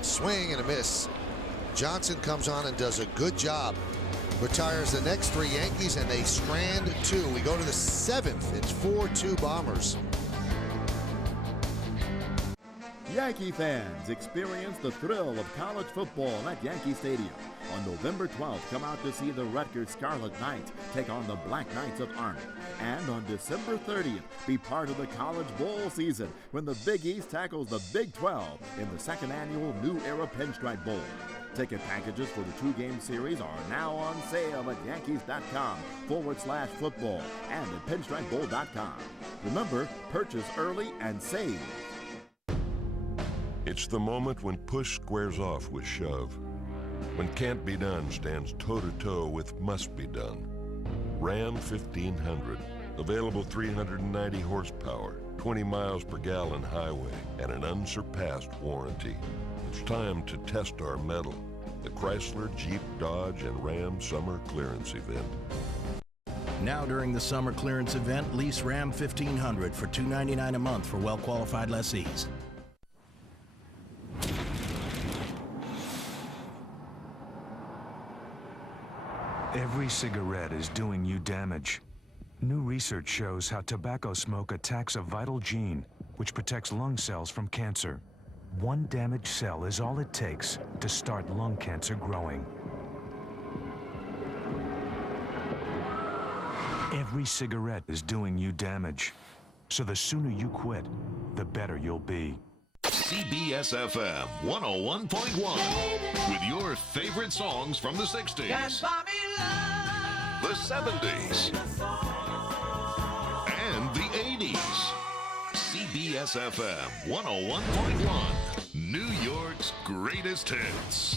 Swing and a miss. Johnson comes on and does a good job. Retires the next 3 Yankees, and they strand 2. We go to the 7th. It's 4-2 Bombers. Yankee fans, experience the thrill of college football at Yankee Stadium. On November 12th, come out to see the Rutgers Scarlet Knights take on the Black Knights of Army. And on December 30th, be part of the College Bowl season when the Big East tackles the Big 12 in the 2nd annual New Era Pinstripe Bowl. Ticket packages for the 2-game series are now on sale at Yankees.com/football and at PinstripeBowl.com. Remember, purchase early and save. It's the moment when push squares off with shove. When can't be done stands toe-to-toe with must be done. Ram 1500. Available 390 horsepower, 20 miles per gallon highway, and an unsurpassed warranty. It's time to test our mettle. The Chrysler, Jeep, Dodge, and Ram Summer Clearance Event. Now during the summer clearance event, lease Ram 1500 for $299 a month for well-qualified lessees. Every cigarette is doing you damage. New research shows how tobacco smoke attacks a vital gene, which protects lung cells from cancer. One damaged cell is all it takes to start lung cancer growing. Every cigarette is doing you damage. So the sooner you quit, the better you'll be. CBS FM 101.1 with your favorite songs from the 60s, the 70s, and the 80s. CBS FM 101.1, New York's greatest hits.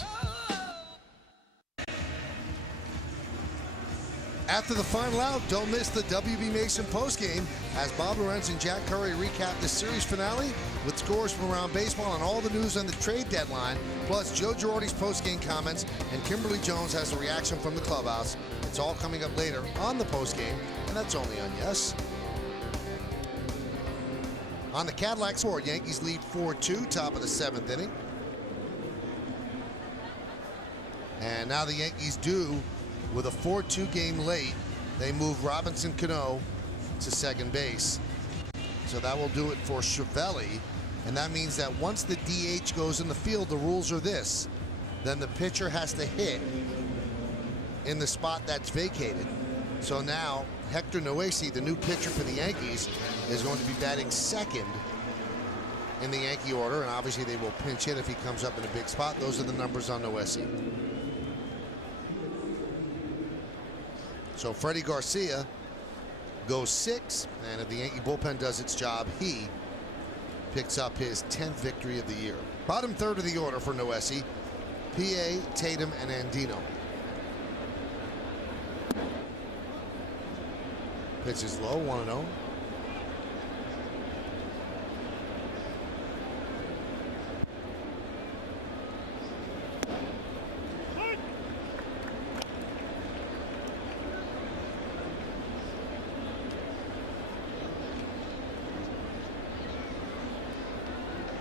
After the final out, don't miss the WB Mason postgame as Bob Lorenz and Jack Curry recap the series finale with scores from around baseball and all the news on the trade deadline, plus Joe Girardi's postgame comments, and Kimberly Jones has a reaction from the clubhouse. It's all coming up later on the postgame, and that's only on Yes. On the Cadillac score, Yankees lead 4-2, top of the 7th inning. And now the Yankees do, with a 4-2 game late, they move Robinson Cano to second base. So that will do it for Chiavelli. And that means that once the DH goes in the field, the rules are this. Then the pitcher has to hit in the spot that's vacated. So now Hector Noesi, the new pitcher for the Yankees, is going to be batting second in the Yankee order. And obviously they will pinch hit if he comes up in a big spot. Those are the numbers on Noesi. So Freddie Garcia goes 6, and if the Yankee bullpen does its job, he picks up his 10th victory of the year. Bottom third of the order for Noesi, PA, Tatum, and Andino. Pitch is low, 1-0.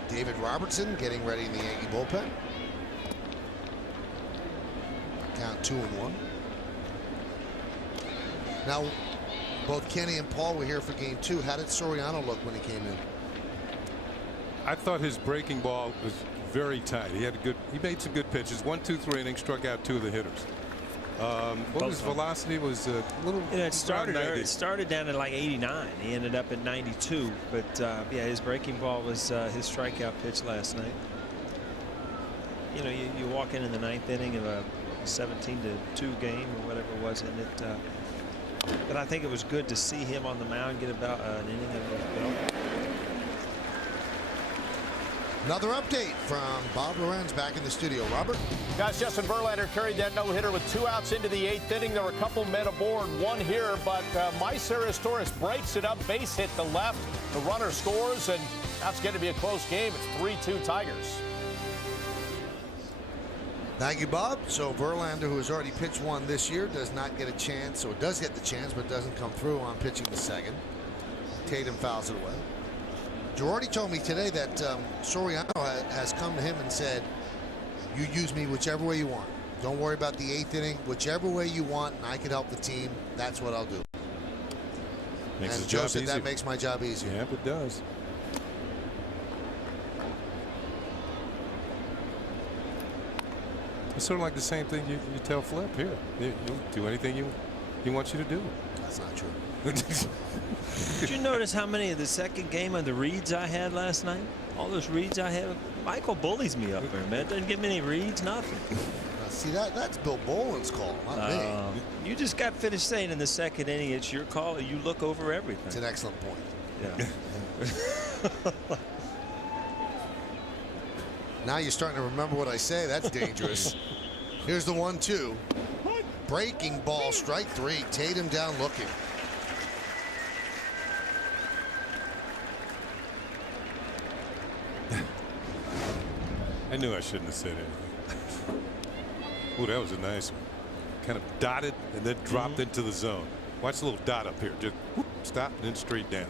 David Robertson getting ready in the Yankee bullpen. Count 2-1. Now, both Kenny and Paul were here for game 2. How did Soriano look when he came in? I thought his breaking ball was very tight. He made some good pitches. 1, 2, 3 innings, struck out 2 of the hitters. What was velocity? Was a little. It started down at like 89. He ended up at 92. But yeah, his breaking ball was his strikeout pitch last night. You know, you walk in the 9th inning of a 17-2 game or whatever it was, and it. But I think it was good to see him on the mound get about an inning under his belt. Another update from Bob Lorenz back in the studio. Robert? Guys, Justin Verlander carried that no-hitter with 2 outs into the 8th inning. There were a couple men aboard, 1 here, but Myceres Torres breaks it up, base hit to left. The runner scores, and that's going to be a close game. It's 3-2 Tigers. Thank you, Bob. So Verlander, who has already pitched 1 this year, does not get a chance, or does get the chance, but doesn't come through on pitching the 2nd. Tatum fouls it away. Girardi told me today that Soriano has come to him and said, you use me whichever way you want. Don't worry about the 8th inning. Whichever way you want, and I can help the team, that's what I'll do. And Joe said that makes my job easier. Yeah, it does. It's sort of like the same thing you tell Flip here. He'll do anything he wants you to do. That's not true. Did you notice how many of the second game of the reads I had last night? All those reads I had. Michael bullies me up there, man. Doesn't give me any reads, nothing. See, that's Bill Boland's call, not me. You just got finished saying in the second inning it's your call. You look over everything. It's an excellent point. Yeah. Now you're starting to remember what I say. That's dangerous. Here's the 1-2. Breaking ball, strike 3. Tatum down looking. I knew I shouldn't have said anything. Ooh, that was a nice one. Kind of dotted and then dropped into the zone. Watch the little dot up here. Just whoop, stop and then straight down.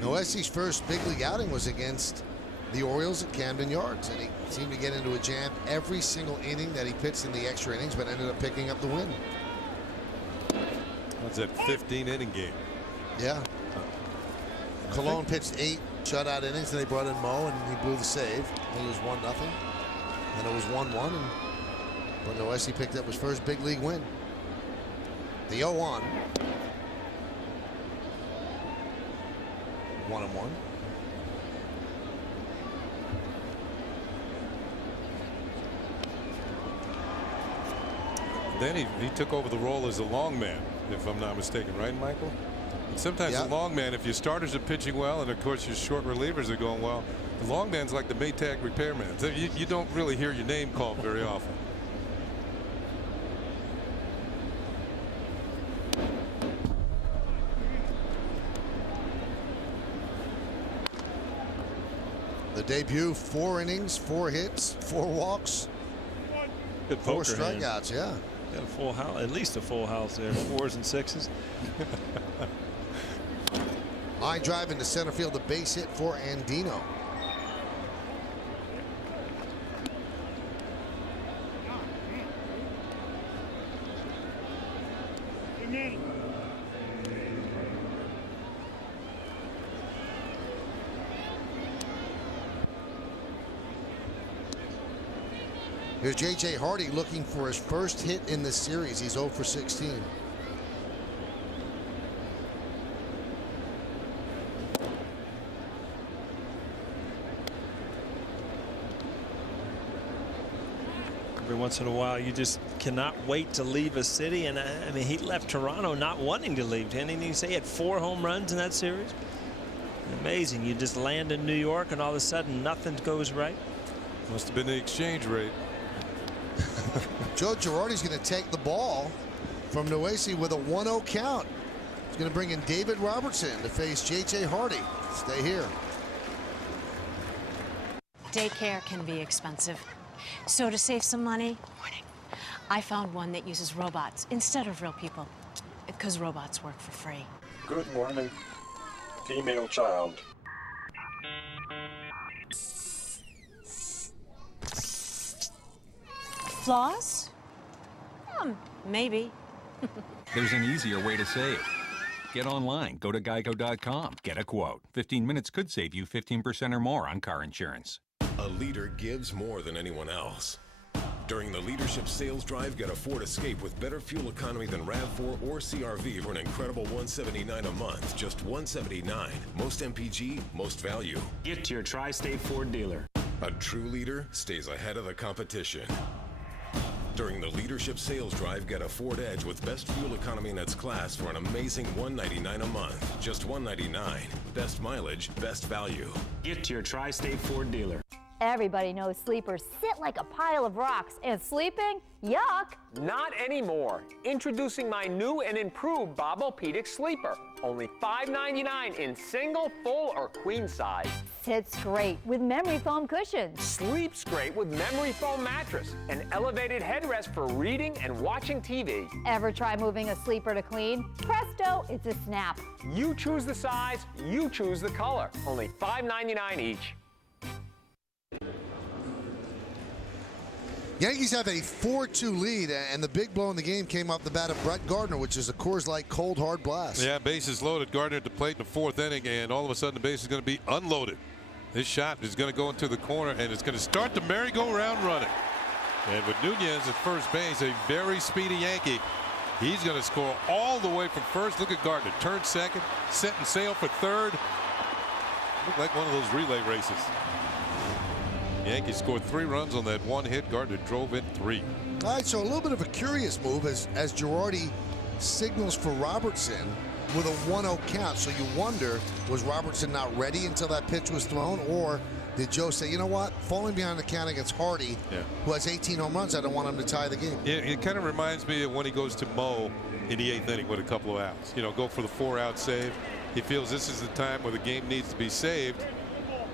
Noesi's first big league outing was against the Orioles at Camden Yards, and he seemed to get into a jam every single inning that he pitched in the extra innings, but ended up picking up the win. What's that 15-inning game? Yeah. Cologne pitched 8 shutout innings, and they brought in Mo, and he blew the save. And it was 1-0. Then it was 1-1, and but Noesi picked up his first big league win. The 0-1. 1-1. Then he took over the role as a long man, if I'm not mistaken, right, Michael? And sometimes the long man, if your starters are pitching well, and of course your short relievers are going well, the long man's like the Maytag repairman. So you don't really hear your name called very often. The debut, 4 innings, 4 hits, 4 walks, Good 4 poker hand. strikeouts. Yeah. Got a full house, at least a full house there. 4s and 6s. Line drive into center field, a base hit for Andino. Here's J.J. Hardy looking for his first hit in this series. He's 0 for 16. Every once in a while, you just cannot wait to leave a city. And I mean, he left Toronto not wanting to leave. Didn't he say he had 4 home runs in that series? Amazing. You just land in New York, and all of a sudden, nothing goes right. Must have been the exchange rate. Joe Girardi's going to take the ball from Noesi with a 1-0 count. He's going to bring in David Robertson to face J.J. Hardy. Stay here. Daycare can be expensive. So to save some money, I found one that uses robots instead of real people. Because robots work for free. Good morning. Female child. Floss? Maybe. There's an easier way to save. Get online. Go to geico.com. Get a quote. 15 minutes could save you 15% or more on car insurance. A leader gives more than anyone else. During the Leadership Sales Drive, get a Ford Escape with better fuel economy than RAV4 or CR-V for an incredible $179 a month. Just $179. Most MPG, most value. Get to your Tri-State Ford dealer. A true leader stays ahead of the competition. During the Leadership Sales Drive, get a Ford Edge with best fuel economy in its class for an amazing $199 a month. Just $199. Best mileage, best value. Get to your Tri-State Ford dealer. Everybody knows sleepers sit like a pile of rocks, and sleeping? Yuck! Not anymore. Introducing my new and improved Bobopedic Sleeper. Only $5.99 in single, full, or queen size. Sits great with memory foam cushions. Sleeps great with memory foam mattress. An elevated headrest for reading and watching TV. Ever try moving a sleeper to clean? Presto, it's a snap. You choose the size, you choose the color. Only $5.99 each. Yankees have a 4-2 lead, and the big blow in the game came off the bat of Brett Gardner, which is a Coors Light cold hard blast. Yeah, bases loaded. Gardner at the plate in the 4th inning, and all of a sudden the base is going to be unloaded. This shot is going to go into the corner, and it's going to start the merry-go-round running. And with Nunez at first base, a very speedy Yankee, He's going to score all the way from first. Look at Gardner. Turn second, set and sail for third. Looked like one of those relay races. Yankees scored 3 runs on that one hit. Gardner drove in 3. All right, so a little bit of a curious move as Girardi signals for Robertson with a 1-0 count. So you wonder, was Robertson not ready until that pitch was thrown, or did Joe say, you know what, falling behind the count against Hardy, who has 18 home runs, I don't want him to tie the game? It kind of reminds me of when he goes to Mo in the 8th inning with a couple of outs. You know, go for the 4-out save. He feels this is the time where the game needs to be saved,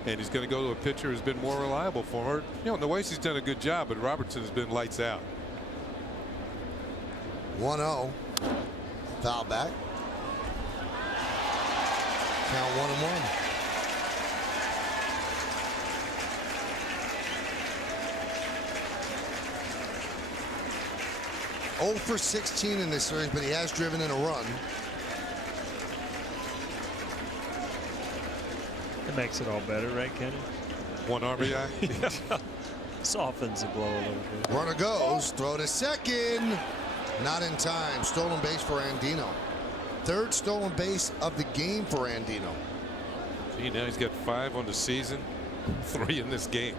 and he's going to go to a pitcher who's been more reliable for him. You know, Noese's done a good job, but Robertson has been lights out. 1-0. Foul back. Count 1-1. Oh for 16 in this series, but he has driven in a run. It makes it all better, right, Kenny? 1 RBI. Yeah. Softens the blow a little bit. Runner goes, throw to second. Not in time. Stolen base for Andino. 3rd stolen base of the game for Andino. Gee, now he's got 5 on the season, 3 in this game.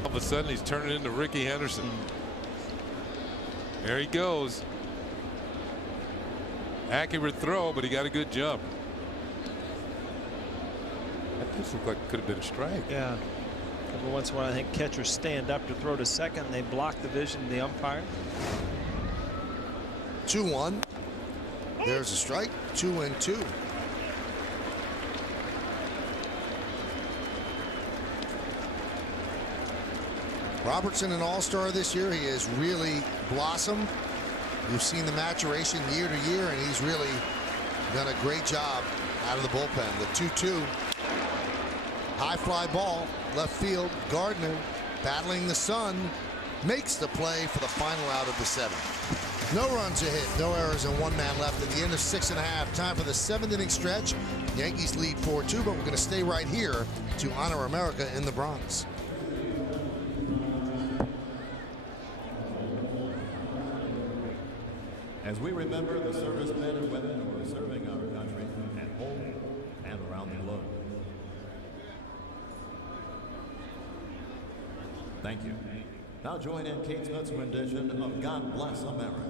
All of a sudden, he's turning into Ricky Henderson. There he goes. Accurate throw, but he got a good jump. That pitch looked like it could have been a strike. Yeah. Every once in a while, I think catchers stand up to throw to second, and they block the vision of the umpire. 2-1. There's a strike. 2-2. Robertson, an all-star this year. He has really blossomed. You've seen the maturation year to year, and he's really done a great job out of the bullpen. The 2-2. High fly ball, left field. Gardner battling the sun, makes the play for the final out of the 7th. No runs a hit, no errors, and 1 man left at the end of 6 1/2. Time for the 7th inning stretch. Yankees lead 4-2, but we're going to stay right here to honor America in the Bronx. As we remember the servicemen and women who are serving our country at home and around the globe. Thank you. Now join in Kate Smith's rendition of God Bless America.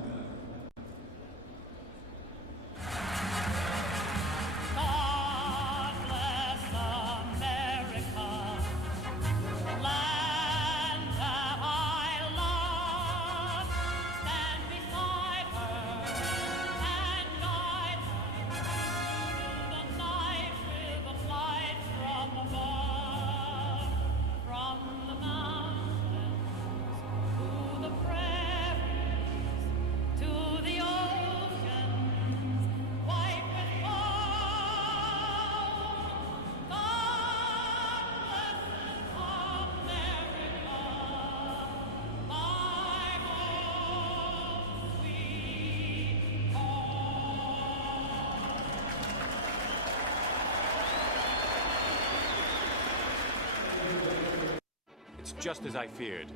Just as I feared.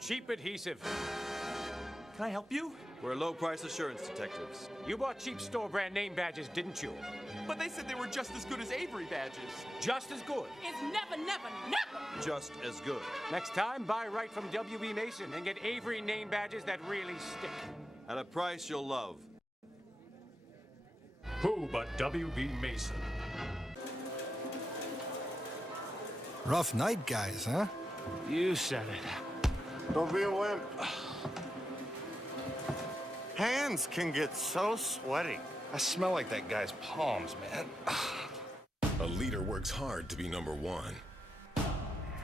Cheap adhesive. Can I help you? We're low-price assurance detectives. You bought cheap store brand name badges, didn't you? But they said they were just as good as Avery badges. Just as good. It's never, never, never. Just as good. Next time, buy right from WB Mason and get Avery name badges that really stick. At a price you'll love. Who but WB Mason? Rough night, guys, huh? You said it. Don't be a wimp. Hands can get so sweaty. I smell like that guy's palms, man. A leader works hard to be number 1.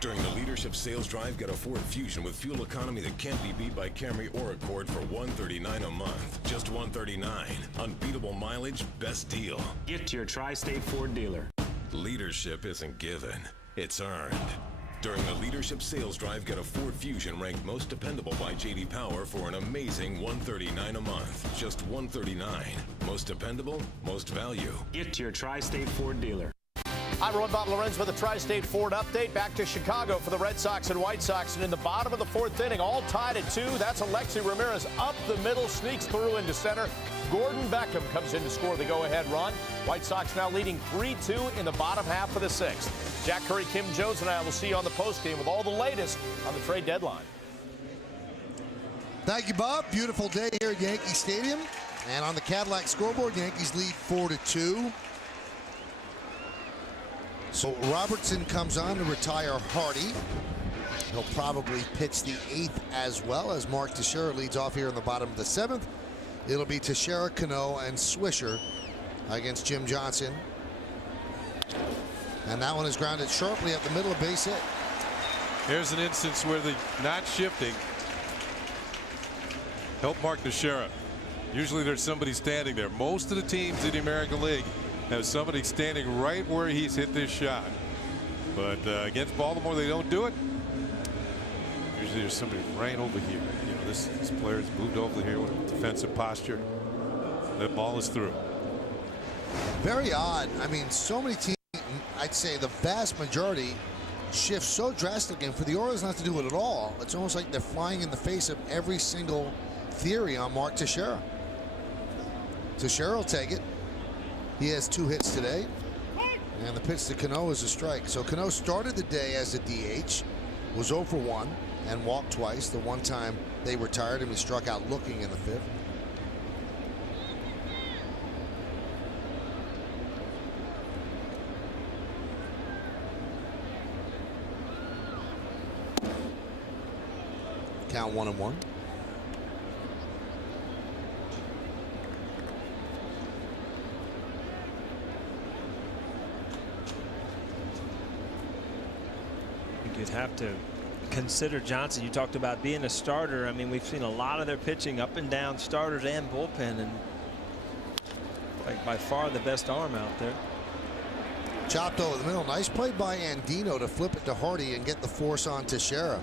During the leadership sales drive, get a Ford Fusion with fuel economy that can't be beat by Camry or Accord for $139 a month. Just $139. Unbeatable mileage, best deal. Get to your Tri-State Ford dealer. Leadership isn't given, it's earned. During the leadership sales drive, get a Ford Fusion ranked most dependable by J.D. Power for an amazing $139 a month. Just $139. Most dependable, most value. Get to your Tri-State Ford dealer. I'm Ron Bob Lorenz with a Tri-State Ford update. Back to Chicago for the Red Sox and White Sox. And in the bottom of the fourth inning, all tied at 2. That's Alexi Ramirez up the middle, sneaks through into center. Gordon Beckham comes in to score the go-ahead run. White Sox now leading 3-2 in the bottom half of the 6th. Jack Curry, Kim Jones, and I will see you on the postgame with all the latest on the trade deadline. Thank you, Bob. Beautiful day here at Yankee Stadium. And on the Cadillac scoreboard, Yankees lead 4-2. So Robertson comes on to retire Hardy. He'll probably pitch the 8th as well as Mark Teixeira leads off here in the bottom of the 7th. It'll be Teixeira, Cano, and Swisher against Jim Johnson. And that one is grounded sharply up the middle of base hit. Here's an instance where the not shifting helped Mark Teixeira. Usually there's somebody standing there. Most of the teams in the American League have somebody standing right where he's hit this shot. But against Baltimore, they don't do it. Usually there's somebody right over here. You know, this player's moved over here with a defensive posture. That ball is through. Very odd. I mean, so many teams, I'd say the vast majority, shift so drastically. And for the Orioles not to do it at all, it's almost like they're flying in the face of every single theory on Mark Teixeira. Teixeira will take it. He has 2 hits today. And the pitch to Cano is a strike. So Cano started the day as a DH, was 0 for 1, and walked twice. The one time they retired him, he struck out looking in the 5th. Count 1-1. You'd have to consider Johnson. You talked about being a starter. I mean, we've seen a lot of their pitching up and down, starters and bullpen, and like by far the best arm out there. Chopped over the middle. Nice play by Andino to flip it to Hardy and get the force on Teixeira.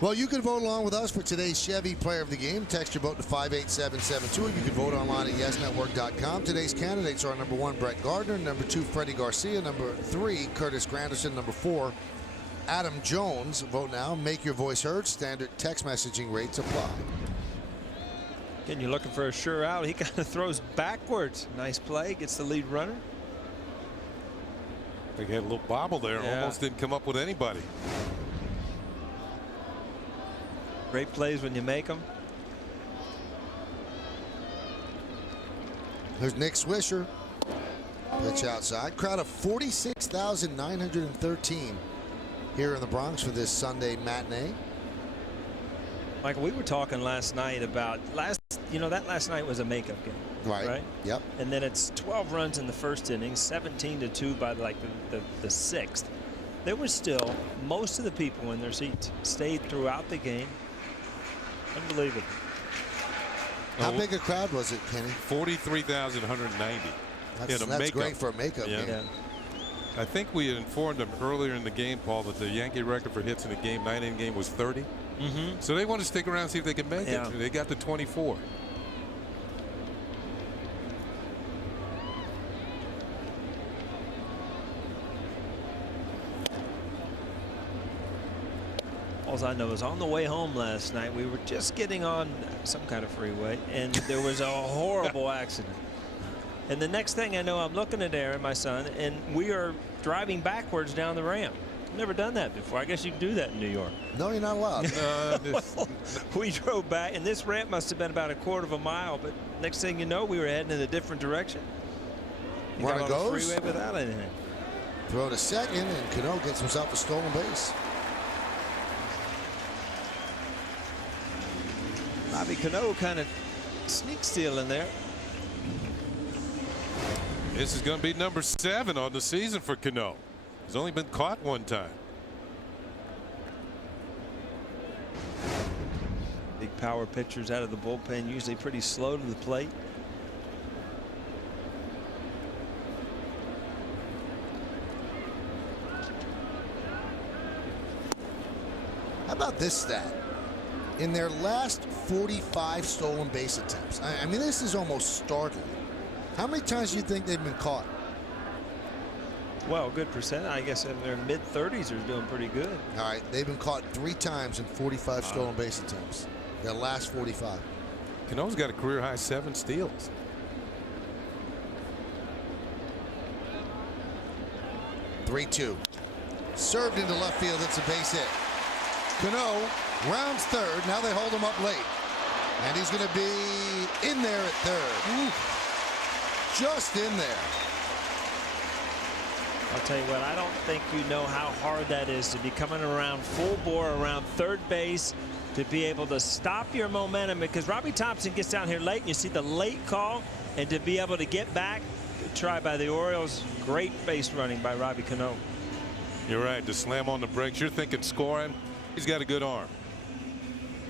Well, you can vote along with us for today's Chevy Player of the Game. Text your vote to 58772. You can vote online at YesNetwork.com. Today's candidates are number 1, Brett Gardner, number 2, Freddie Garcia, number 3, Curtis Granderson, number 4, Adam Jones. Vote now. Make your voice heard. Standard text messaging rates apply. Again, you're looking for a sure out. He kind of throws backwards. Nice play. Gets the lead runner. They had a little bobble there. Yeah. Almost didn't come up with anybody. Great plays when you make them. There's Nick Swisher. Pitch outside. Crowd of 46,913 here in the Bronx for this Sunday matinee. Michael, we were talking last night about that last night was a makeup game. Right. Yep. And then it's 12 runs in the first inning, 17-2 by like the 6th. There was still most of the people in their seats stayed throughout the game. Unbelievable. How big a crowd was it, Kenny? 43,190. That's great for a makeup game. Yeah. I think we had informed them earlier in the game, Paul, that the Yankee record for hits in a game, 9-inning game, was 30. So they want to stick around and see if they can make it. They got to 24. All I know is on the way home last night, we were just getting on some kind of freeway, and there was a horrible accident. And the next thing I know, I'm looking at Aaron, my son, and we are driving backwards down the ramp. I've never done that before. I guess you can do that in New York. No, you're not allowed. Well, we drove back, and this ramp must have been about a quarter of a mile, but next thing you know, we were heading in a different direction. Runner goes. On the freeway without anything. Throw to second, and Cano gets himself a stolen base. Bobby Cano kind of sneak stealing there. This is going to be number 7 on the season for Cano. He's only been caught one time. Big power pitchers out of the bullpen, usually pretty slow to the plate. How about this stat? In their last 45 stolen base attempts, I mean, this is almost startling. How many times do you think they've been caught? Well, good percent. I guess in their mid-30s are doing pretty good. All right, they've been caught 3 times in 45 stolen base attempts. Their last 45. Cano's got a career-high 7 steals. (3-2). Served into left field. It's a base hit. Cano rounds third. Now they hold him up late. And he's going to be in there at third. Ooh. Just in there. I'll tell you what, I don't think you know how hard that is to be coming around full bore around third base, to be able to stop your momentum, because Robbie Thompson gets down here late and you see the late call, and to be able to get back. Good try by the Orioles. Great base running by Robbie Cano. You're right. To slam on the brakes, you're thinking scoring. He's got a good arm.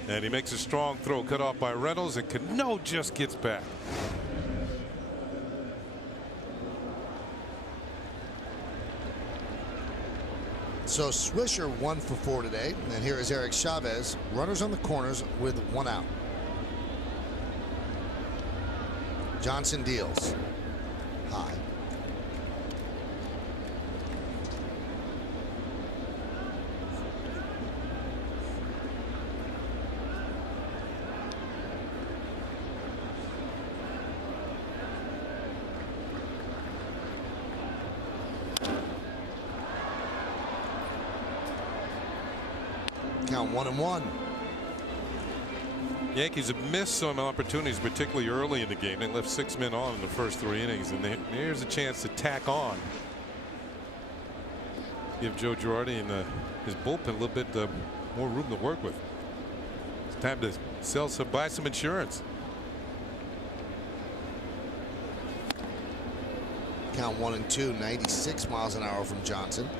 And he makes a strong throw, cut off by Reynolds, and Cano just gets back. So Swisher 1 for 4 today. And here is Eric Chavez. Runners on the corners with 1 out. Johnson deals. High. Count 1-1. Yankees have missed some opportunities, particularly early in the game. They left 6 men on in the first 3 innings, and here's a chance to tack on. Give Joe Girardi and his bullpen a little bit more room to work with. It's time to buy some insurance. Count 1-2. 96 miles an hour from Johnson.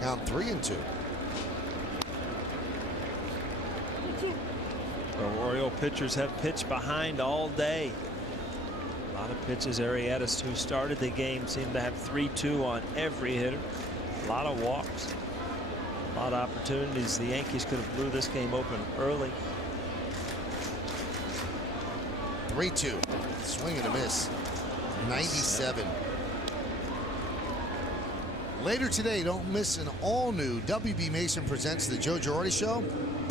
Count 3-2. The Oriole pitchers have pitched behind all day. A lot of pitches. Arrietas, who started the game, seemed to have 3-2 on every hitter. A lot of walks. A lot of opportunities. The Yankees could have blew this game open early. 3-2. Swing and a miss. 97. Later today, don't miss an all-new WB Mason Presents the Joe Girardi Show,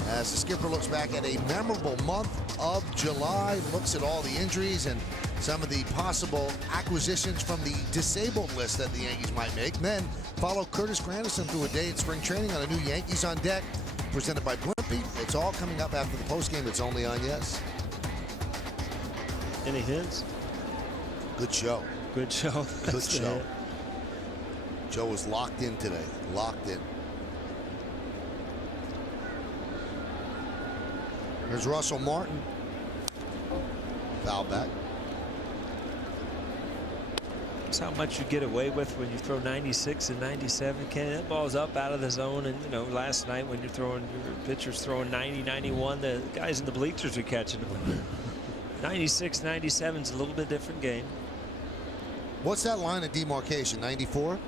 as the skipper looks back at a memorable month of July, looks at all the injuries and some of the possible acquisitions from the disabled list that the Yankees might make. And then follow Curtis Granderson through a day at spring training on a new Yankees on Deck, presented by Blimpie. It's all coming up after the postgame. It's only on Yes. Any hints? Good show. Good show. Good show. Joe was locked in today. Locked in. Here's Russell Martin. Foul back. That's how much you get away with when you throw 96 and 97. Ken, that ball's up out of the zone. And, you know, last night when you're throwing, your pitcher's throwing 90, 91, the guys in the bleachers are catching them. 96, 97 is a little bit different game. What's that line of demarcation? 94?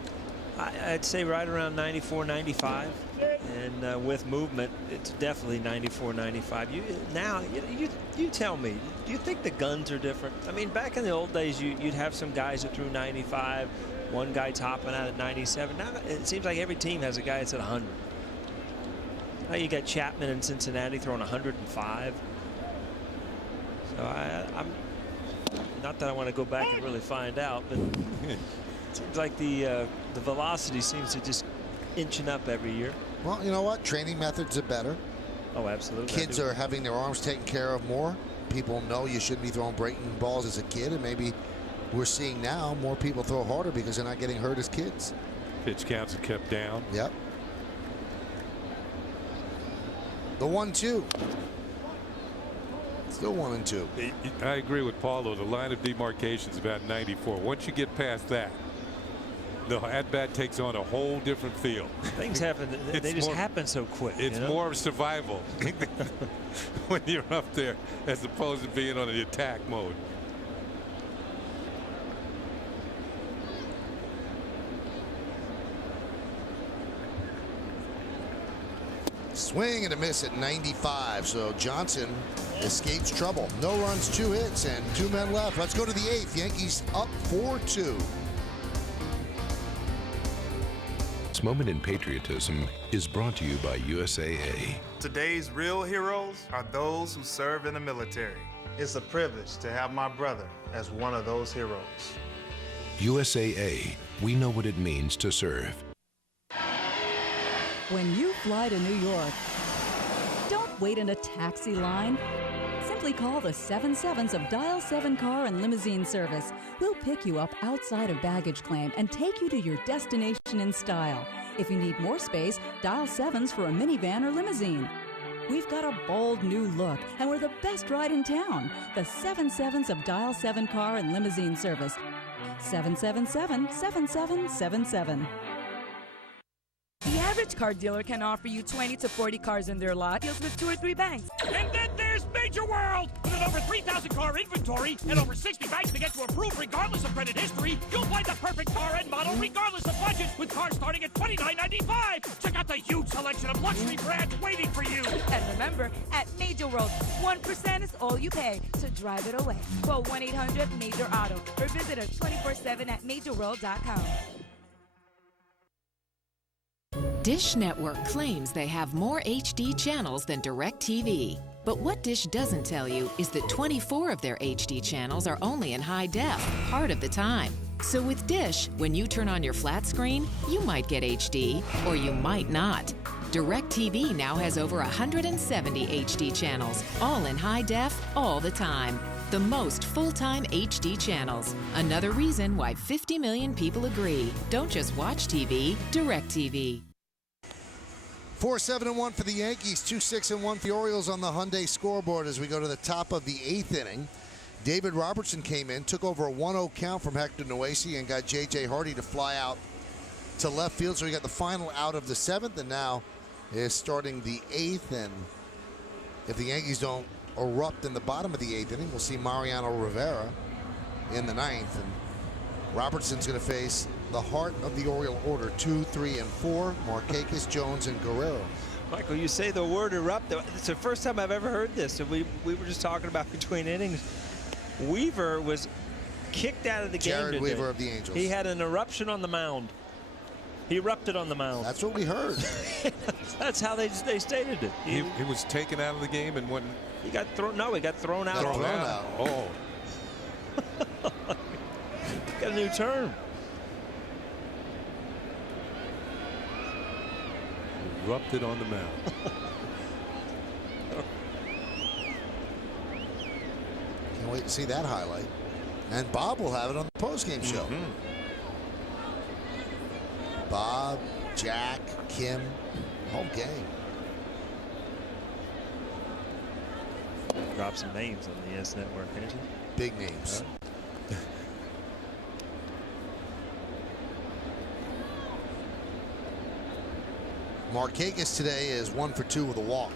I'd say right around 94, 95. And with movement, it's definitely 94, 95. You tell me, do you think the guns are different? I mean, back in the old days, you'd have some guys that threw 95, one guy topping out at 97. Now it seems like every team has a guy that's at 100. Now you got Chapman in Cincinnati throwing 105. So I'm not that I want to go back and really find out, but it seems like the velocity seems to just inching up every year. Well, you know what? Training methods are better. Oh, absolutely. Kids are having their arms taken care of more. People know you shouldn't be throwing breaking balls as a kid, and maybe we're seeing now more people throw harder because they're not getting hurt as kids. Pitch counts are kept down. Yep. The 1-2. Still 1-2. I agree with Paulo. The line of demarcation is about 94. Once you get past that, the at-bat takes on a whole different feel. Things happen. They just happen so quick. It's more of survival when you're up there as opposed to being on the attack mode. Swing and a miss at 95. So Johnson escapes trouble. No runs, 2 hits, and 2 men left. Let's go to the 8th. Yankees up 4-2. This moment in patriotism is brought to you by USAA. Today's real heroes are those who serve in the military. It's a privilege to have my brother as one of those heroes. USAA, we know what it means to serve. When you fly to New York, don't wait in a taxi line. Simply call the 77s of Dial 7 Car and Limousine Service. We'll pick you up outside of baggage claim and take you to your destination in style. If you need more space, dial 7s for a minivan or limousine. We've got a bold new look, and we're the best ride in town. The 77s of Dial 7 Car and Limousine Service. 777-7777. The average car dealer can offer you 20 to 40 cars in their lot, deals with 2 or 3 banks. And then there's Major World! With an over 3,000 car inventory and over 60 banks to get you approved regardless of credit history, you'll find the perfect car and model regardless of budget, with cars starting at $29.95. Check out the huge selection of luxury brands waiting for you. And remember, at Major World, 1% is all you pay, so drive it away. Call 1-800-MAJOR-AUTO or visit us 24/7 at MajorWorld.com. Dish Network claims they have more HD channels than DirecTV. But what Dish doesn't tell you is that 24 of their HD channels are only in high def, part of the time. So with Dish, when you turn on your flat screen, you might get HD, or you might not. DirecTV now has over 170 HD channels, all in high def, all the time. The most full-time HD channels. Another reason why 50 million people agree. Don't just watch TV, DirecTV. 4-7-1 for the Yankees, 2-6-1 for the Orioles on the Hyundai scoreboard as we go to the top of the 8th inning. David Robertson came in, took over a 1-0 count from Hector Noesi and got J.J. Hardy to fly out to left field. So we got the final out of the 7th and now is starting the 8th. And if the Yankees don't erupt in the bottom of the 8th inning, we'll see Mariano Rivera in the 9th. And Robertson's going to face the heart of the Oriole order, 2, 3, and 4, Markakis, Jones, and Guerrero. Michael, you say the word erupt. It's the first time I've ever heard this. And we were just talking about between innings. Weaver was kicked out of the game Jared today. Weaver of the Angels. He had an eruption on the mound. He erupted on the mound. That's what we heard. That's how they stated it. He was taken out of the game and went. He got thrown. No, he got thrown out. Thrown out. Oh. Got a new term. Erupted on the mound. Can't wait to see that highlight. And Bob will have it on the postgame show. Bob, Jack, Kim, whole gang. Drop some names on the S Network, can't you? Big names. Markakis today is 1 for 2 with a walk.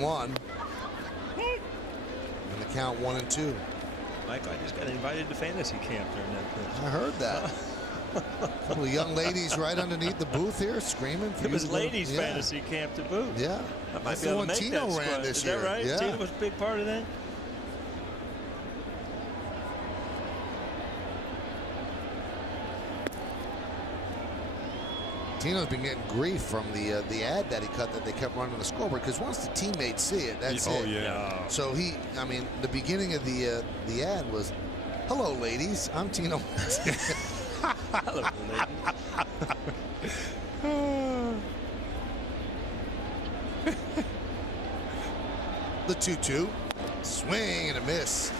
One. And the count 1-2. Michael, I just got invited to fantasy camp during that pitch. I heard that. A couple of young ladies right underneath the booth here screaming for it you was to ladies go. fantasy camp to boot. Yeah. I might That's be the able one to make Tino that ran squad. this Is year. that right? Yeah. Tino was a big part of that. Tino's been getting grief from the ad that he cut that they kept running on the scoreboard because once the teammates see it, that's it. Oh yeah. So I mean, the beginning of the ad was, "Hello, ladies. I'm Tino." The 2-2. Swing and a miss.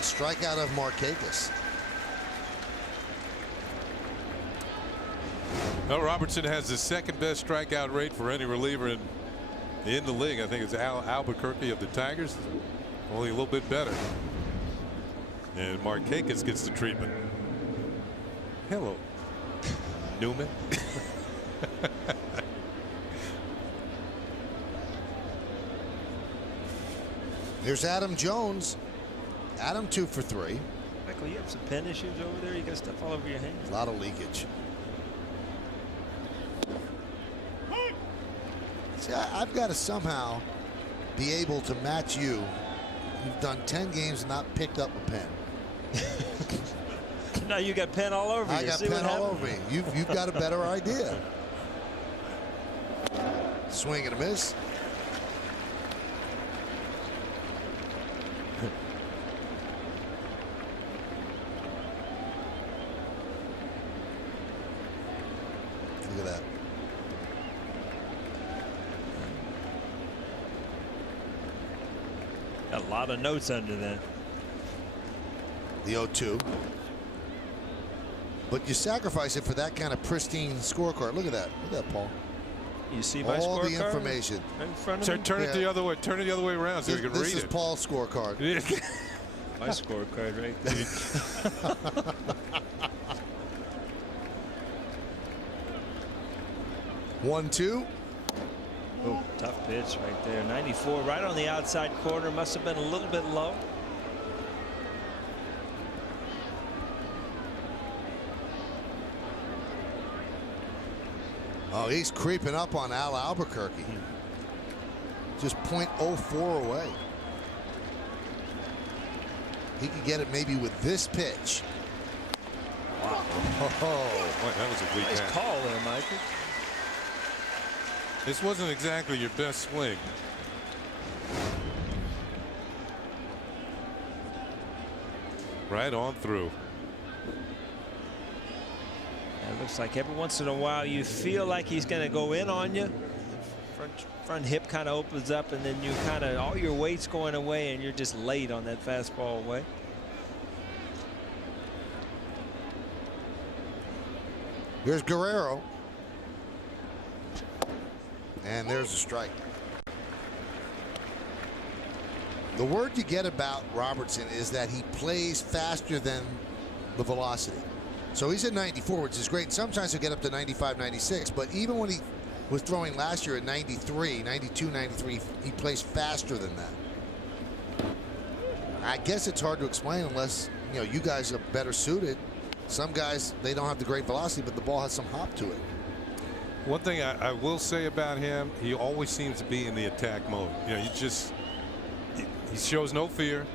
Strikeout of Markakis. Well, Robertson has the second best strikeout rate for any reliever in the league. I think it's Albuquerque of the Tigers. Only a little bit better. And Markakis gets the treatment. Hello, Newman. Here's Adam Jones. Adam 2 for 3. Michael, you have some pen issues over there. You got stuff all over your hands. A lot of leakage. See, I've got to somehow be able to match you. You've done 10 games and not picked up a pen. Now you got pen all over you. I got pen all over me. You've got a better idea. Swing and a miss. Look at that. Got a lot of notes under that. The 0-2. But you sacrifice it for that kind of pristine scorecard. Look at that. Look at that, Paul. You see my all scorecard? The information. In front of me? Turn it the other way. Turn it the other way around so you can read it. This is Paul's scorecard. My scorecard right there. 1-2. Oh, tough pitch right there. 94 right on the outside corner. Must have been a little bit low. Oh, he's creeping up on Al Albuquerque. Just .04 away. He could get it maybe with this pitch. Wow. Oh, boy, that was a weak nice hand. call there, Michael. This wasn't exactly your best swing. Right on through. It looks like every once in a while you feel like he's going to go in on you. Front hip kind of opens up, and then you kind of all your weight's going away, and you're just late on that fastball away. Here's Guerrero. And there's a strike. The word you get about Robertson is that he plays faster than the velocity. So he's at 94, which is great. Sometimes he'll get up to 95, 96. But even when he was throwing last year at 93, 92, 93, he plays faster than that. I guess it's hard to explain unless, you know, you guys are better suited. Some guys, they don't have the great velocity, but the ball has some hop to it. One thing I will say about him, he always seems to be in the attack mode. You know, he shows no fear.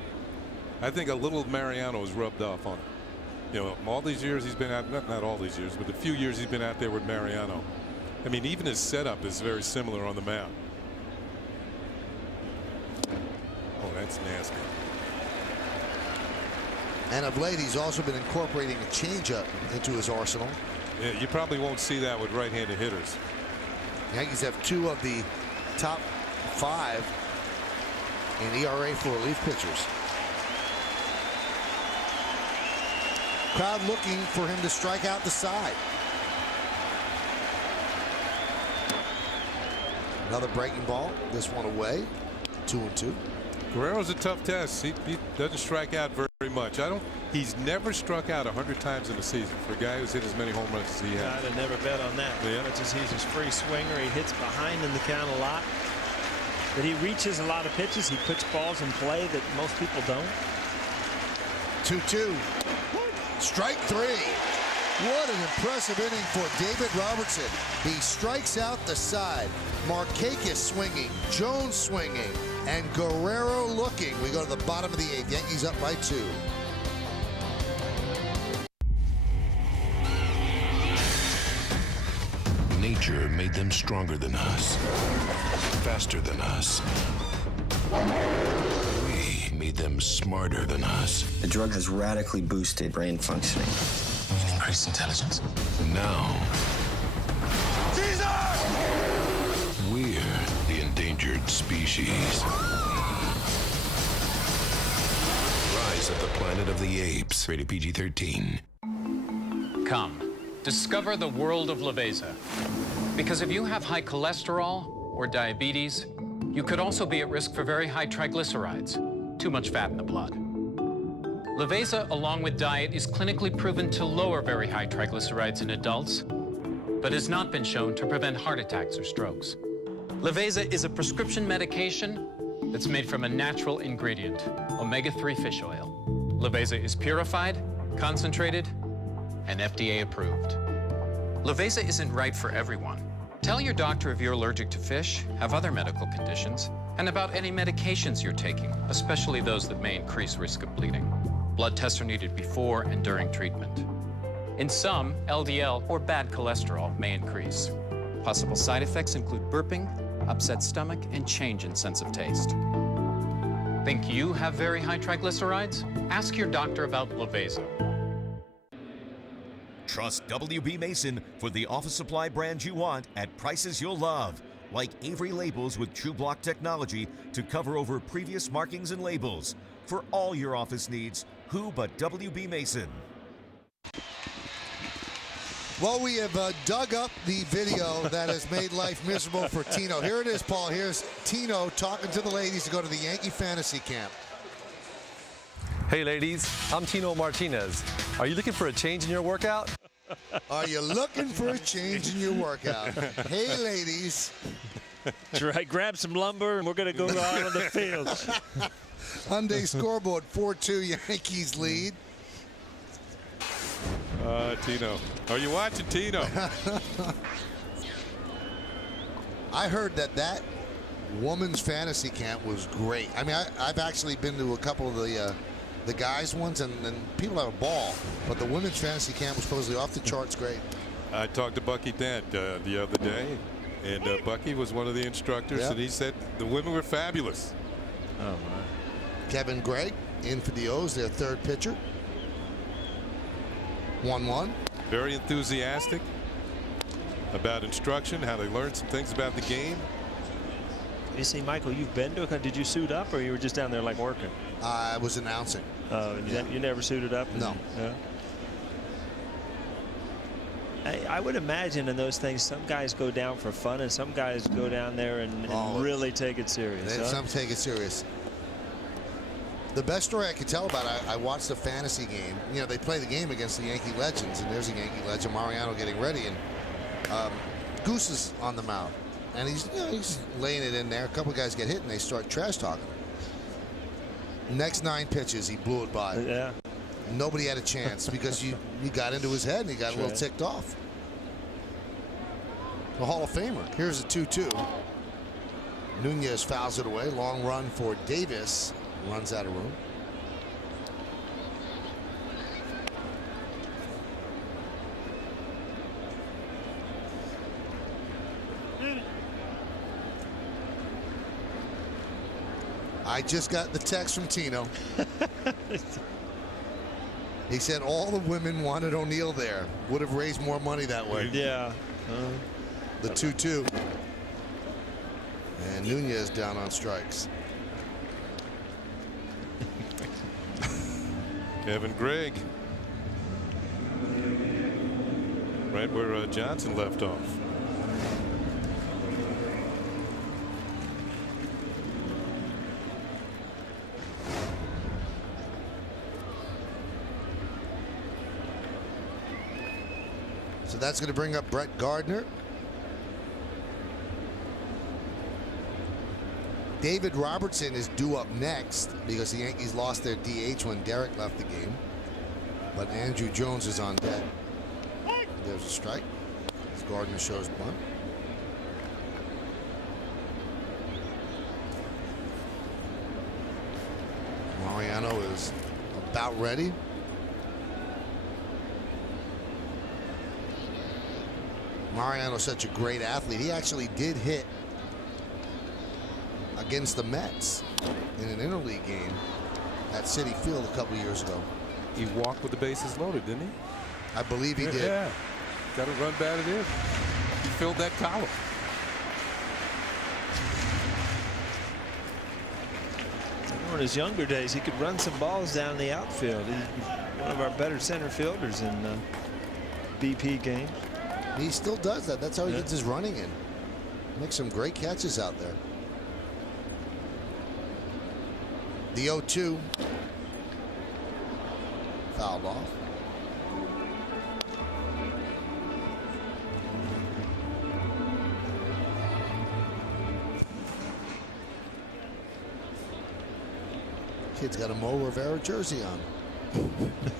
I think a little Mariano has rubbed off on him. You know, all these years he's been out, not all these years, but the few years he's been out there with Mariano. I mean, even his setup is very similar on the mound. Oh, that's nasty. And of late, he's also been incorporating a changeup into his arsenal. Yeah, you probably won't see that with right-handed hitters. Yankees have 2 of the top 5 in ERA for relief pitchers. Crowd looking for him to strike out the side. Another breaking ball. This one away. 2-2. Guerrero's a tough test. He doesn't strike out very much. He's never struck out 100 times in a season for a guy who's hit as many home runs as he has. I'd have never bet on that. Yeah. Much as he's a free swinger, he hits behind in the count a lot. But he reaches a lot of pitches. He puts balls in play that most people don't. 2-2. Strike 3. What an impressive inning for David Robertson. He strikes out the side. Markakis swinging, Jones swinging, and Guerrero looking. We go to the bottom of the 8th. Yankees up by 2. Nature made them stronger than us, faster than us. We made them smarter than us. The drug has radically boosted brain functioning. Increased intelligence. And now, Caesar! we're the endangered species. Rise of the Planet of the Apes. Rated PG-13. Come, discover the world of Leveza. Because if you have high cholesterol or diabetes, you could also be at risk for very high triglycerides, too much fat in the blood. Leveza, along with diet, is clinically proven to lower very high triglycerides in adults, but has not been shown to prevent heart attacks or strokes. Leveza is a prescription medication that's made from a natural ingredient, omega-3 fish oil. Leveza is purified, concentrated, and FDA approved. Leveza isn't right for everyone. Tell your doctor if you're allergic to fish, have other medical conditions, and about any medications you're taking, especially those that may increase risk of bleeding. Blood tests are needed before and during treatment. In some, LDL or bad cholesterol may increase. Possible side effects include burping, upset stomach, and change in sense of taste. Think you have very high triglycerides? Ask your doctor about Leveza. Trust WB Mason for the office supply brand you want at prices you'll love. Like Avery labels with TrueBlock technology to cover over previous markings and labels. For all your office needs, who but WB Mason? Well, we have dug up the video that has made life miserable for Tino. Here it is, Paul. Here's Tino talking to the ladies to go to the Yankee fantasy camp. Hey ladies, I'm Tino Martinez. Are you looking for a change in your workout? Are you looking for a change in your workout? Hey ladies. That's right. Grab some lumber and we're going to go out on the field. Hyundai scoreboard 4-2 Yankees lead. Tino. Are you watching Tino? I heard that woman's fantasy camp was great. I mean, I've actually been to a couple of the guys ones, and people have a ball. But the women's fantasy camp was supposedly off the charts great. I talked to Bucky Dent the other day, and Bucky was one of the instructors, and he said the women were fabulous. Oh, my. Kevin Gregg in for the O's, their third pitcher. 1-1. Very enthusiastic about instruction, how they learned some things about the game. You see, Michael, you've been to a, did you suit up or you were just down there like working? I was announcing. Oh, you never suited up? No. Yeah. I would imagine in those things, some guys go down for fun and some guys go down there and really take it serious. Some take it serious. The best story I could tell about it, I watched the fantasy game. You know, they play the game against the Yankee legends, and there's a Yankee legend, Mariano, getting ready, and Goose is on the mound. And he's laying it in there. A couple guys get hit, and they start trash talking. Next 9 pitches, he blew it by. Yeah. Nobody had a chance because you got into his head, and he got a little ticked off. The Hall of Famer. Here's a 2-2. Nunez fouls it away. Long run for Davis. Runs out of room. I just got the text from Tino. He said all the women wanted O'Neill there. Would have raised more money that way. Yeah. The 2-2. And Nunez down on strikes. Kevin Gregg. Right where Johnson left off. So that's going to bring up Brett Gardner. David Robertson is due up next because the Yankees lost their DH when Derek left the game. But Andrew Jones is on deck. There's a strike as Gardner shows bunt. Mariano is about ready. Mariano's such a great athlete. He actually did hit against the Mets in an interleague game at Citi Field a couple years ago. He walked with the bases loaded, didn't he? I believe he did. Yeah, got to run batted in. He filled that column. In his younger days, he could run some balls down the outfield. He's one of our better center fielders in BP games. He still does that. That's how he gets his running in. Makes some great catches out there. The 0-2. Fouled off. Kid's got a Mo Rivera jersey on.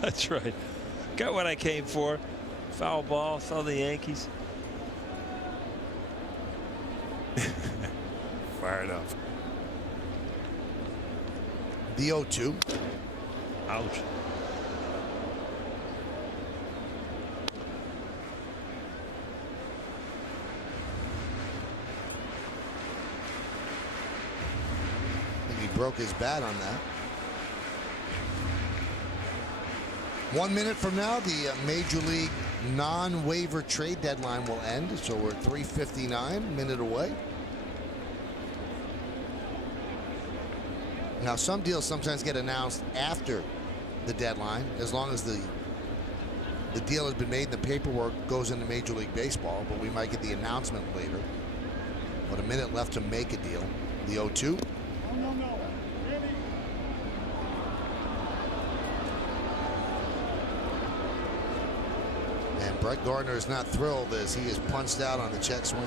That's right. Got what I came for. Foul ball, saw the Yankees. Fired up. The 0-2. Ouch. I think he broke his bat on that. 1 minute from now, the Major League non-waiver trade deadline will end. So we're at 3:59, minute away. Now, some deals sometimes get announced after the deadline, as long as the deal has been made and the paperwork goes into Major League Baseball, but we might get the announcement later. But a minute left to make a deal. The 0-2. And Brett Gardner is not thrilled as he is punched out on the check swing.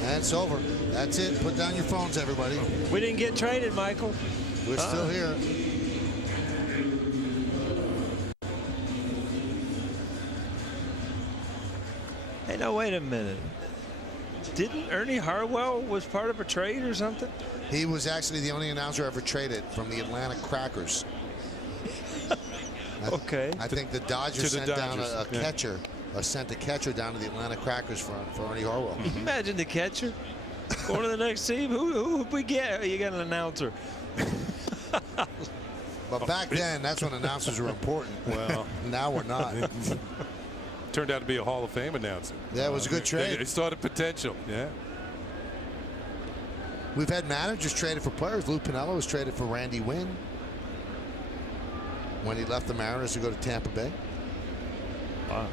And it's over. That's it. Put down your phones, everybody. We didn't get traded, Michael. We're still here. Hey, no, wait a minute. Didn't Ernie Harwell was part of a trade or something? He was actually the only announcer ever traded from the Atlanta Crackers. Okay. I think the Dodgers sent down a catcher, or sent a catcher down to the Atlanta Crackers for Ernie Harwell. Imagine the catcher going to the next team. Who would we get? You got an announcer. But back then, that's when announcers were important. Well, now we're not. Turned out to be a Hall of Fame announcer. Yeah, it was a good trade. It started potential. Yeah. We've had managers traded for players. Lou Piniella was traded for Randy Wynn when he left the Mariners to go to Tampa Bay. Wow.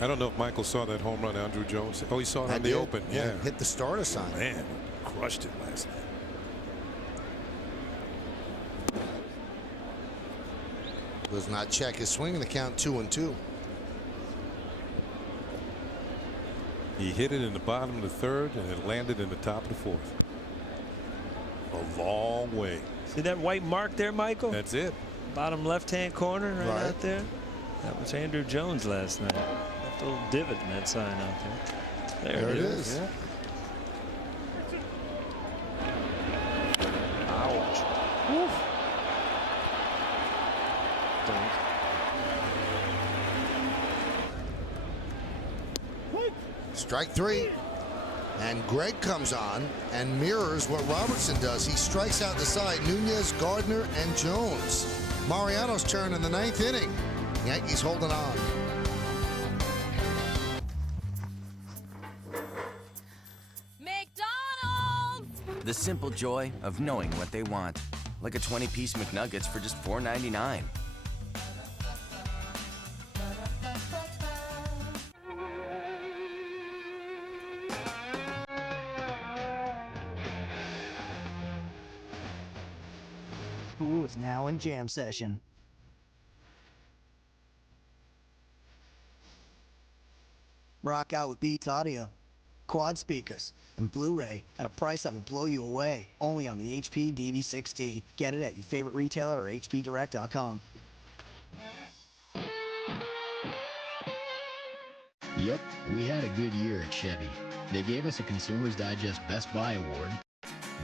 I don't know if Michael saw that home run Andrew Jones. Oh, he saw it on the open. Yeah. Hit the starter sign. Man, crushed it last night. Does not check his swing, and the count 2-2. He hit it in the bottom of the third, and it landed in the top of the fourth. A long way. See that white mark there, Michael? That's it. Bottom left-hand corner right out there. That was Andrew Jones last night. Left a little divot in that sign out there. There it is. Yeah. Ouch. Woof. Strike three. And Greg comes on and mirrors what Robertson does. He strikes out the side. Nunez, Gardner, and Jones. Mariano's turn in the 9th inning. Yankees holding on. McDonald's! The simple joy of knowing what they want. Like a 20-piece McNuggets for just $4.99. Who is now in jam session. Rock out with Beats Audio. Quad speakers and Blu-ray at a price that will blow you away. Only on the HP DV6T. Get it at your favorite retailer or hpdirect.com. Yep, we had a good year at Chevy. They gave us a Consumer's Digest Best Buy Award.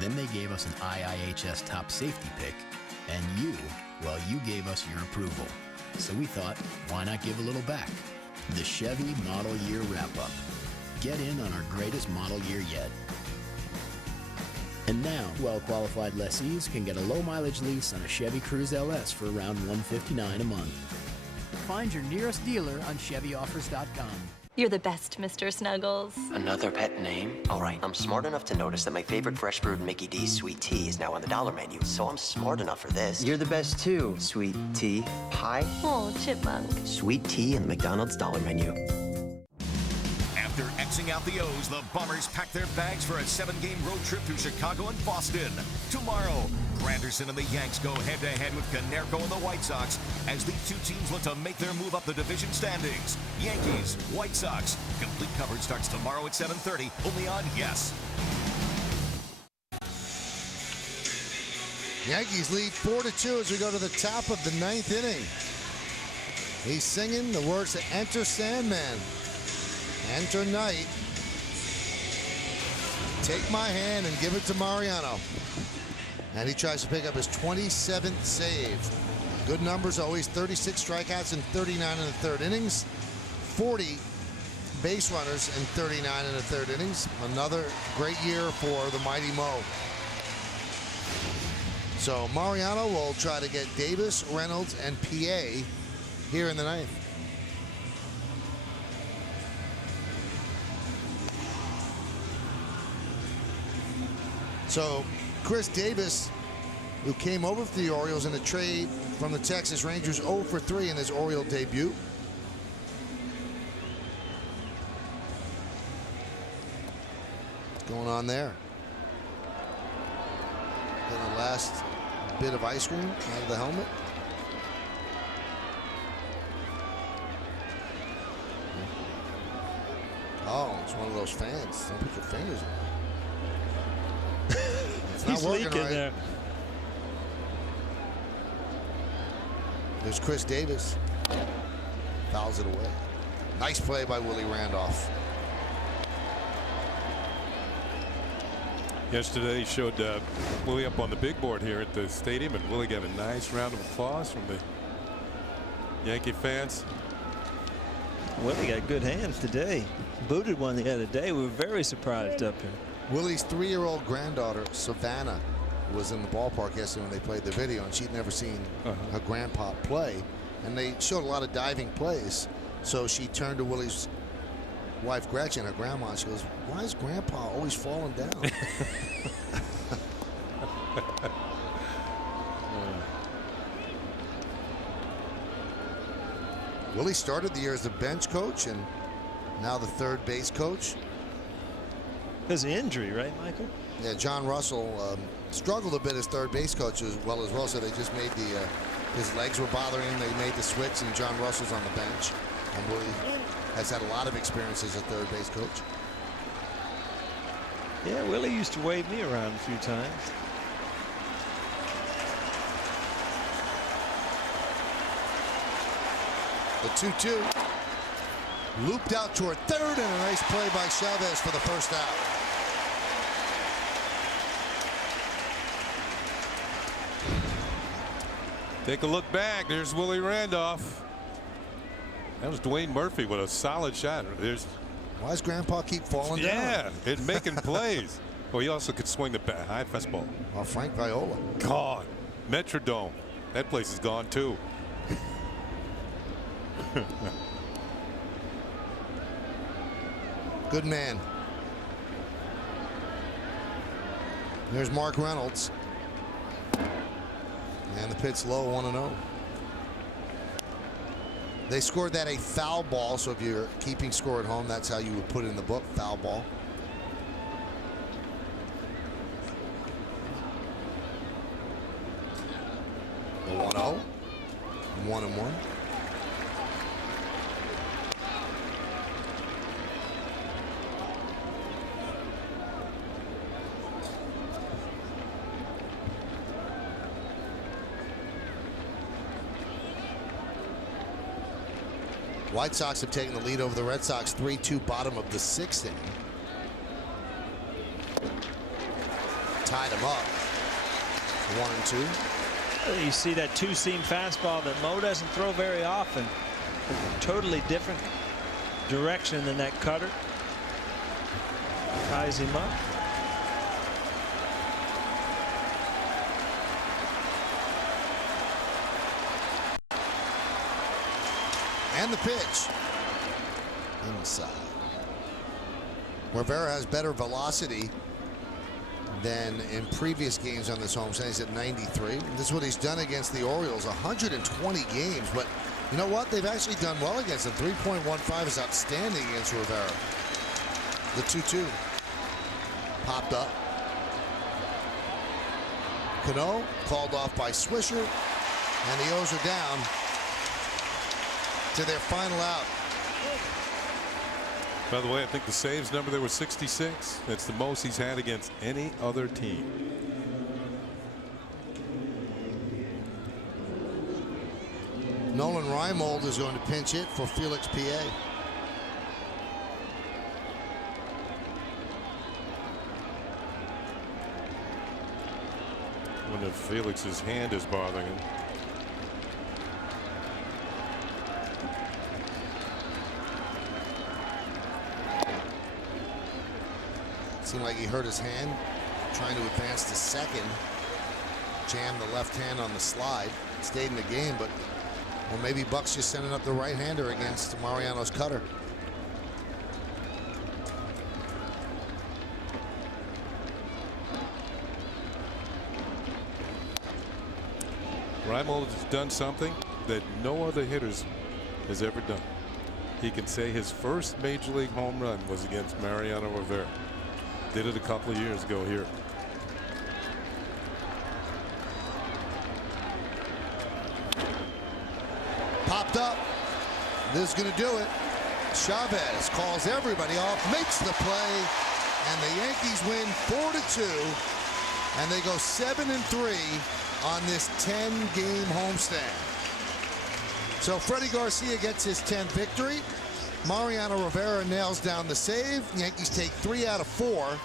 Then they gave us an IIHS Top Safety Pick. And you, well, you gave us your approval. So we thought, why not give a little back? The Chevy Model Year Wrap-Up. Get in on our greatest model year yet. And now, well-qualified lessees can get a low-mileage lease on a Chevy Cruze LS for around $159 a month. Find your nearest dealer on ChevyOffers.com. You're the best, Mr. Snuggles. Another pet name? All right, I'm smart enough to notice that my favorite fresh brewed Mickey D's sweet tea is now on the dollar menu, so I'm smart enough for this. You're the best too, sweet tea. Pie? Oh, chipmunk. Sweet tea and the McDonald's dollar menu. After Xing out the O's, the Bombers pack their bags for a 7-game road trip to Chicago and Boston. Tomorrow, Granderson and the Yanks go head-to-head with Canerco and the White Sox as these two teams look to make their move up the division standings. Yankees, White Sox. Complete coverage starts tomorrow at 7:30, only on Yes. Yankees lead 4-2 as we go to the top of the 9th inning. He's singing the words to Enter Sandman. Enter Night. Take my hand and give it to Mariano. And he tries to pick up his 27th save. Good numbers always, 36 strikeouts and 39 in the third innings. 40 base runners and 39 in the third innings. Another great year for the mighty Mo. So Mariano will try to get Davis, Reynolds, and PA here in the 9th. So Chris Davis, who came over for the Orioles in a trade from the Texas Rangers, 0 for 3 in his Oriole debut. What's going on there? Then the last bit of ice cream out of the helmet. Oh, it's one of those fans. Don't put your fingers in. It's not He's working leaking right. there. There's Chris Davis. Fouls it away. Nice play by Willie Randolph. Yesterday he showed Willie up on the big board here at the stadium, and Willie got a nice round of applause from the Yankee fans. Willie got good hands today. Booted one the other day. We were very surprised up here. Willie's 3-year-old granddaughter, Savannah, was in the ballpark yesterday when they played the video, and she'd never seen her grandpa play. And they showed a lot of diving plays. So she turned to Willie's wife, Gretchen, her grandma, and she goes, "Why is Grandpa always falling down?" Willie started the year as the bench coach and now the third base coach. His injury, right, Michael? Yeah, John Russell struggled a bit as third base coach as well. So they just made his legs were bothering him. They made the switch, and John Russell's on the bench. And Willie has had a lot of experience as a third base coach. Yeah, Willie used to wave me around a few times. The 2-2. Looped out toward third, and a nice play by Chavez for the first out. Take a look back. There's Willie Randolph. That was Dwayne Murphy with a solid shot. There's. Why does Grandpa keep falling down? Yeah, and making plays. Well, he also could swing the high fastball. Oh, Frank Viola. God, Metrodome. That place is gone too. Good man. There's Mark Reynolds. And the pitch low, 1-0. They scored that a foul ball, so if you're keeping score at home, that's how you would put it in the book, foul ball. The 1-0. 1-1. White Sox have taken the lead over the Red Sox 3-2, bottom of the 6th inning. Tied them up 1-2. You see that two-seam fastball that Mo doesn't throw very often. Totally different direction than that cutter. Ties him up. And the pitch. Inside. Rivera has better velocity than in previous games on this homestand. He's at 93. And this is what he's done against the Orioles, 120 games. But you know what? They've actually done well against him. 3.15 is outstanding against Rivera. The 2-2 popped up. Cano called off by Swisher, and the O's are down to their final out. By the way, I think the saves number there was 66. That's the most he's had against any other team. Nolan Reimold is going to pinch hit for Felix PA. I wonder if Felix's hand is bothering him. Seemed like he hurt his hand trying to advance to second. Jammed the left hand on the slide. Stayed in the game, but or maybe Buck's just sending up the right-hander against Mariano's cutter. Reimold has done something that no other hitters has ever done. He can say his first major league home run was against Mariano Rivera. Did it a couple of years ago here. Popped up. This is going to do it. Chavez calls everybody off, makes the play, and the Yankees win 4-2, and they go 7-3 on this 10-game homestand. So Freddie Garcia gets his 10th victory. Mariano Rivera nails down the save. The Yankees take 3 out of 4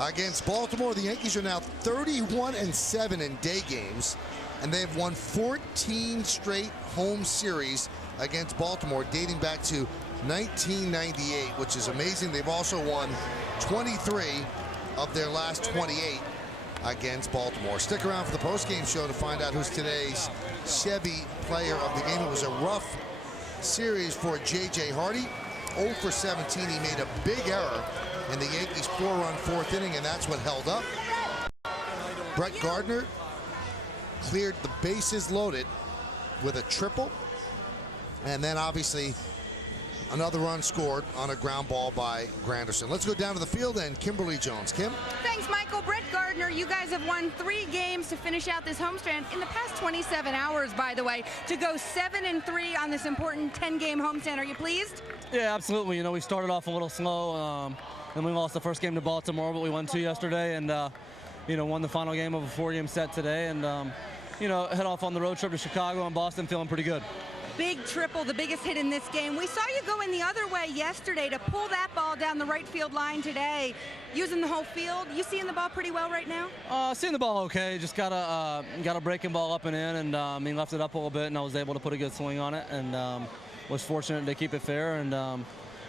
against Baltimore. The Yankees are now 31-7 in day games, and they've won 14 straight home series against Baltimore dating back to 1998, which is amazing. They've also won 23 of their last 28 against Baltimore. Stick around for the post-game show to find out who's today's Chevy player of the game. It was a rough series for J.J. Hardy. 0 for 17. He made a big error in the Yankees' 4-run fourth inning, and that's what held up. Brett Gardner cleared the bases loaded with a triple, and then obviously another run scored on a ground ball by Granderson. Let's go down to the field and Kimberly Jones. Kim? Thanks, Michael. Brett Gardner, you guys have won 3 games to finish out this homestand in the past 27 hours, by the way, to go 7-3 on this important 10-game homestand. Are you pleased? Yeah, absolutely. You know, we started off a little slow, and we lost the first game to Baltimore, but we won 2 yesterday, and you know, won the final game of a 4-game set today, and you know, head off on the road trip to Chicago and Boston, feeling pretty good. Big triple, the biggest hit in this game. We saw you go in the other way yesterday to pull that ball down the right field line today, using the whole field. You seeing the ball pretty well right now? Seeing the ball okay. Just got a breaking ball up and in, and he left it up a little bit, and I was able to put a good swing on it, and was fortunate to keep it fair and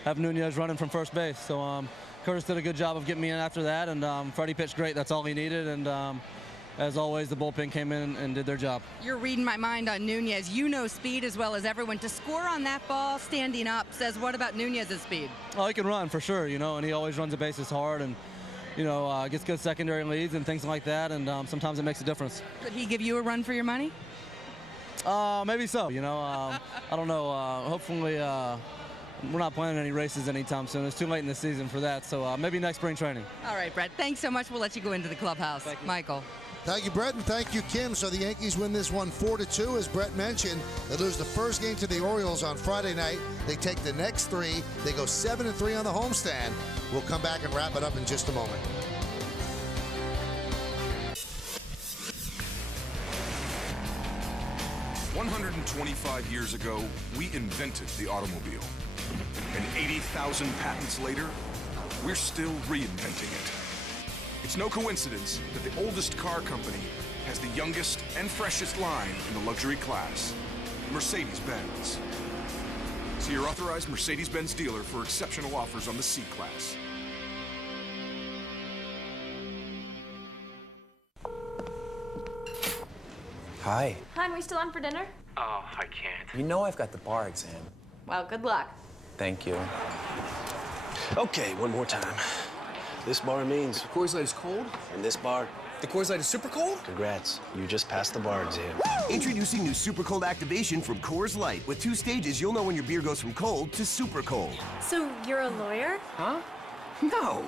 have Nunez running from first base. So Curtis did a good job of getting me in after that, and Freddie pitched great. That's all he needed, and as always, the bullpen came in and did their job. You're reading my mind on Nunez. You know speed as well as everyone. To score on that ball standing up says what about Nunez's speed? Oh, he can run for sure, you know, and he always runs the bases hard, and you know, gets good secondary leads and things like that, and sometimes it makes a difference. Could he give you a run for your money? Maybe so. You know, I don't know. Hopefully, we're not planning any races anytime soon. It's too late in the season for that, so maybe next spring training. All right, Brett. Thanks so much. We'll let you go into the clubhouse. Michael. Thank you, Brett, and thank you, Kim. So the Yankees win this one 4-2, as Brett mentioned. They lose the first game to the Orioles on Friday night. They take the next 3. They go 7-3 on the homestand. We'll come back and wrap it up in just a moment. "125 years ago, we invented the automobile. And 80,000 patents later, we're still reinventing it. It's no coincidence that the oldest car company has the youngest and freshest line in the luxury class, Mercedes-Benz. See your authorized Mercedes-Benz dealer for exceptional offers on the C-Class. Hi. Hon, we still on for dinner? Oh, I can't. You know I've got the bar exam. Well, good luck. Thank you. Okay, one more time. This bar means the Coors Light is cold, and this bar, the Coors Light is super cold? Congrats, you just passed the bar exam. Woo! Introducing new Super Cold Activation from Coors Light. With 2 stages, you'll know when your beer goes from cold to super cold. So, you're a lawyer? Huh? No.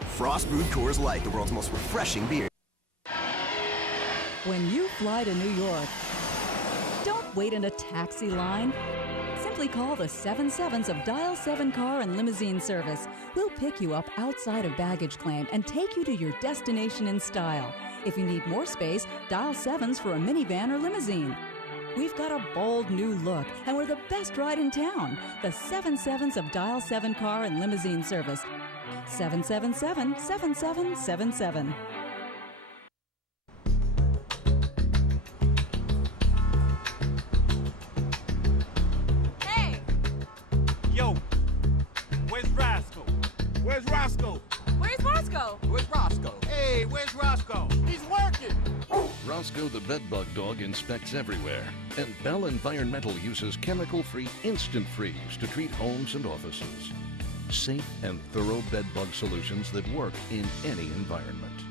Frost Brewed Coors Light, the world's most refreshing beer. When you fly to New York, don't wait in a taxi line. Simply call the 77s of Dial 7 Car and Limousine Service. We'll pick you up outside of baggage claim and take you to your destination in style. If you need more space, dial 7s for a minivan or limousine. We've got a bold new look, and we're the best ride in town. The 77s of Dial 7 Car and Limousine Service. 777-7777. Yo, where's Roscoe? Where's Roscoe? Where's Roscoe? Where's Roscoe? Hey, where's Roscoe? He's working! Roscoe the bedbug dog inspects everywhere, and Bell Environmental uses chemical-free Instant Freeze to treat homes and offices. Safe and thorough bedbug solutions that work in any environment.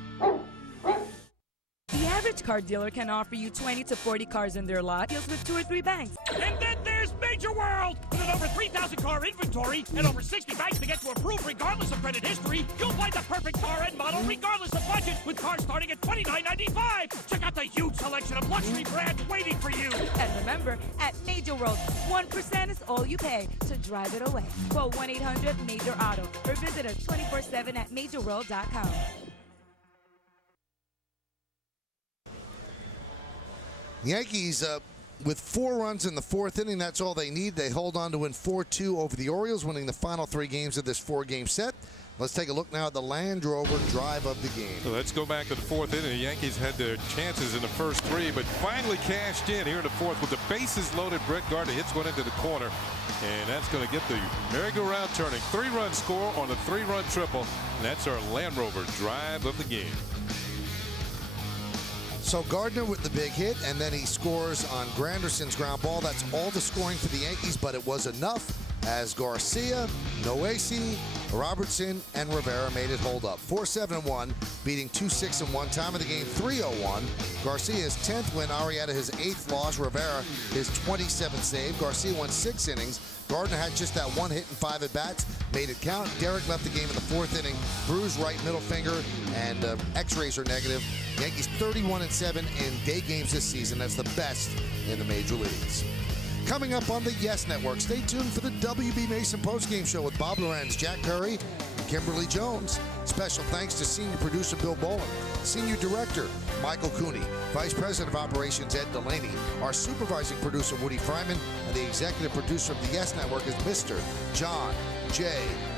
The average car dealer can offer you 20 to 40 cars in their lot, deals with 2 or 3 banks. And then there's Major World! With an over 3,000 car inventory and over 60 banks to get you approved regardless of credit history, you'll find the perfect car and model regardless of budget, with cars starting at $29.95. Check out the huge selection of luxury brands waiting for you. And remember, at Major World, 1% is all you pay to drive it away. Call 1-800-MAJOR-AUTO or visit us 24/7 at MajorWorld.com. Yankees, with 4 runs in the 4th inning, that's all they need. They hold on to win 4-2 over the Orioles, winning the final 3 games of this 4-game set. Let's take a look now at the Land Rover drive of the game. So let's go back to the 4th inning. The Yankees had their chances in the first 3, but finally cashed in here in the 4th with the bases loaded. Brett Gardner hits one into the corner, and that's going to get the merry-go-round turning. 3-run score on a 3-run triple, and that's our Land Rover drive of the game. So Gardner with the big hit, and then he scores on Granderson's ground ball. That's all the scoring for the Yankees, but it was enough as Garcia, Noesi, Robertson, and Rivera made it hold up. 4-7-1, beating 2-6-1. Time of the game, 3:01. Garcia's 10th win. Arrieta his 8th loss. Rivera his 27th save. Garcia won 6 innings. Gardner had just that 1 hit and 5 at-bats. Made it count. Derek left the game in the 4th inning. Bruised right middle finger, and x-rays are negative. Yankees 31-7 in day games this season. That's the best in the major leagues. Coming up on the Yes Network, stay tuned for the WB Mason postgame show with Bob Lorenz, Jack Curry, and Kimberly Jones. Special thanks to senior producer Bill Boland, senior director Michael Cooney, vice president of operations Ed Delaney, our supervising producer Woody Fryman, and the executive producer of the Yes Network is Mr. John J.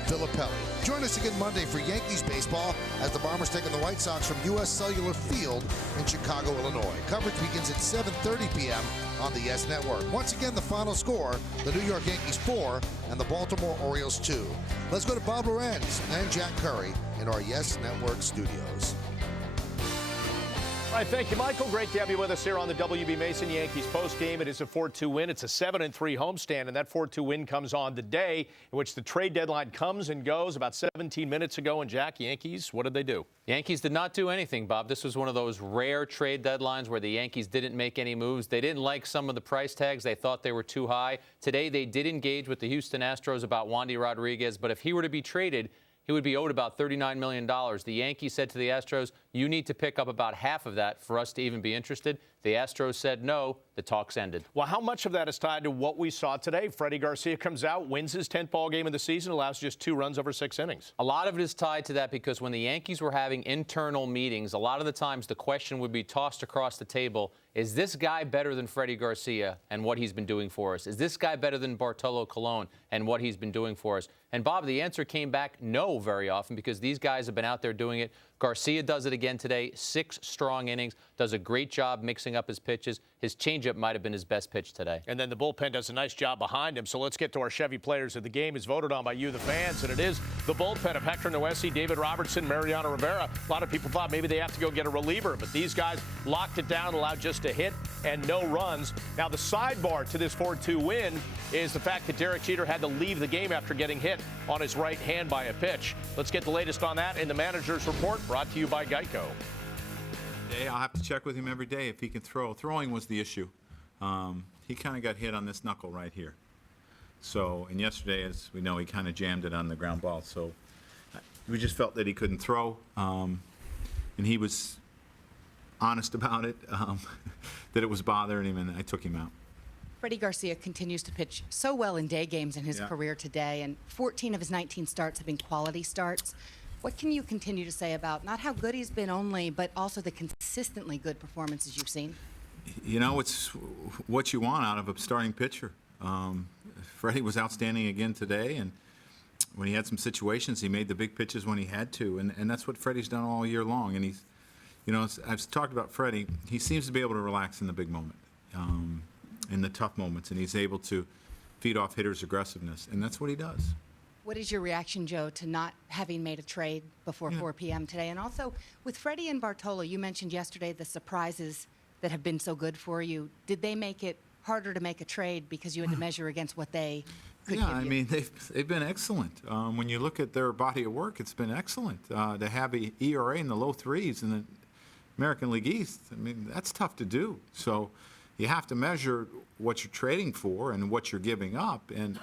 Filippelli. Join us again Monday for Yankees baseball as the Bombers take on the White Sox from U.S. Cellular Field in Chicago, Illinois. Coverage begins at 7:30 p.m. on the Yes Network. Once again, the final score, the New York Yankees 4 and the Baltimore Orioles 2. Let's go to Bob Lorenz and Jack Curry in our Yes Network studios. All right, thank you, Michael. Great to have you with us here on the WB Mason Yankees postgame. It is a 4-2 win. It's a 7-3 homestand, and that 4-2 win comes on the day in which the trade deadline comes and goes. About 17 minutes ago, and Jack, Yankees, what did they do? Yankees did not do anything, Bob. This was one of those rare trade deadlines where the Yankees didn't make any moves. They didn't like some of the price tags. They thought they were too high. Today, they did engage with the Houston Astros about Wandy Rodriguez, but if he were to be traded, he would be owed about $39 million. The Yankees said to the Astros, you need to pick up about half of that for us to even be interested. The Astros said no. The talks ended. Well, how much of that is tied to what we saw today? Freddie Garcia comes out, wins his 10th ball game of the season, allows just 2 runs over 6 innings. A lot of it is tied to that because when the Yankees were having internal meetings, a lot of the times the question would be tossed across the table, is this guy better than Freddie Garcia and what he's been doing for us? Is this guy better than Bartolo Colon and what he's been doing for us? And, Bob, the answer came back no very often because these guys have been out there doing it Garcia does it again today, 6 strong innings, does a great job mixing up his pitches. His changeup might have been his best pitch today. And then the bullpen does a nice job behind him. So let's get to our Chevy players of the game as voted on by you, the fans. And it is the bullpen of Hector Noesi, David Robertson, Mariano Rivera. A lot of people thought maybe they have to go get a reliever, but these guys locked it down, allowed just a hit and no runs. Now the sidebar to this 4-2 win is the fact that Derek Jeter had to leave the game after getting hit on his right hand by a pitch. Let's get the latest on that in the manager's report, brought to you by Geico. I'll have to check with him every day if he can throw. Throwing was the issue. He kind of got hit on this knuckle right here. So, and yesterday, as we know, he kind of jammed it on the ground ball. So we just felt that he couldn't throw. And he was honest about it, that it was bothering him, and I took him out. Freddie Garcia continues to pitch so well in day games in his career today, and 14 of his 19 starts have been quality starts. What can you continue to say about not how good he's been only, but also the consistently good performances you've seen? You know, it's what you want out of a starting pitcher. Freddie was outstanding again today, and when he had some situations, he made the big pitches when he had to, and that's what Freddie's done all year long. And he's, you know, I've talked about Freddie. He seems to be able to relax in the big moment, in the tough moments, and he's able to feed off hitters' aggressiveness, and that's what he does. What is your reaction, Joe, to not having made a trade before 4 p.m. today? And also, with Freddie and Bartolo, you mentioned yesterday the surprises that have been so good for you. Did they make it harder to make a trade because you had to measure against what they could give you? I mean, they've been excellent. When you look at their body of work, it's been excellent. To have an ERA in the low 3s in the American League East, I mean, that's tough to do. So you have to measure what you're trading for and what you're giving up. And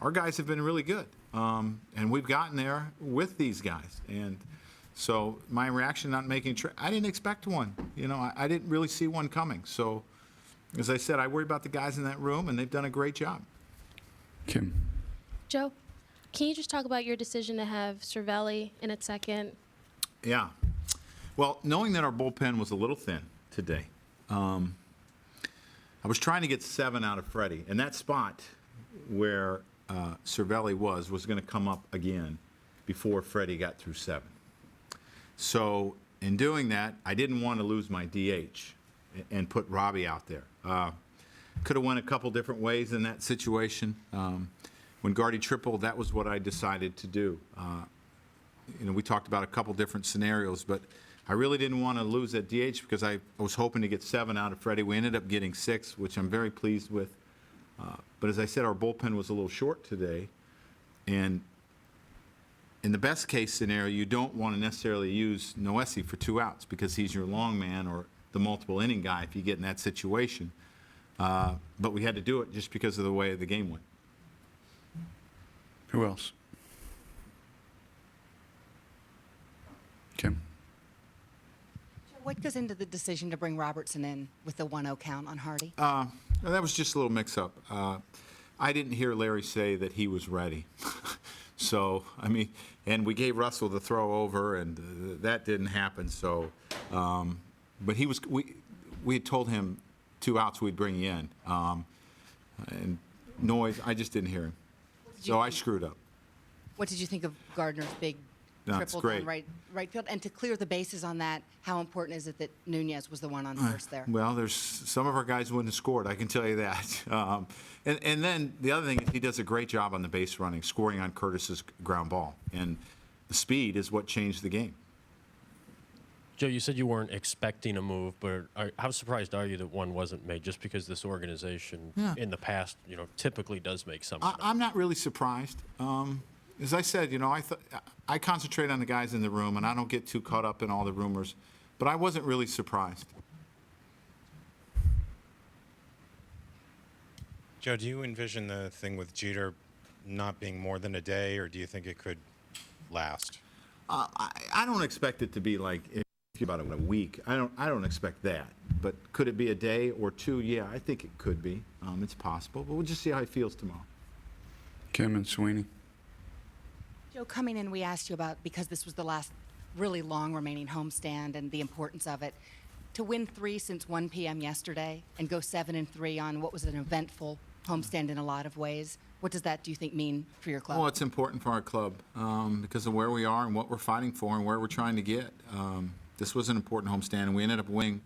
our guys have been really good. And we've gotten there with these guys. And so my reaction not making a trade, I didn't expect one. You know, I didn't really see one coming. So, as I said, I worry about the guys in that room, and they've done a great job. Kim. Joe, can you just talk about your decision to have Cervelli in at second? Yeah. Well, knowing that our bullpen was a little thin today, I was trying to get 7 out of Freddie. And that spot where Cervelli was going to come up again before Freddie got through 7. So in doing that, I didn't want to lose my DH and put Robbie out there. Could have went a couple different ways in that situation. When Gardy tripled, that was what I decided to do. You know, we talked about a couple different scenarios, but I really didn't want to lose that DH because I was hoping to get 7 out of Freddie. We ended up getting 6, which I'm very pleased with. But as I said, our bullpen was a little short today. And in the best case scenario, you don't want to necessarily use Noesi for 2 outs because he's your long man or the multiple inning guy if you get in that situation. But we had to do it just because of the way the game went. Who else? Kim. What goes into the decision to bring Robertson in with the 1-0 count on Hardy? That was just a little mix-up. I didn't hear Larry say that he was ready. So, I mean, and we gave Russell the throw over, and that didn't happen. So, but he was. We had told him 2 outs we'd bring you in, and noise. I just didn't hear him. So I screwed up. What did you think of Gardner's big triple down right field? And to clear the bases on that, how important is it that Nunez was the one on first there? Well, there's some of our guys wouldn't have scored, I can tell you that. And then the other thing is he does a great job on the base running, scoring on Curtis's ground ball. And the speed is what changed the game. Joe, you said you weren't expecting a move, but how surprised are you that one wasn't made just because this organization in the past, you know, typically does make something? I'm not really surprised. As I said, you know, I concentrate on the guys in the room, and I don't get too caught up in all the rumors. But I wasn't really surprised. Joe, do you envision the thing with Jeter not being more than a day, or do you think it could last? I don't expect it to be like about a week. I don't expect that. But could it be a day or 2? Yeah, I think it could be. It's possible. But we'll just see how he feels tomorrow. Kim and Sweeney. Joe, coming in, we asked you about, because this was the last really long remaining homestand and the importance of it, to win 3 since 1 p.m. yesterday and go 7-3 on what was an eventful homestand in a lot of ways. What does that, do you think, mean for your club? Well, it's important for our club because of where we are and what we're fighting for and where we're trying to get. This was an important homestand, and we ended up winning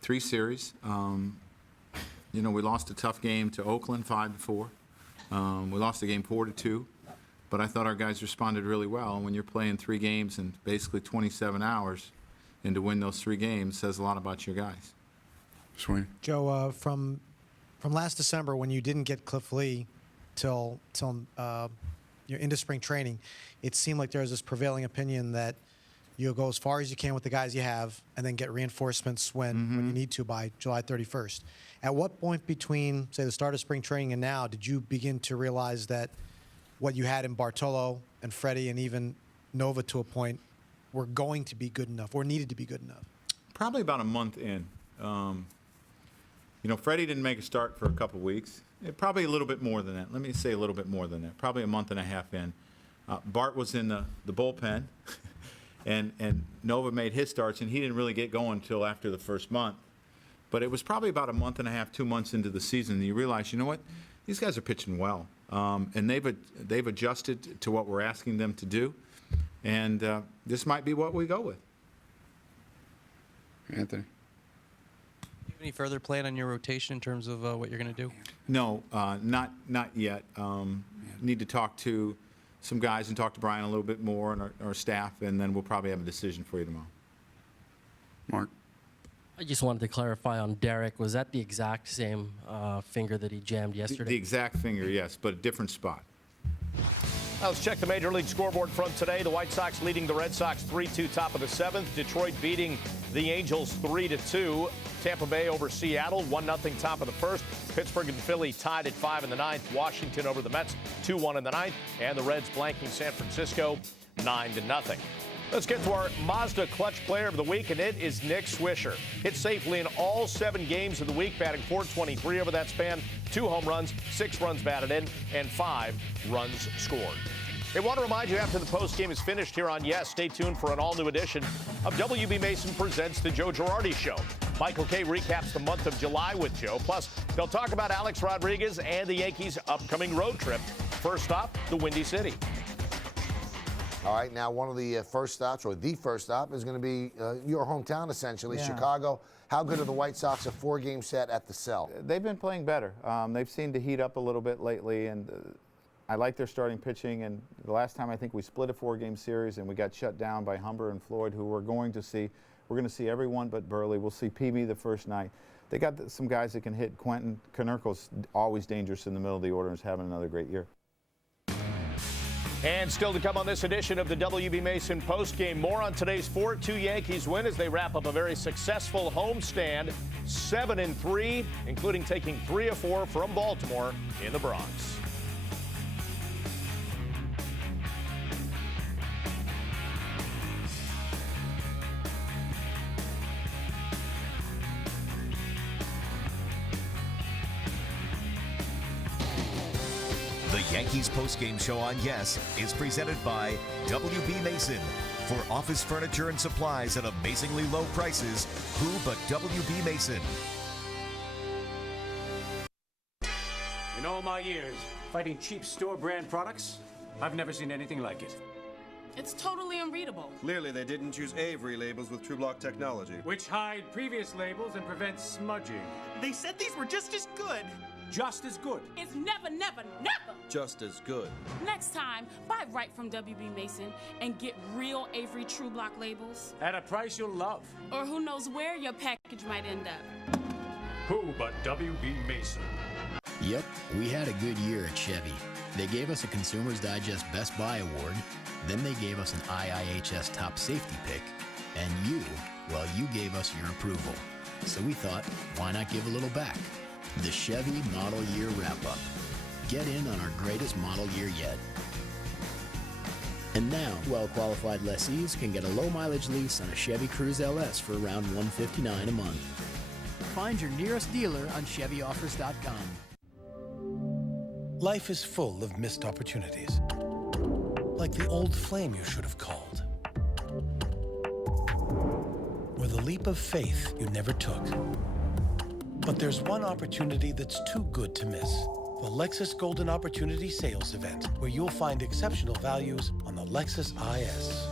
3 series. We lost a tough game to Oakland 5-4. We lost a game 4-2, but I thought our guys responded really well. And when you're playing 3 games in basically 27 hours, and to win those 3 games says a lot about your guys. Swing. Joe, from last December when you didn't get Cliff Lee till you're into spring training, it seemed like there was this prevailing opinion that you'll go as far as you can with the guys you have and then get reinforcements when you need to by July 31st. At what point between, say, the start of spring training and now did you begin to realize that what you had in Bartolo and Freddie and even Nova to a point were going to be good enough or needed to be good enough? Probably about a month in. Freddie didn't make a start for a couple weeks. Probably a little bit more than that. Let me say a little bit more than that. Probably a month and a half in. Bart was in the bullpen, and Nova made his starts, and he didn't really get going until after the first month. But it was probably about a month and a half, 2 months into the season, and you realize, you know what, these guys are pitching well, and they've adjusted to what we're asking them to do, and this might be what we go with. Anthony. Any further plan on your rotation in terms of what you're going to do? No, not yet. Need to talk to some guys and talk to Brian a little bit more and our staff, and then we'll probably have a decision for you tomorrow. Mark. I just wanted to clarify on Derek. Was that the exact same finger that he jammed yesterday? The exact finger, yes, but a different spot. Now let's check the Major League scoreboard from today. The White Sox leading the Red Sox 3-2 top of the 7th. Detroit beating the Angels 3-2. Tampa Bay over Seattle 1-0 top of the 1st. Pittsburgh and Philly tied at 5 in the 9th. Washington over the Mets 2-1 in the 9th. And the Reds blanking San Francisco 9-0. Let's get to our Mazda Clutch Player of the Week, and it is Nick Swisher. Hit safely in all 7 games of the week, batting .423 over that span, 2 home runs, 6 runs batted in, and 5 runs scored. They want to remind you after the post game is finished here on Yes, stay tuned for an all-new edition of WB Mason Presents The Joe Girardi Show. Michael Kay recaps the month of July with Joe. Plus, they'll talk about Alex Rodriguez and the Yankees' upcoming road trip. First stop, the Windy City. All right, now one of the first stops, or the first stop, is going to be your hometown, essentially, Chicago. How good are the White Sox? A 4-game set at the Cell. They've been playing better. They've seemed to heat up a little bit lately, and I like their starting pitching. And the last time I think we split a 4-game series, and we got shut down by Humber and Floyd, who we're going to see. We're going to see everyone but Burley. We'll see PB the first night. They got some guys that can hit. Quentin Konerko's always dangerous in the middle of the order and is having another great year. And still to come on this edition of the WB Mason postgame, more on today's 4-2 Yankees win as they wrap up a very successful homestand, 7-3, including taking 3 of 4 from Baltimore in the Bronx. The Yankees postgame show on Yes is presented by WB Mason. For office furniture and supplies at amazingly low prices, who but WB Mason? In all my years fighting cheap store brand products, I've never seen anything like it. It's totally unreadable. Clearly they didn't use Avery labels with TrueBlock technology. Which hide previous labels and prevent smudging. They said these were just as good. Just as good. It's never, never, never. Just as good. Next time, buy right from WB Mason and get real Avery TrueBlock labels. At a price you'll love. Or who knows where your package might end up. Who but WB Mason? Yep, we had a good year at Chevy. They gave us a Consumer's Digest Best Buy Award, then they gave us an IIHS Top Safety Pick, and you gave us your approval. So we thought, why not give a little back? The Chevy Model Year Wrap-Up. Get in on our greatest model year yet. And now, well-qualified lessees can get a low-mileage lease on a Chevy Cruze LS for around $159 a month. Find your nearest dealer on ChevyOffers.com. Life is full of missed opportunities. Like the old flame you should have called. Or the leap of faith you never took. But there's one opportunity that's too good to miss. the Lexus Golden Opportunity Sales Event, where you'll find exceptional values on the Lexus IS.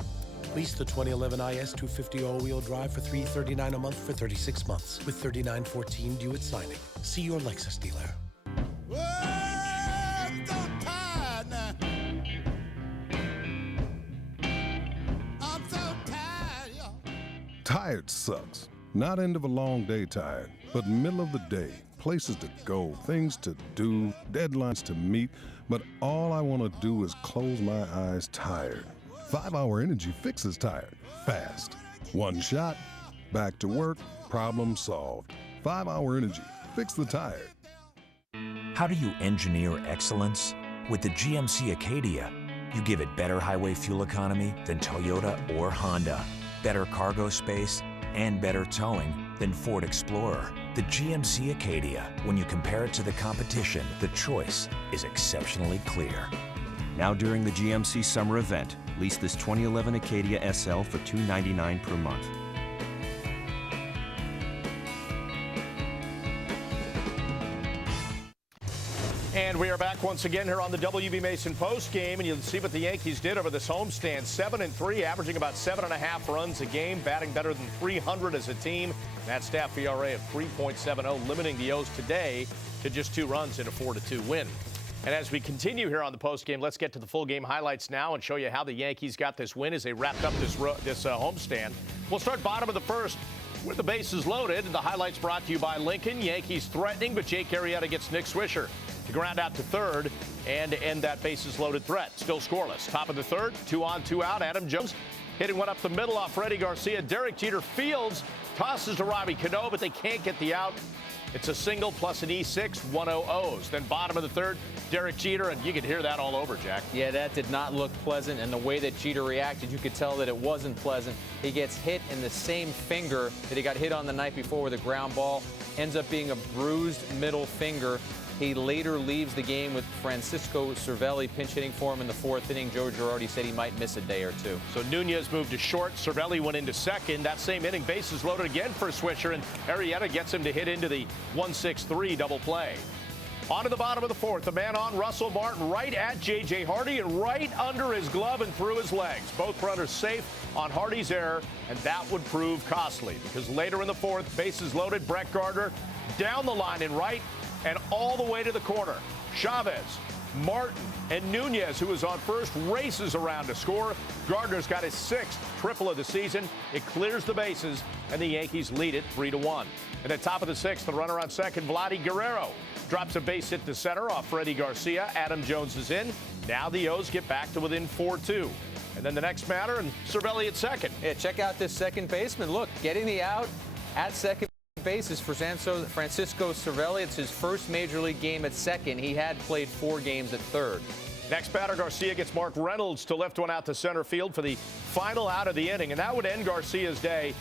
Lease the 2011 IS 250 all-wheel drive for $339 a month for 36 months, with $39.14 due at signing. See your Lexus dealer. Tired sucks. Not end of a long day tired, but middle of the day. Places to go, things to do, deadlines to meet, but all I want to do is close my eyes tired. 5-Hour Energy fixes tired, fast. One shot, back to work, problem solved. 5-Hour Energy, fix the tired. How do you engineer excellence? With the GMC Acadia, you give it better highway fuel economy than Toyota or Honda, better cargo space, and better towing than Ford Explorer. The GMC Acadia, when you compare it to the competition, the choice is exceptionally clear. Now during the GMC summer event, lease this 2011 Acadia SL for $299 per month. And we are back once again here on the WB Mason post game, and you'll see what the Yankees did over this homestand. 7-3, averaging about 7.5 runs a game, batting better than 300 as a team. That staff ERA of 3.70, limiting the O's today to just 2 runs in a 4-2 win. And as we continue here on the post game, let's get to the full game highlights now and show you how the Yankees got this win as they wrapped up this homestand. We'll start bottom of the first with the bases loaded. The highlights brought to you by Lincoln. Yankees threatening, but Jake Arrieta gets Nick Swisher to ground out to third and end that bases loaded threat. Still scoreless. Top of the third, 2 on, 2 out. Adam Jones hitting one up the middle off Freddie Garcia. Derek Jeter fields, tosses to Robbie Cano, but they can't get the out. It's a single plus an E6, 1-0 O's. Then bottom of the third, Derek Jeter, and you could hear that all over, Jack. Yeah, that did not look pleasant, and the way that Jeter reacted, you could tell that it wasn't pleasant. He gets hit in the same finger that he got hit on the night before with a ground ball. Ends up being a bruised middle finger. He later leaves the game with Francisco Cervelli pinch hitting for him in the 4th inning. Joe Girardi said he might miss a day or 2. So Nunez moved to short. Cervelli went into second. That same inning, bases loaded again for Swisher, and Arrieta gets him to hit into the 1-6-3 double play. On to the bottom of the 4th, the man on, Russell Martin, right at J.J. Hardy and right under his glove and through his legs. Both runners safe on Hardy's error, and that would prove costly because later in the 4th, bases loaded, Brett Gardner down the line in right and all the way to the corner. Chavez, Martin, and Nunez, who is on first, races around to score. Gardner's got his 6th triple of the season. It clears the bases, and the Yankees lead it 3-1. And at top of the 6th, the runner on second, Vladdy Guerrero, drops a base hit to center off Freddie Garcia. Adam Jones is in. Now the O's get back to within 4-2. And then the next batter, and Cervelli at second. Yeah, check out this second baseman. Look, getting the out at second base is for Francisco Cervelli. It's his first major league game at second. He had played 4 games at third. Next batter, Garcia gets Mark Reynolds to lift one out to center field for the final out of the inning, and that would end Garcia's day.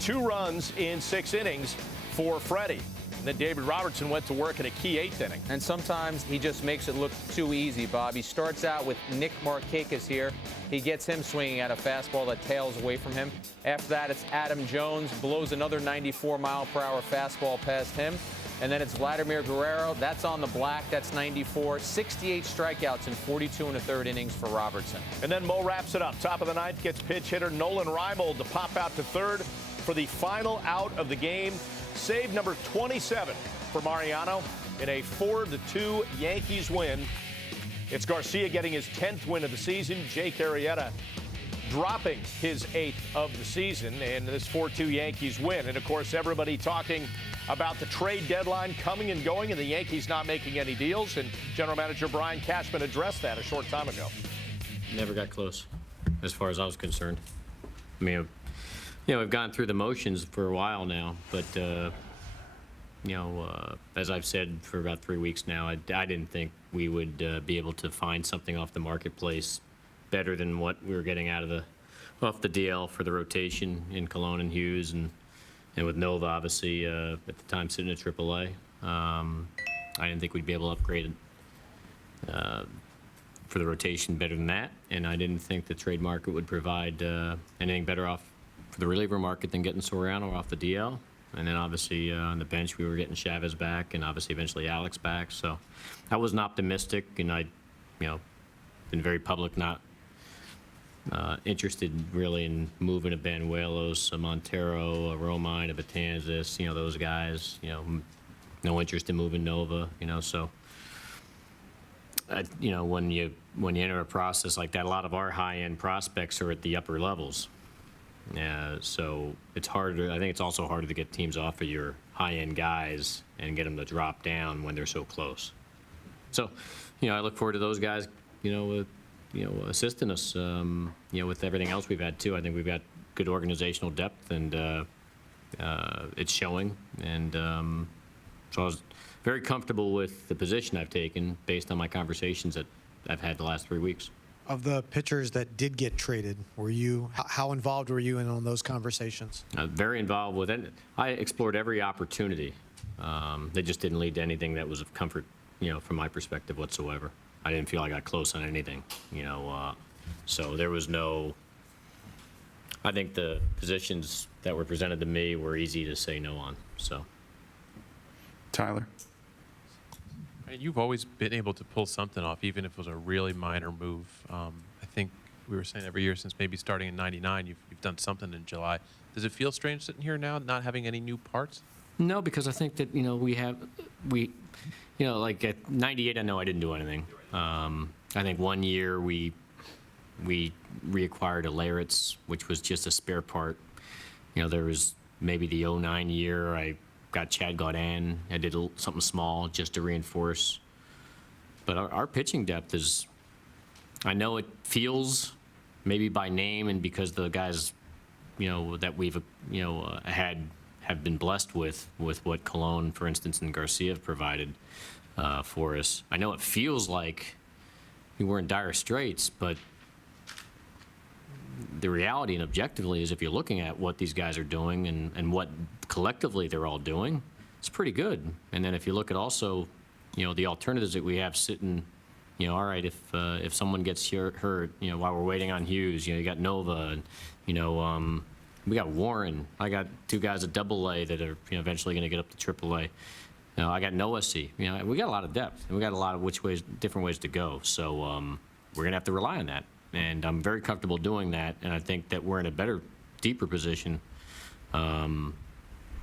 2 runs in 6 innings for Freddie. And then David Robertson went to work in a key 8th inning. And sometimes he just makes it look too easy, Bob. He starts out with Nick Markakis here. He gets him swinging at a fastball that tails away from him. After that, it's Adam Jones, blows another 94-mile-per-hour fastball past him. And then it's Vladimir Guerrero. That's on the black. That's 94. 68 strikeouts in 42 1/3 innings for Robertson. And then Mo wraps it up. Top of the 9th gets pinch hitter Nolan Reimold to pop out to third for the final out of the game. Save number 27 for Mariano in a 4-2 Yankees win. It's Garcia getting his 10th win of the season. Jake Arrieta dropping his 8th of the season in this 4-2 Yankees win. And, of course, everybody talking about the trade deadline coming and going and the Yankees not making any deals. And General Manager Brian Cashman addressed that a short time ago. Never got close, as far as I was concerned. I mean, you know, we've gone through the motions for a while now, but, as I've said for about 3 weeks now, I didn't think we would be able to find something off the marketplace better than what we were getting out of off the DL for the rotation in Colon and Hughes, and with Nova, obviously, at the time sitting at AAA. I didn't think we'd be able to upgrade for the rotation better than that, and I didn't think the trade market would provide anything better off for the reliever market than getting Soriano off the DL. And then obviously on the bench we were getting Chavez back, and obviously eventually Alex back. So I wasn't optimistic, and I, been very public, not interested really in moving a Banuelos, a Montero, a Romine, a Betanzas, those guys. No interest in moving Nova. So. When you enter a process like that, a lot of our high-end prospects are at the upper levels. So it's harder. I think it's also harder to get teams off of your high-end guys and get them to drop down when they're so close. So, I look forward to those guys, assisting us, with everything else we've had too. I think we've got good organizational depth, and it's showing. And so I was very comfortable with the position I've taken based on my conversations that I've had the last 3 weeks. Of the pitchers that did get traded, how involved were you in on those conversations? Very involved with it. I explored every opportunity. They just didn't lead to anything that was of comfort, from my perspective whatsoever. I didn't feel I got close on anything, so there was no. I think the positions that were presented to me were easy to say no on. So. Tyler. You've always been able to pull something off, even if it was a really minor move. I think we were saying every year since maybe starting in '99, you've done something in July. Does it feel strange sitting here now, not having any new parts? No, because I think that like at '98, I know I didn't do anything. I think 1 year we reacquired a Laritz, which was just a spare part. There was maybe the '09 year I got Chad Gaudin. I did something small just to reinforce. But our pitching depth is, I know it feels maybe by name and because the guys, that we've, have been blessed with what Colon, for instance, and Garcia have provided for us. I know it feels like we were in dire straits, but the reality and objectively is if you're looking at what these guys are doing and what collectively they're all doing, it's pretty good. And then if you look at also, the alternatives that we have sitting, all right, if someone gets hurt, while we're waiting on Hughes, you got Nova, and, we got Warren. I got two guys at AA that are eventually going to get up to AAA. I got Noah-C. We got a lot of depth, and we got a lot of different ways to go. So we're going to have to rely on that. And I'm very comfortable doing that, and I think that we're in a better, deeper position than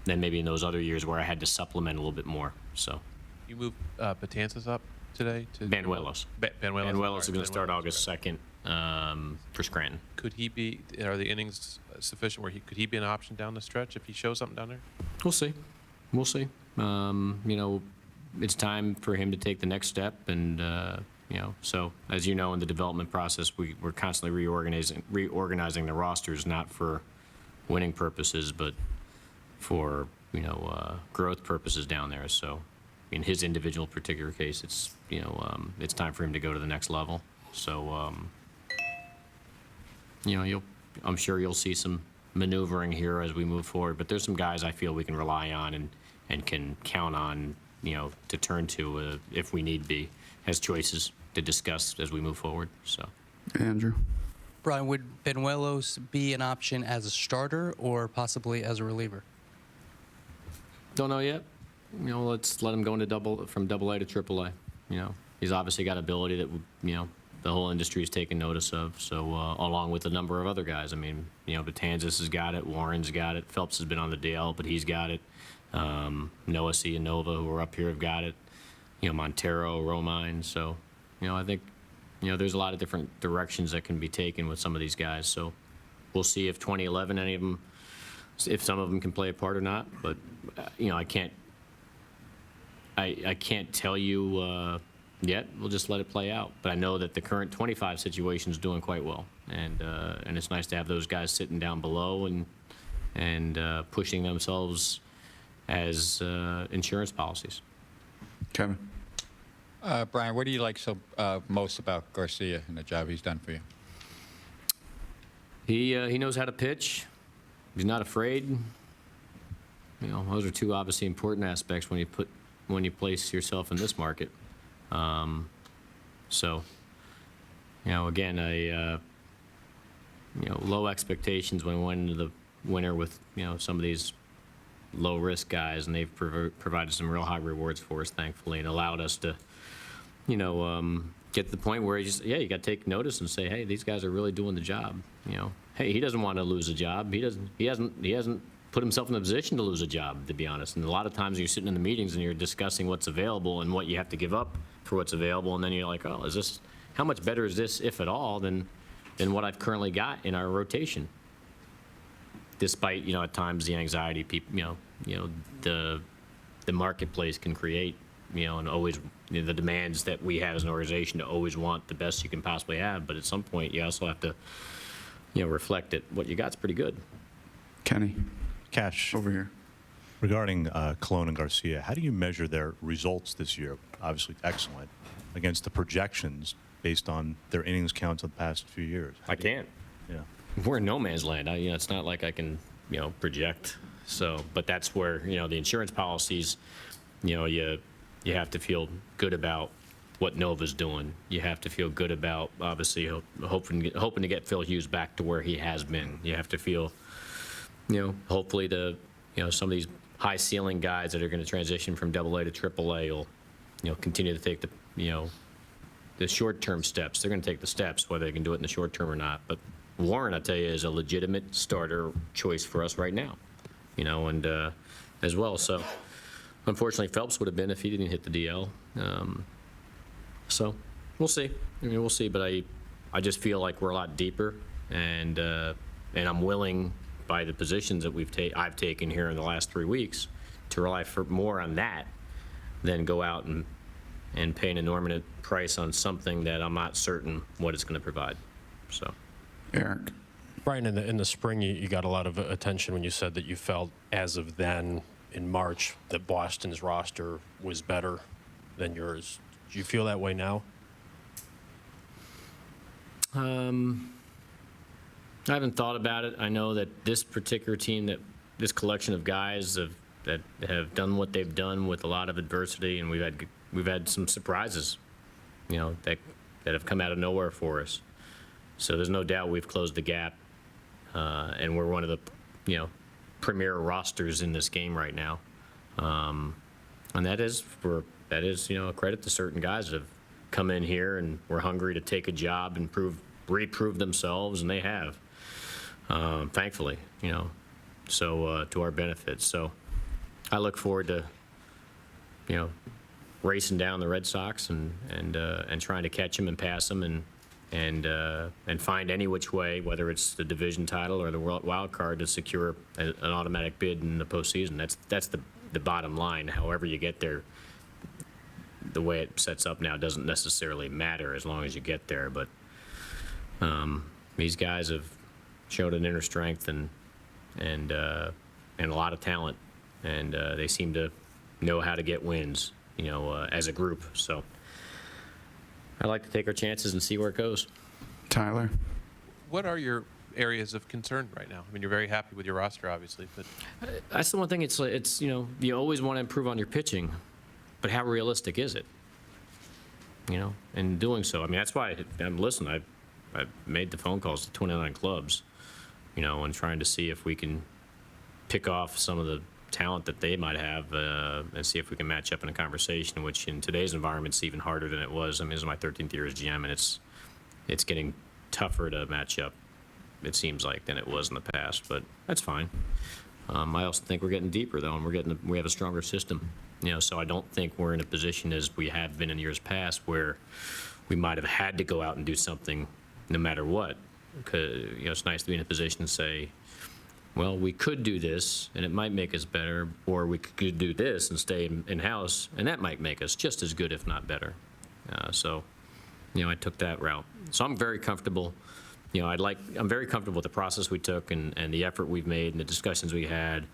maybe in those other years where I had to supplement a little bit more. So, you moved Betanzas up today to Banuelos. Banuelos is going to start August 2nd for Scranton. Could he be? Are the innings sufficient where could he be an option down the stretch if he shows something down there? We'll see. We'll see. It's time for him to take the next step, and. So as you know, in the development process, we're constantly reorganizing the rosters, not for winning purposes, but for growth purposes down there. So in his individual particular case, it's it's time for him to go to the next level. So I'm sure you'll see some maneuvering here as we move forward. But there's some guys I feel we can rely on and can count on to turn to if we need be as choices to discuss as we move forward. So, Andrew. Brian, would Banuelos be an option as a starter or possibly as a reliever? Don't know yet. Let's let him go into from AA to AAA. He's obviously got ability that the whole industry is taking notice of. So along with a number of other guys. I mean, Betanzas has got it. Warren's got it. Phelps has been on the DL, but he's got it. Noah-C and Nova, who are up here, have got it. Montero, Romine. So, I think, there's a lot of different directions that can be taken with some of these guys. So we'll see if 2011, if some of them can play a part or not. But, I can't tell you yet. We'll just let it play out. But I know that the current 25 situation is doing quite well. And it's nice to have those guys sitting down below and pushing themselves as insurance policies. Kevin. Brian, what do you like most about Garcia and the job he's done for you? He knows how to pitch. He's not afraid. Those are two obviously important aspects when you place yourself in this market. So, again, low expectations when we went into the winter with some of these low-risk guys, and they've provided some real high rewards for us, thankfully, and allowed us to, you know, get to the point where you got to take notice and say, hey, these guys are really doing the job. You know, hey, he doesn't want to lose a job. He hasn't put himself in a position to lose a job, to be honest. And a lot of times you're sitting in the meetings and you're discussing what's available and what you have to give up for what's available, and then you're like, oh, how much better is this, if at all, than what I've currently got in our rotation? Despite, you know, at times the anxiety people, the marketplace can create, you know, and always, you know, the demands that we have as an organization to always want the best you can possibly have. But at some point, you also have to, you know, reflect that what you got's pretty good. Kenny. Cash. Over here. Regarding Colon and Garcia, how do you measure their results this year? Obviously excellent, against the projections based on their innings counts of the past few years. I can't. Yeah. We're in no man's land. You know, it's not like I can, you know, project. So, but that's where, you know, the insurance policies, you know, you have to feel good about what Nova's doing. You have to feel good about, obviously, hoping to get Phil Hughes back to where he has been. You have to feel, you know, hopefully some of these high ceiling guys that are going to transition from AA to AAA will, you know, continue to take the, you know, the short-term steps. They're going to take the steps, whether they can do it in the short term or not. But Warren, I tell you, is a legitimate starter choice for us right now, you know, and as well. So, unfortunately, Phelps would have been if he didn't hit the DL. So, we'll see. I mean, we'll see. But I just feel like we're a lot deeper, and I'm willing, by the positions that I've taken here in the last 3 weeks, to rely more on that than go out and pay an enormous price on something that I'm not certain what it's going to provide. So. Eric. Brian, in the spring, you got a lot of attention when you said that you felt, as of then, in March, that Boston's roster was better than yours. Do you feel that way now? I haven't thought about it. I know that this particular team, this collection of guys that have done what they've done with a lot of adversity, and we've had some surprises, you know, that have come out of nowhere for us. So there's no doubt we've closed the gap, and we're one of the, you know, premier rosters in this game right now. And that is, you know, a credit to certain guys that have come in here and were hungry to take a job and reprove themselves, and they have, thankfully, you know, so to our benefit. So I look forward to, you know, racing down the Red Sox and trying to catch them and pass them and find any which way, whether it's the division title or the wild card, to secure an automatic bid in the postseason. That's the bottom line. However you get there, the way it sets up now doesn't necessarily matter as long as you get there. But these guys have showed an inner strength and a lot of talent, and they seem to know how to get wins, you know, as a group. So I'd like to take our chances and see where it goes. Tyler. What are your areas of concern right now? I mean, you're very happy with your roster, obviously, but that's the one thing. It's you know, you always want to improve on your pitching, but how realistic is it? You know, and doing so. I mean, that's why I've made the phone calls to 29 clubs, you know, and trying to see if we can pick off some of the talent that they might have and see if we can match up in a conversation, which in today's environment is even harder than it was. I mean, this is my 13th year as GM, and it's getting tougher to match up, it seems like, than it was in the past, but that's fine. I also think we're getting deeper, though, and we have a stronger system, you know, so I don't think we're in a position as we have been in years past where we might have had to go out and do something no matter what. Because, you know, it's nice to be in a position to say, well, we could do this, and it might make us better, or we could do this and stay in-house, and that might make us just as good, if not better. So, you know, I took that route. So I'm very comfortable. You know, I'm very comfortable with the process we took and the effort we've made and the discussions we had,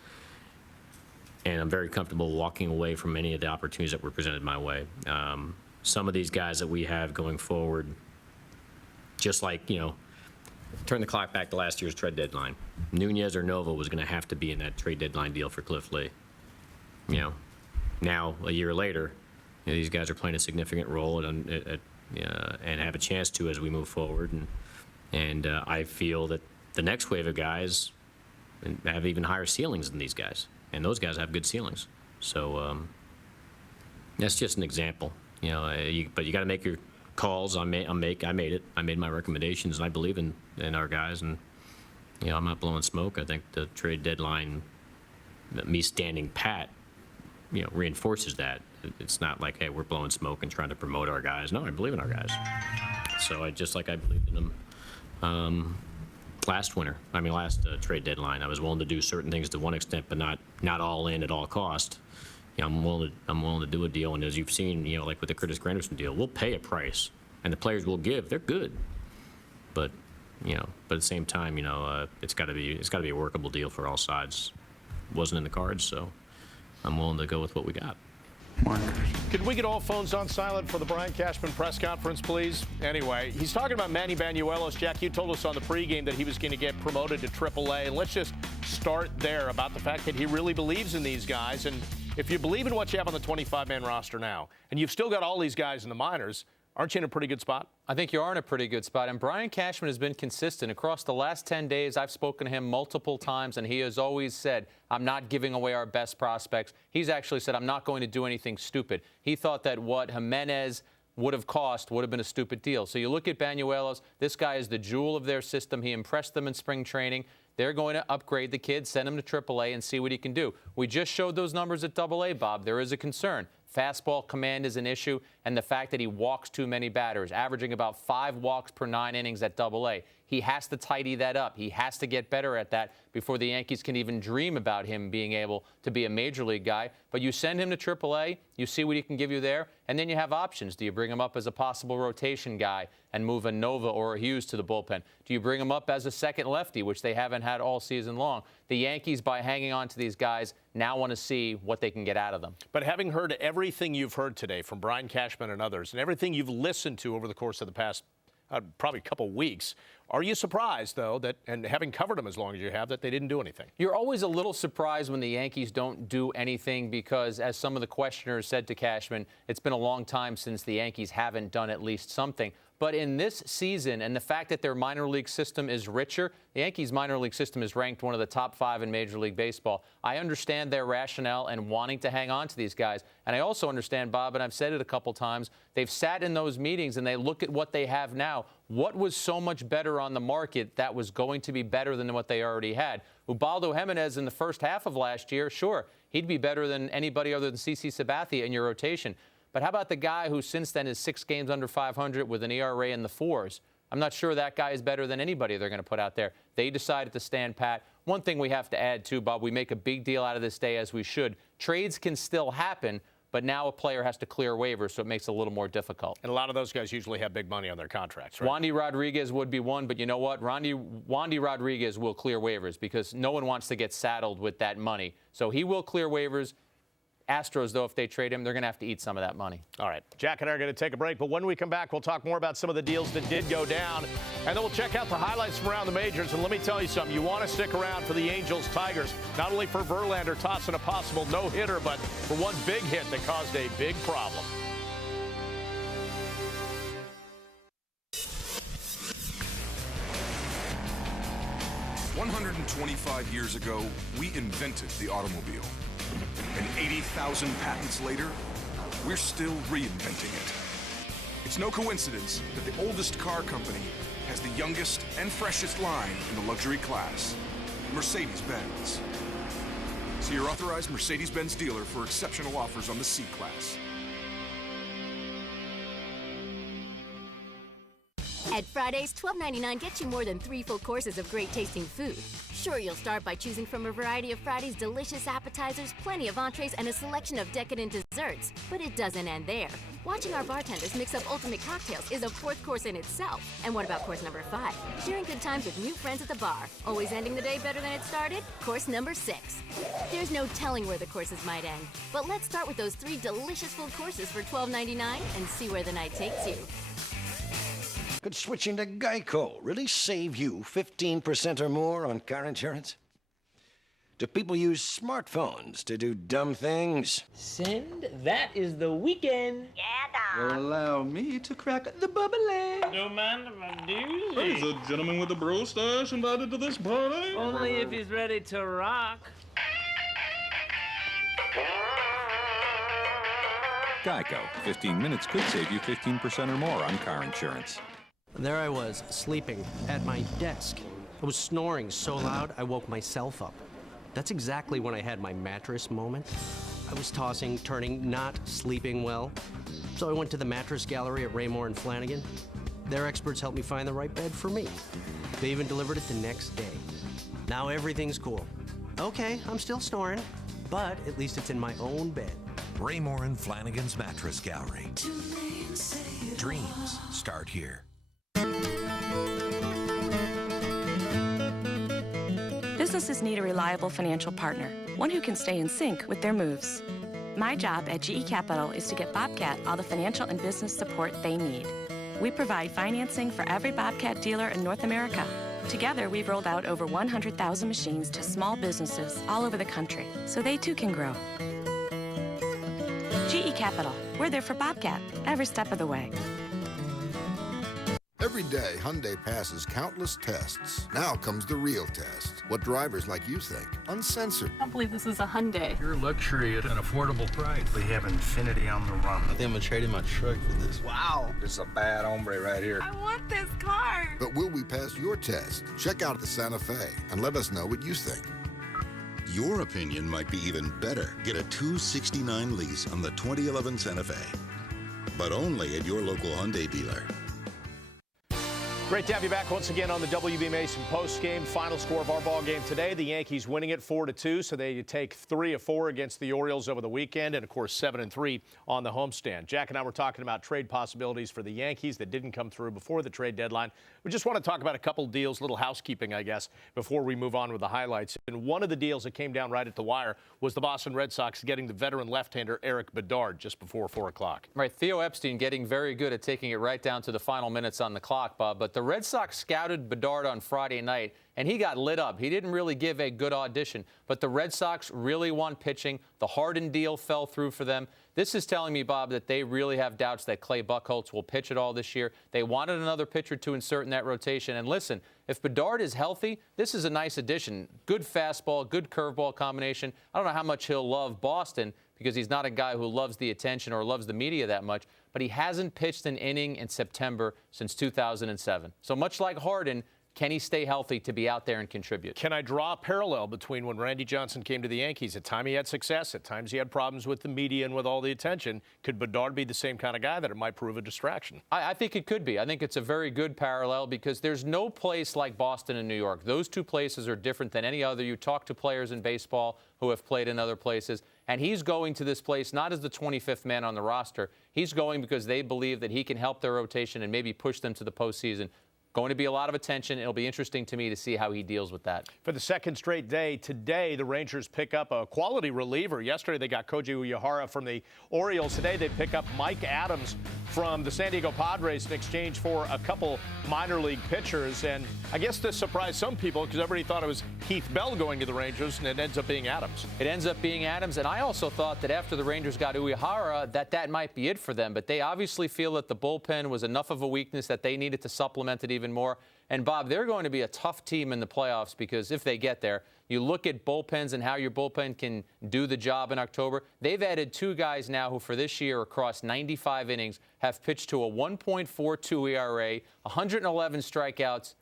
and I'm very comfortable walking away from any of the opportunities that were presented my way. Some of these guys that we have going forward, just like, you know, turn the clock back to last year's trade deadline. Nunez or Nova was going to have to be in that trade deadline deal for Cliff Lee. You know, now, a year later, you know, these guys are playing a significant role and have a chance to as we move forward. And I feel that the next wave of guys have even higher ceilings than these guys. and those guys have good ceilings. So that's just an example, you know. But you got to make your calls. I made it. I made my recommendations, and I believe in our guys. And you know, I'm not blowing smoke. I think the trade deadline, me standing pat, you know, reinforces that. It's not like, hey, we're blowing smoke and trying to promote our guys. No, I believe in our guys. So I believed in them last winter. I mean, last trade deadline. I was willing to do certain things to one extent, but not all in at all cost. You know, I'm willing to do a deal, and as you've seen, you know, like with the Curtis Granderson deal, we'll pay a price, and the players will give. They're good, but you know, but at the same time, you know, it's got to be a workable deal for all sides. Wasn't in the cards, so I'm willing to go with what we got. Could we get all phones on silent for the Brian Cashman press conference, please? Anyway, he's talking about Manny Banuelos. Jack, you told us on the pregame that he was going to get promoted to AAA. And let's just start there about the fact that he really believes in these guys. And if you believe in what you have on the 25-man roster now, and you've still got all these guys in the minors, aren't you in a pretty good spot? I think you are in a pretty good spot. And Brian Cashman has been consistent. Across the last 10 days, I've spoken to him multiple times, and he has always said, I'm not giving away our best prospects. He's actually said, I'm not going to do anything stupid. He thought that what Jimenez would have cost would have been a stupid deal. So you look at Banuelos, this guy is the jewel of their system. He impressed them in spring training. They're going to upgrade the kid, send him to AAA, and see what he can do. We just showed those numbers at AA, Bob. There is a concern. Fastball command is an issue, and the fact that he walks too many batters, averaging about 5 walks per 9 innings at AA. He has to tidy that up. He has to get better at that before the Yankees can even dream about him being able to be a major league guy. But you send him to AAA, you see what he can give you there, and then you have options. Do you bring him up as a possible rotation guy and move a Nova or a Hughes to the bullpen? Do you bring him up as a second lefty, which they haven't had all season long? The Yankees, by hanging on to these guys, now want to see what they can get out of them. But having heard everything you've heard today from Brian Cashman and others, and everything you've listened to over the course of the past probably a couple weeks, are you surprised, though, that, and having covered them as long as you have, that they didn't do anything? You're always a little surprised when the Yankees don't do anything because, as some of the questioners said to Cashman, it's been a long time since the Yankees haven't done at least something. But in this season, and the fact that their minor league system is richer, the Yankees' minor league system is ranked one of the top 5 in Major League Baseball. I understand their rationale and wanting to hang on to these guys. And I also understand, Bob, and I've said it a couple times, they've sat in those meetings and they look at what they have now. What was so much better on the market that was going to be better than what they already had? Ubaldo Jimenez in the first half of last year, sure, he'd be better than anybody other than CC Sabathia in your rotation. But how about the guy who since then is 6 games under 500 with an ERA in the 4s? I'm not sure that guy is better than anybody they're going to put out there. They decided to stand pat. One thing we have to add, too, Bob, we make a big deal out of this day, as we should. Trades can still happen, but now a player has to clear waivers, so it makes it a little more difficult. And a lot of those guys usually have big money on their contracts, right? Wandy Rodriguez would be one, but you know what? Wandy Rodriguez will clear waivers because no one wants to get saddled with that money. So he will clear waivers. Astros, though, if they trade him, they're going to have to eat some of that money. All right. Jack and I are going to take a break, but when we come back, we'll talk more about some of the deals that did go down, and then we'll check out the highlights from around the majors. And let me tell you something. You want to stick around for the Angels-Tigers, not only for Verlander tossing a possible no-hitter, but for one big hit that caused a big problem. "125 years ago, we invented the automobile. And 80,000 patents later, we're still reinventing it. It's no coincidence that the oldest car company has the youngest and freshest line in the luxury class, Mercedes-Benz. See your authorized Mercedes-Benz dealer for exceptional offers on the C-Class. At Fridays, $12.99 gets you more than 3 full courses of great-tasting food. Sure, you'll start by choosing from a variety of Fridays' delicious appetizers, plenty of entrees, and a selection of decadent desserts. But it doesn't end there. Watching our bartenders mix up ultimate cocktails is a 4th course in itself. And what about course number 5? Sharing good times with new friends at the bar. Always ending the day better than it started? Course number 6. There's no telling where the courses might end. But let's start with those 3 delicious full courses for $12.99 and see where the night takes you. Could switching to Geico really save you 15% or more on car insurance? Do people use smartphones to do dumb things? Send. That is the weekend. Yeah, Doc. Allow me to crack the bubbly. Don't mind if I do. Is a gentleman with a bro stash invited to this party? Only if he's ready to rock. Geico. 15 minutes could save you 15% or more on car insurance. There I was, sleeping at my desk. I was snoring so loud I woke myself up. That's exactly when I had my mattress moment. I was tossing, turning, not sleeping well. So I went to the mattress gallery at Raymore and Flanagan. Their experts helped me find the right bed for me. They even delivered it the next day. Now everything's cool. Okay, I'm still snoring, but at least it's in my own bed. Raymore and Flanagan's Mattress Gallery. Dreams start here. Businesses need a reliable financial partner, one who can stay in sync with their moves. My job at GE Capital is to get Bobcat all the financial and business support they need. We provide financing for every Bobcat dealer in North America. Together, we've rolled out over 100,000 machines to small businesses all over the country, so they too can grow. GE Capital, we're there for Bobcat every step of the way. Every day, Hyundai passes countless tests. Now comes the real test. What drivers like you think. Uncensored. I can't believe this is a Hyundai. Pure luxury at an affordable price. We have infinity on the run. I think I'm gonna trade in my truck for this. Wow. This is a bad hombre right here. I want this car. But will we pass your test? Check out the Santa Fe and let us know what you think. Your opinion might be even better. Get a $269 lease on the 2011 Santa Fe. But only at your local Hyundai dealer. Great to have you back once again on the WB Mason post-game. Final score of our ball game today, the Yankees winning it 4-2, so they take 3 of 4 against the Orioles over the weekend, and of course 7-3 on the homestand. Jack and I were talking about trade possibilities for the Yankees that didn't come through before the trade deadline. We just want to talk about a couple deals, little housekeeping, I guess, before we move on with the highlights. And one of the deals that came down right at the wire was the Boston Red Sox getting the veteran left-hander Eric Bedard just before 4 o'clock. Right, Theo Epstein getting very good at taking it right down to the final minutes on the clock, Bob. But the Red Sox scouted Bedard on Friday night, and he got lit up. He didn't really give a good audition, but the Red Sox really want pitching. The Harden deal fell through for them. This is telling me, Bob, that they really have doubts that Clay Buchholz will pitch at all this year. They wanted another pitcher to insert in that rotation. And listen, if Bedard is healthy, this is a nice addition. Good fastball, good curveball combination. I don't know how much he'll love Boston because he's not a guy who loves the attention or loves the media that much, but he hasn't pitched an inning in September since 2007. So much like Harden, can he stay healthy to be out there and contribute? Can I draw a parallel between when Randy Johnson came to the Yankees? At times he had success. At times he had problems with the media and with all the attention. Could Bedard be the same kind of guy that it might prove a distraction? I think it could be. I think it's a very good parallel because there's no place like Boston and New York. Those two places are different than any other. You talk to players in baseball who have played in other places, and he's going to this place not as the 25th man on the roster. He's going because they believe that he can help their rotation and maybe push them to the postseason. Going to be a lot of attention. It'll be interesting to me to see how he deals with that. For the second straight day, today the Rangers pick up a quality reliever. Yesterday they got Koji Uehara from the Orioles. Today they pick up Mike Adams from the San Diego Padres in exchange for a couple minor league pitchers. And I guess this surprised some people because everybody thought it was Heath Bell going to the Rangers, and it ends up being Adams. It ends up being Adams, and I also thought that after the Rangers got Uehara that might be it for them. But they obviously feel that the bullpen was enough of a weakness that they needed to supplement it even more. And, Bob, they're going to be a tough team in the playoffs because if they get there, you look at bullpens and how your bullpen can do the job in October. They've added 2 guys now who for this year across 95 innings have pitched to a 1.42 ERA, 111 strikeouts,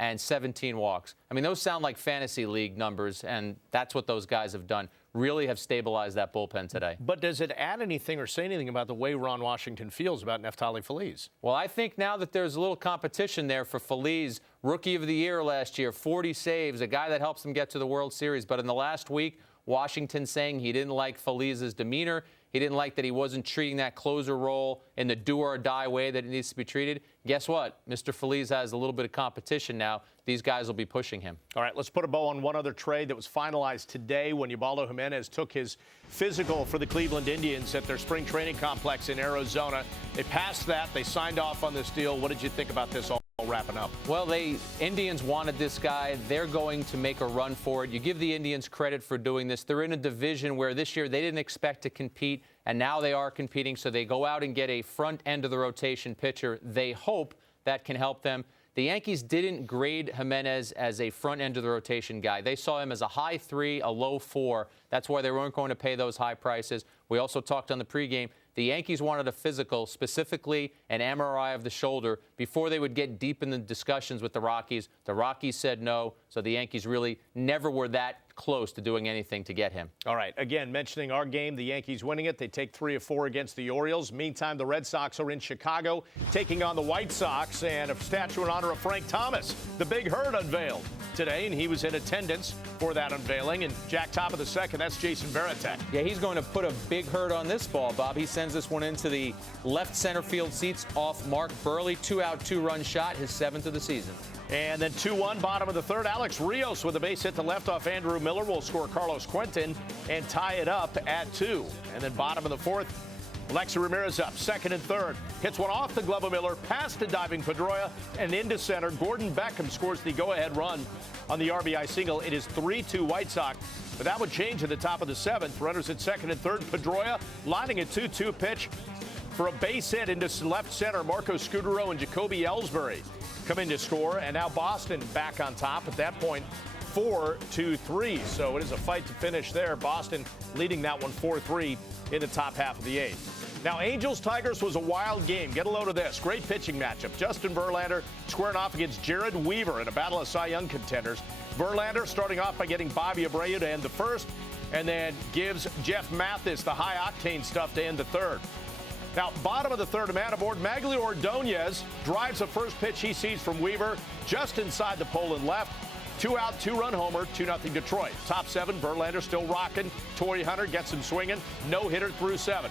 and 17 walks. I mean, those sound like fantasy league numbers, and that's what those guys have done. Really have stabilized that bullpen today. But does it add anything or say anything about the way Ron Washington feels about Neftali Feliz? Well, I think now that there's a little competition there for Feliz, Rookie of the Year last year, 40 saves, a guy that helps them get to the World Series. But in the last week, Washington saying he didn't like Feliz's demeanor. He didn't like that he wasn't treating that closer role in the do-or-die way that it needs to be treated. Guess what? Mr. Feliz has a little bit of competition now. These guys will be pushing him. All right, let's put a bow on one other trade that was finalized today when Ubaldo Jimenez took his physical for the Cleveland Indians at their spring training complex in Arizona. They passed that. They signed off on this deal. What did you think about this all wrapping up? Well, Indians wanted this guy. They're going to make a run for it. You give the Indians credit for doing this. They're in a division where this year they didn't expect to compete, and now they are competing. So they go out and get a front end of the rotation pitcher. They hope that can help them. The Yankees didn't grade Jimenez as a front end of the rotation guy. They saw him as a high 3, a low 4. That's why they weren't going to pay those high prices. We also talked on the pregame. The Yankees wanted a physical, specifically an MRI of the shoulder, before they would get deep in the discussions with the Rockies. The Rockies said no, so the Yankees really never were that close to doing anything to get him. All right, again, mentioning our game, the Yankees winning it. They take 3 of 4 against the Orioles. Meantime, the Red Sox are in Chicago taking on the White Sox, and a statue in honor of Frank Thomas, the Big Hurt, unveiled today, and he was in attendance for that unveiling. And Jack, top of the second, that's Jason Varitek. Yeah, he's going to put a big hurt on this ball, Bob. He sends this one into the left center field seats off Mark Burley. 2-out, 2-run shot, his 7th of the season. And then 2-1, bottom of the third. Alex Rios with a base hit to left off Andrew Miller will score Carlos Quentin and tie it up at 2. And then bottom of the fourth, Alexi Ramirez up, second and third. Hits one off the glove of Miller, past the diving Pedroia, and into center. Gordon Beckham scores the go-ahead run on the RBI single. It is 3-2 White Sox, but that would change at the top of the 7th. Runners at second and third. Pedroia lining a 2-2 pitch for a base hit into left center. Marco Scudero and Jacoby Ellsbury come in to score, and now Boston back on top at that point, 4-3. So it is a fight to finish there. Boston leading that one 4-3 in the top half of the 8th. Now, Angels-Tigers was a wild game. Get a load of this. Great pitching matchup. Justin Verlander squaring off against Jared Weaver in a battle of Cy Young contenders. Verlander starting off by getting Bobby Abreu to end the first, and then gives Jeff Mathis the high-octane stuff to end the third. Now, bottom of the third, a man aboard. Magglio Ordonez drives the first pitch he sees from Weaver just inside the pole and left. 2-out, 2-run homer, 2-0 Detroit. Top 7, Verlander still rocking. Torrey Hunter gets him swinging. No hitter through 7.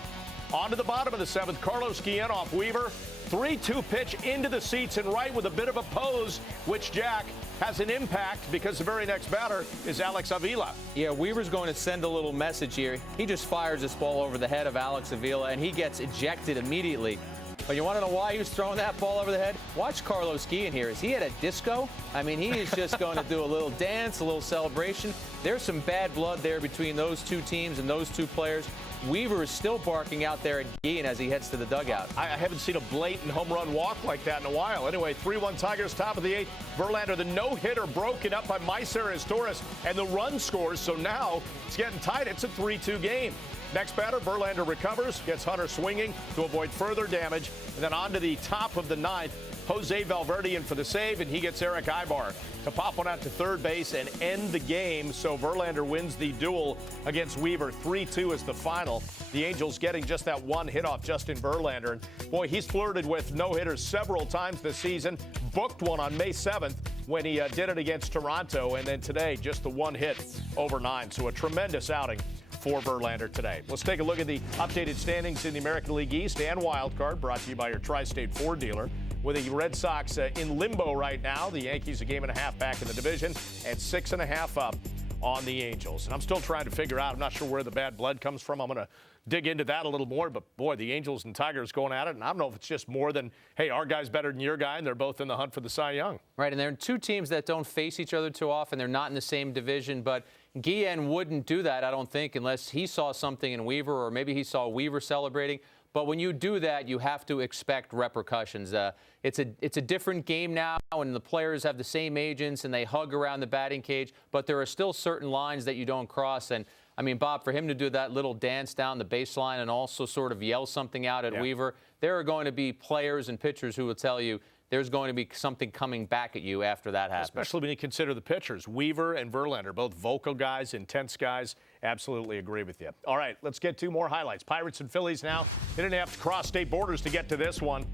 On to the bottom of the 7th, Carlos Guillen off Weaver. 3-2 pitch into the seats and right with a bit of a pose, which, Jack, has an impact because the very next batter is Alex Avila. Yeah, Weaver's going to send a little message here. He just fires this ball over the head of Alex Avila, and he gets ejected immediately. But you want to know why he was throwing that ball over the head? Watch Carlos Guillen here. Is he at a disco? I mean, he is just going to do a little dance, a little celebration. There's some bad blood there between those two teams and those two players. Weaver is still barking out there at Guillen as he heads to the dugout. I haven't seen a blatant home run walk like that in a while. Anyway, 3-1 Tigers, top of the 8th. Verlander, the no-hitter, broken up by Maiceres Torres, and the run scores. So now it's getting tight. It's a 3-2 game. Next batter, Verlander recovers, gets Hunter swinging to avoid further damage. And then on to the top of the 9th, Jose Valverde in for the save, and he gets Eric Ibar to pop one out to third base and end the game. So Verlander wins the duel against Weaver. 3-2 is the final. The Angels getting just that one hit off Justin Verlander. And boy, he's flirted with no-hitters several times this season. Booked one on May 7th when he did it against Toronto. And then today, just the one hit over 9. So a tremendous outing for Verlander today. Let's take a look at the updated standings in the American League East and Wild Card, brought to you by your Tri-State Ford dealer. With the Red Sox in limbo right now, the Yankees a game and a half back in the division and 6.5 up on the Angels. And I'm still trying to figure out, I'm not sure where the bad blood comes from. I'm going to dig into that a little more. But, boy, the Angels and Tigers going at it. And I don't know if it's just more than, hey, our guy's better than your guy, and they're both in the hunt for the Cy Young. Right, and they're two teams that don't face each other too often. They're not in the same division. But Guillen wouldn't do that, I don't think, unless he saw something in Weaver, or maybe he saw Weaver celebrating. But when you do that, you have to expect repercussions. It's a different game now, and the players have the same agents, and they hug around the batting cage. But there are still certain lines that you don't cross. And, I mean, Bob, for him to do that little dance down the baseline and also sort of yell something out at Weaver, there are going to be players and pitchers who will tell you there's going to be something coming back at you after that happens. Especially when you consider the pitchers. Weaver and Verlander, both vocal guys, intense guys. Absolutely agree with you. All right, let's get two more highlights. Pirates and Phillies now. They didn't have to cross state borders to get to this one.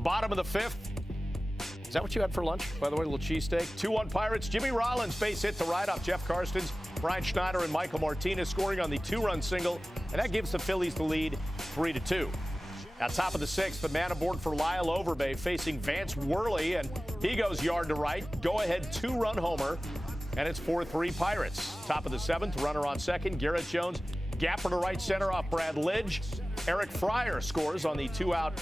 Bottom of the 5th. Is that what you had for lunch, by the way, a little cheesesteak? 2-1 Pirates. Jimmy Rollins base hit to right off Jeff Karstens. Brian Schneider and Michael Martinez scoring on the 2-run single, and that gives the Phillies the lead 3-2. At top of the 6th, the man aboard for Lyle Overbay facing Vance Worley, and he goes yard to right. Go-ahead 2-run homer, and it's 4-3 Pirates. Top of the 7th, runner on second, Garrett Jones. Gapper to right center off Brad Lidge. Eric Fryer scores on the 2-out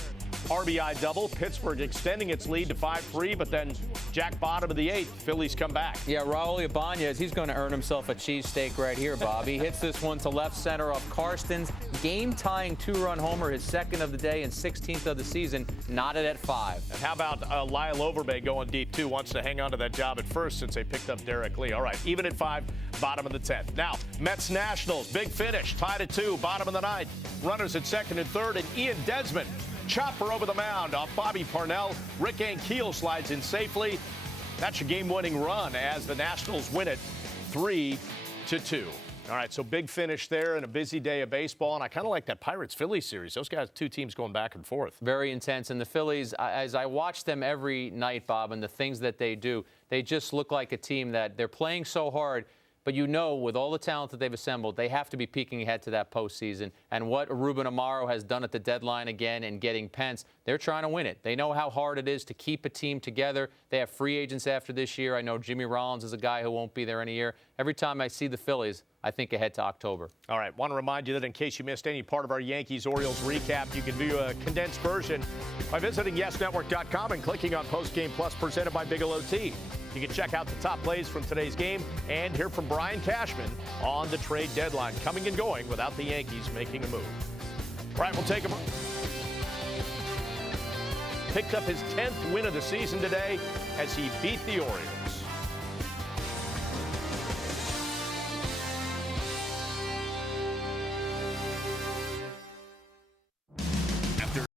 RBI double. Pittsburgh extending its lead to 5-3, but then Jack bottom of the 8th. Phillies come back. Yeah, Raul Ibanez, he's going to earn himself a cheesesteak right here, Bob. He hits this one to left center off Karstens. game-tying 2-run homer, his second of the day and 16th of the season, knotted at 5. And how about Lyle Overbay going deep, too? Wants to hang on to that job at first since they picked up Derek Lee. All right, even at 5, bottom of the 10th. Now, Mets-Nationals, big finish, tied at 2, bottom of the 9th. Runners at 2nd and 3rd, and Ian Desmond, chopper over the mound off Bobby Parnell. Rick Ankiel slides in safely. That's your game-winning run as the Nationals win it 3-2. All right, so big finish there and a busy day of baseball, and I kind of like that Pirates-Phillies series. Those guys, 2 teams going back and forth. Very intense, and the Phillies, as I watch them every night, Bob, and the things that they do, they just look like a team that they're playing so hard, but you know, with all the talent that they've assembled, they have to be peeking ahead to that postseason. And what Ruben Amaro has done at the deadline again and getting Pence, they're trying to win it. They know how hard it is to keep a team together. They have free agents after this year. I know Jimmy Rollins is a guy who won't be there in a year. Every time I see the Phillies, I think ahead to October. All right, want to remind you that in case you missed any part of our Yankees-Orioles recap, you can view a condensed version by visiting YesNetwork.com and clicking on Post Game Plus presented by Bigelow Tea. You can check out the top plays from today's game and hear from Brian Cashman on the trade deadline, coming and going without the Yankees making a move. All right, we'll take a break. Picked up his 10th win of the season today as he beat the Orioles.